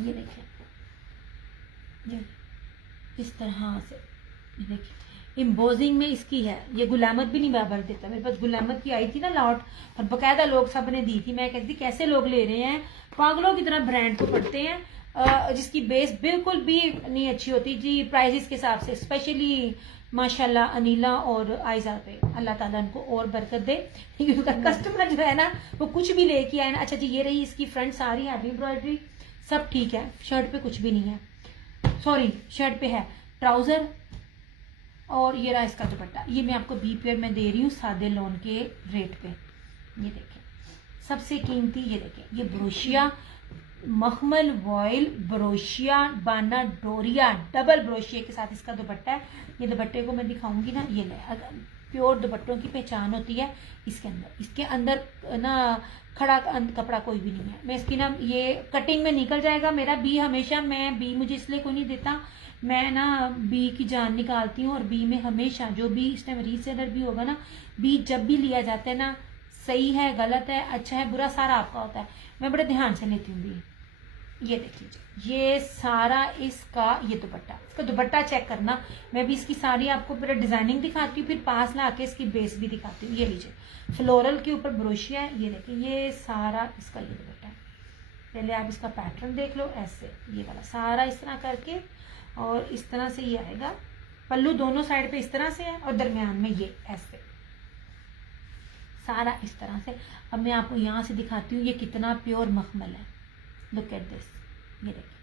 ये देखिए, इस तरह से, ये देखिए इम्बोजिंग में इसकी है। ये गुलामत भी नहीं बराबर देता, मेरे पास गुलामत की आई थी ना लॉट, और बकायदा लोग सब ने दी थी। मैं कहती थी कैसे लोग ले रहे हैं, पागलों की तरह ब्रांड को पढ़ते हैं जिसकी बेस बिल्कुल भी नहीं अच्छी होती जी, प्राइजेस के हिसाब से। स्पेशली माशाल्लाह अनीला और आयजा पे अल्लाह ताला उनको और बरकत दे, क्योंकि उनका कस्टमर जो है ना वो कुछ भी लेके आए ना। अच्छा जी, ये रही इसकी फ्रंट सारी हैवी एम्ब्रॉयडरी, सब ठीक है, शर्ट पे कुछ भी नहीं है, सॉरी शर्ट पे है, ट्राउजर, और ये रहा इसका दुपट्टा। ये मैं आपको बी पेयर में दे रही हूँ सादे लॉन के रेट पे। ये देखें, सबसे कीमती, ये देखें, ये ब्रोशिया मखमल वॉयल ब्रोशिया बाना डोरिया डबल ब्रोशिया के साथ इसका दुपट्टा है। ये दुपट्टे को मैं दिखाऊंगी ना, ये ले, प्योर दुपट्टों की पहचान होती है इसके अंदर ना खड़ा कपड़ा कोई भी नहीं है। मैं इसकी ना ये कटिंग में निकल जाएगा मेरा बी, हमेशा मैं बी, मुझे इसलिए कोई नहीं देता, मैं ना बी की जान निकालती हूँ। और बी में हमेशा जो भी इस टाइम रीसेलर भी होगा ना, बी जब भी लिया जाता है ना, सही है गलत है अच्छा है बुरा सारा आपका होता है, मैं बड़े ध्यान से लेती हूँ बी। ये देख लीजिए, ये सारा इसका, ये दुपट्टा, इसका दुपट्टा चेक करना। मैं भी इसकी सारी आपको पूरा डिजाइनिंग दिखाती हूँ, फिर पास ला के इसकी बेस भी दिखाती हूँ। ये लीजिए, फ्लोरल के ऊपर ब्रोशिया है, ये देखिए, ये सारा इसका ये दुपट्टा है। पहले आप इसका पैटर्न देख लो, ऐसे ये वाला सारा इस तरह करके, और इस तरह से ये आएगा। पल्लू दोनों साइड पे इस तरह से है, और दरमियान में ये ऐसे सारा इस तरह से। अब मैं आपको यहाँ से दिखाती हूँ ये कितना प्योर मखमल है। लुक एट दिस, ये देखिए,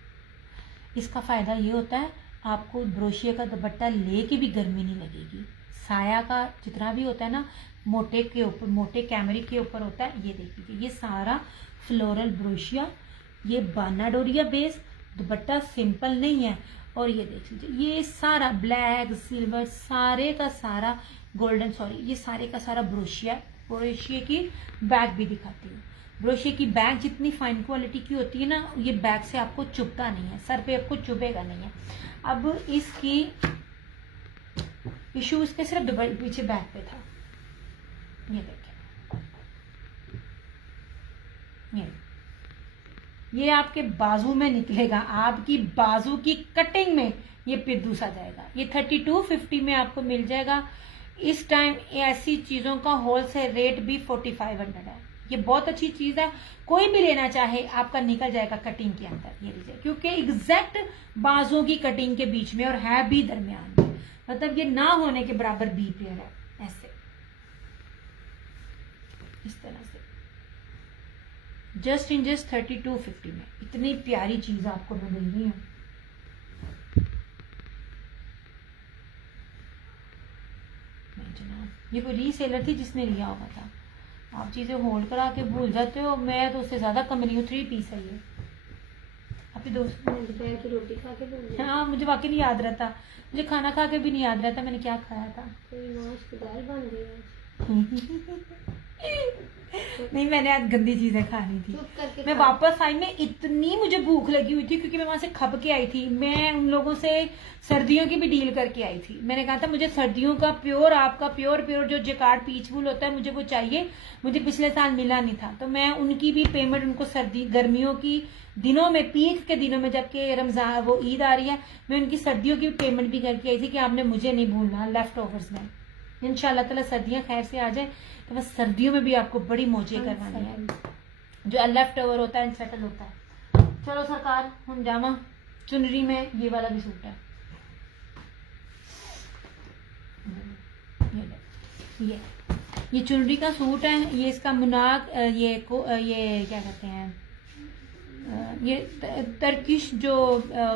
इसका फायदा ये होता है आपको ब्रोशिया का दुपट्टा लेके भी गर्मी नहीं लगेगी। साया का जितना भी होता है ना, मोटे के ऊपर, मोटे कैमरिक के ऊपर होता है। ये देखिए, ये सारा फ्लोरल ब्रोशिया, ये बाना डोरिया बेस, दुपट्टा सिंपल नहीं है। और ये देख लीजिए, ये सारा ब्लैक सिल्वर सारे का सारा गोल्डन, सॉरी ये सारे का सारा ब्रोशिया। ब्रोशिया की बैग भी दिखाती हूँ। ब्रोशिया की बैग जितनी फाइन क्वालिटी की होती है ना, ये बैग से आपको चुभता नहीं है, सर पे आपको चुभेगा नहीं है। अब इसकी इशू इसके सिर्फ पीछे बैग पे था। ये देखिए, ये आपके बाजू में निकलेगा, आपकी बाजू की कटिंग में ये पिद्दूस आ जाएगा। ये 3250 में आपको मिल जाएगा। इस टाइम ऐसी चीजों का होलसेल रेट भी 4500 है। ये बहुत अच्छी चीज है, कोई भी लेना चाहे आपका निकल जाएगा कटिंग के अंदर। ये लीजिए, क्योंकि एग्जैक्ट बाजू की कटिंग के बीच में और है भी दरमियान में, मतलब ये ना होने के बराबर बी पेयर है। ऐसे इस तरह से जस्ट इन जस्ट 3250 में इतनी प्यारी चीज आपको मैं दे रही हूँ। ये कोई रीसेलर थी जिसने लिया हुआ था। आप चीजें होल्ड करा के भूल जाते हो, मैं तो उससे ज्यादा कम नहीं हूँ। 3 पीस है ये। आपके दोस्त दोपहर की रोटी खा के भूल गई। हाँ, मुझे वाकई नहीं याद रहता, मुझे खाना खा के भी नहीं याद रहता मैंने क्या खाया था। कोई मांस की दाल बन गई आज। नहीं, मैंने आज गंदी चीजें खानी थी। चुप करके मैं खा। वापस आई, में इतनी मुझे भूख लगी हुई थी क्योंकि मैं वहां से खप के आई थी। मैं उन लोगों से सर्दियों की भी डील करके आई थी। मैंने कहा था मुझे सर्दियों का प्योर, आपका प्योर जो जेकार्ड पीच वूल होता है मुझे वो चाहिए, मुझे पिछले साल मिला नहीं था। तो मैं उनकी भी पेमेंट उनको सर्दी गर्मियों की दिनों में, पीक के दिनों में, जबकि रमजान वो ईद आ रही है, मैं उनकी सर्दियों की पेमेंट भी करके आई थी कि आपने मुझे नहीं भूलना लेफ्ट ओवर्स में। इंशाल्लाह ताला सर्दियां खैर से आ जाए तो बस सर्दियों में भी आपको बड़ी मौजें करवानी है। जो लेफ्ट ओवर होता है सेटल होता है। चलो सरकार, हम जामा चुनरी में ये वाला भी सूट है। ये चुनरी का सूट है। ये इसका मुनाक, ये क्या कहते हैं, ये तर्किश जो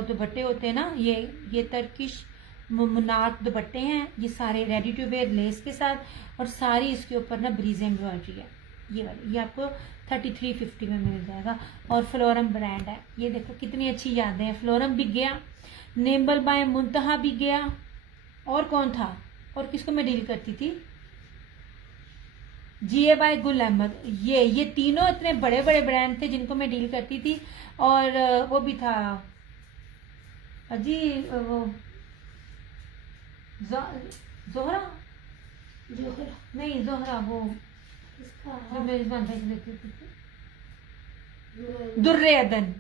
दुपट्टे होते हैं ना, ये तर्किश मुनाक दुपट्टे हैं। ये सारे रेडी टू वेयर लेस के साथ, और सारी इसके ऊपर ना ब्रीज एम्ब्रॉयडरी है। ये वाली, ये आपको 3350 में मिल जाएगा। और फ्लोरम ब्रांड है। ये देखो कितनी अच्छी यादें हैं। फ्लोरम बिक गया, नेम्बल बाय मुंतहा बिक गया, और कौन था, और किसको मैं डील करती थी, जीए बाय गुल अहमद। ये तीनों इतने बड़े बड़े ब्रांड थे जिनको मैं डील करती थी। और वो भी था जी, वो जोहरा नहीं, जोहरा वो जो मेजबान भेज देती थी, दुर्रे अदन।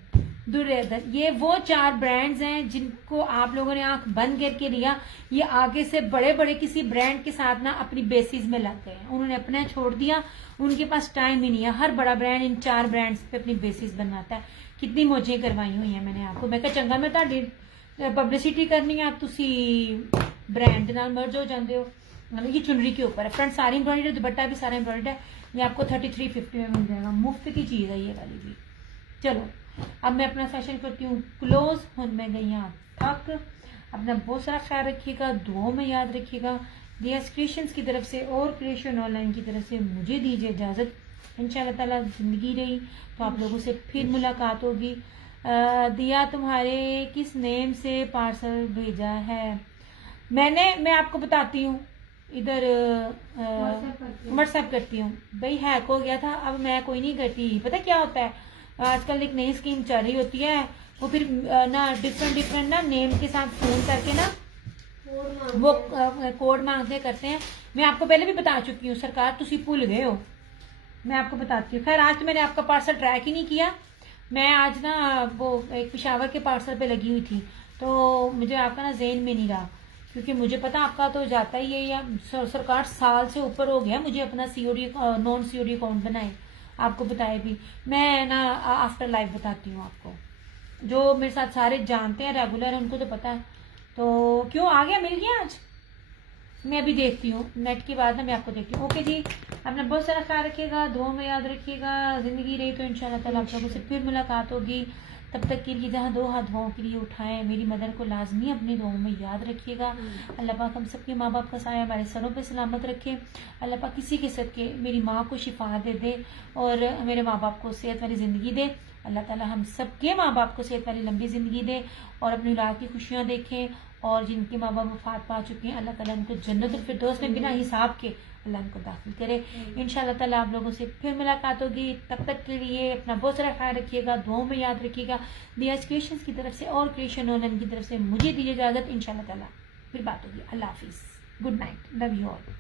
ये वो 4 ब्रांड्स हैं जिनको आप लोगों ने आंख बंद करके लिया। ये आगे से बड़े बड़े किसी ब्रांड के साथ ना अपनी बेसिस में लग गए हैं, उन्होंने अपना छोड़ दिया, उनके पास टाइम ही नहीं है। हर बड़ा ब्रांड इन 4 ब्रांड्स पे अपनी बेसिस बनाता है। कितनी मौजें करवाई हुई हैं मैंने आपको। मैं कहा चंगा मैं ताड़ी पब्लिसिटी करनी है, आप तुसी ब्रांड नाल मर्ज हो जाते हो। मतलब ये चुनरी के ऊपर है, फ्रंट सारी एम्ब्रॉयडरी है, दुपट्टा भी सारा एम्ब्रॉयडरी है। ये आपको 3350 में मिल जाएगा। मुफ्त की चीज है ये वाली भी। चलो अब मैं अपना सेशन करती हूँ क्लोज। हूँ मैं गई यहाँ थक। अपना बहुत सारा ख्याल रखिएगा, दुआओं में याद रखिएगा। दियास क्रिएशंस की तरफ से और क्रिएशन ऑनलाइन की तरफ से मुझे दीजिए इजाज़त। इंशाल्लाह ताला जिंदगी रही तो आप लोगों से फिर मुलाकात होगी। दिया तुम्हारे किस नेम से पार्सल भेजा है? मैं आपको बताती हूँ, इधर व्हाट्सएप करती हूँ। भाई हैक हो गया था, अब मैं कोई नहीं करती। पता क्या होता है, आजकल एक नई स्कीम चल रही होती है, वो फिर ना डिफरेंट ना नेम के साथ फोन करके ना वो कोड मांगते करते हैं। मैं आपको पहले भी बता चुकी हूँ सरकार, तुसी भूल गए हो। मैं आपको बताती हूँ। खैर आज तो मैंने आपका पार्सल ट्रैक ही नहीं किया। मैं आज ना वो एक पेशावर के पार्सल पे लगी हुई थी, तो मुझे आपका ना ज़हन में नहीं रहा, क्योंकि मुझे पता आपका तो जाता ही है। या सरकार साल से ऊपर हो गया मुझे अपना सीओडी नॉन सीओडी अकाउंट बनाए, आपको बताए भी। मैं ना आफ्टर लाइव बताती हूँ आपको, जो मेरे साथ सारे जानते हैं रेगुलर, उनको तो पता है। तो क्यों आ गया, मिल गया आज? मैं अभी देखती हूँ नेट के बाद ना, मैं आपको देखती हूँ। ओके जी, अपना बहुत सारा ख्याल रखिएगा, दुआ में याद रखिएगा। जिंदगी रही तो इंशाल्लाह ताला आप लोगों से फिर मुलाकात होगी। तब तक के लिए जहाँ 2 हाथ दुआओं के लिए उठाएं, मेरी मदर को लाजमी अपनी दुआओं में याद रखिएगा। अल्लाह पाक हम सबके माँ बाप का साया हमारे सरों पे सलामत रखे। अल्लाह पाक किसी के सदके मेरी माँ को शिफा दे और मेरे माँ बाप को सेहत वाली ज़िंदगी दे। अल्लाह ताला हम सबके माँ बाप को सेहत वाली लंबी ज़िंदगी दे और अपनी औलाद की खुशियाँ देखें। और जिनके माँ बाप वफात पा चुके हैं, अल्लाह ताला उनको जन्नतुल फिरदौस में बिना हिसाब के अल्लाह उनको दाखिल करे। इंशाल्लाह ताला आप लोगों से फिर मुलाकात होगी। तब तक के लिए अपना बहुत सारा ख्याल रखिएगा, दुआओं में याद रखिएगा। दियास क्रिएशंस की तरफ से और क्रिएशन ऑनलाइन की तरफ से मुझे दीजिए इजाज़त। इंशाल्लाह ताला फिर बात होगी। अल्लाह हाफिज़, good night, love you all.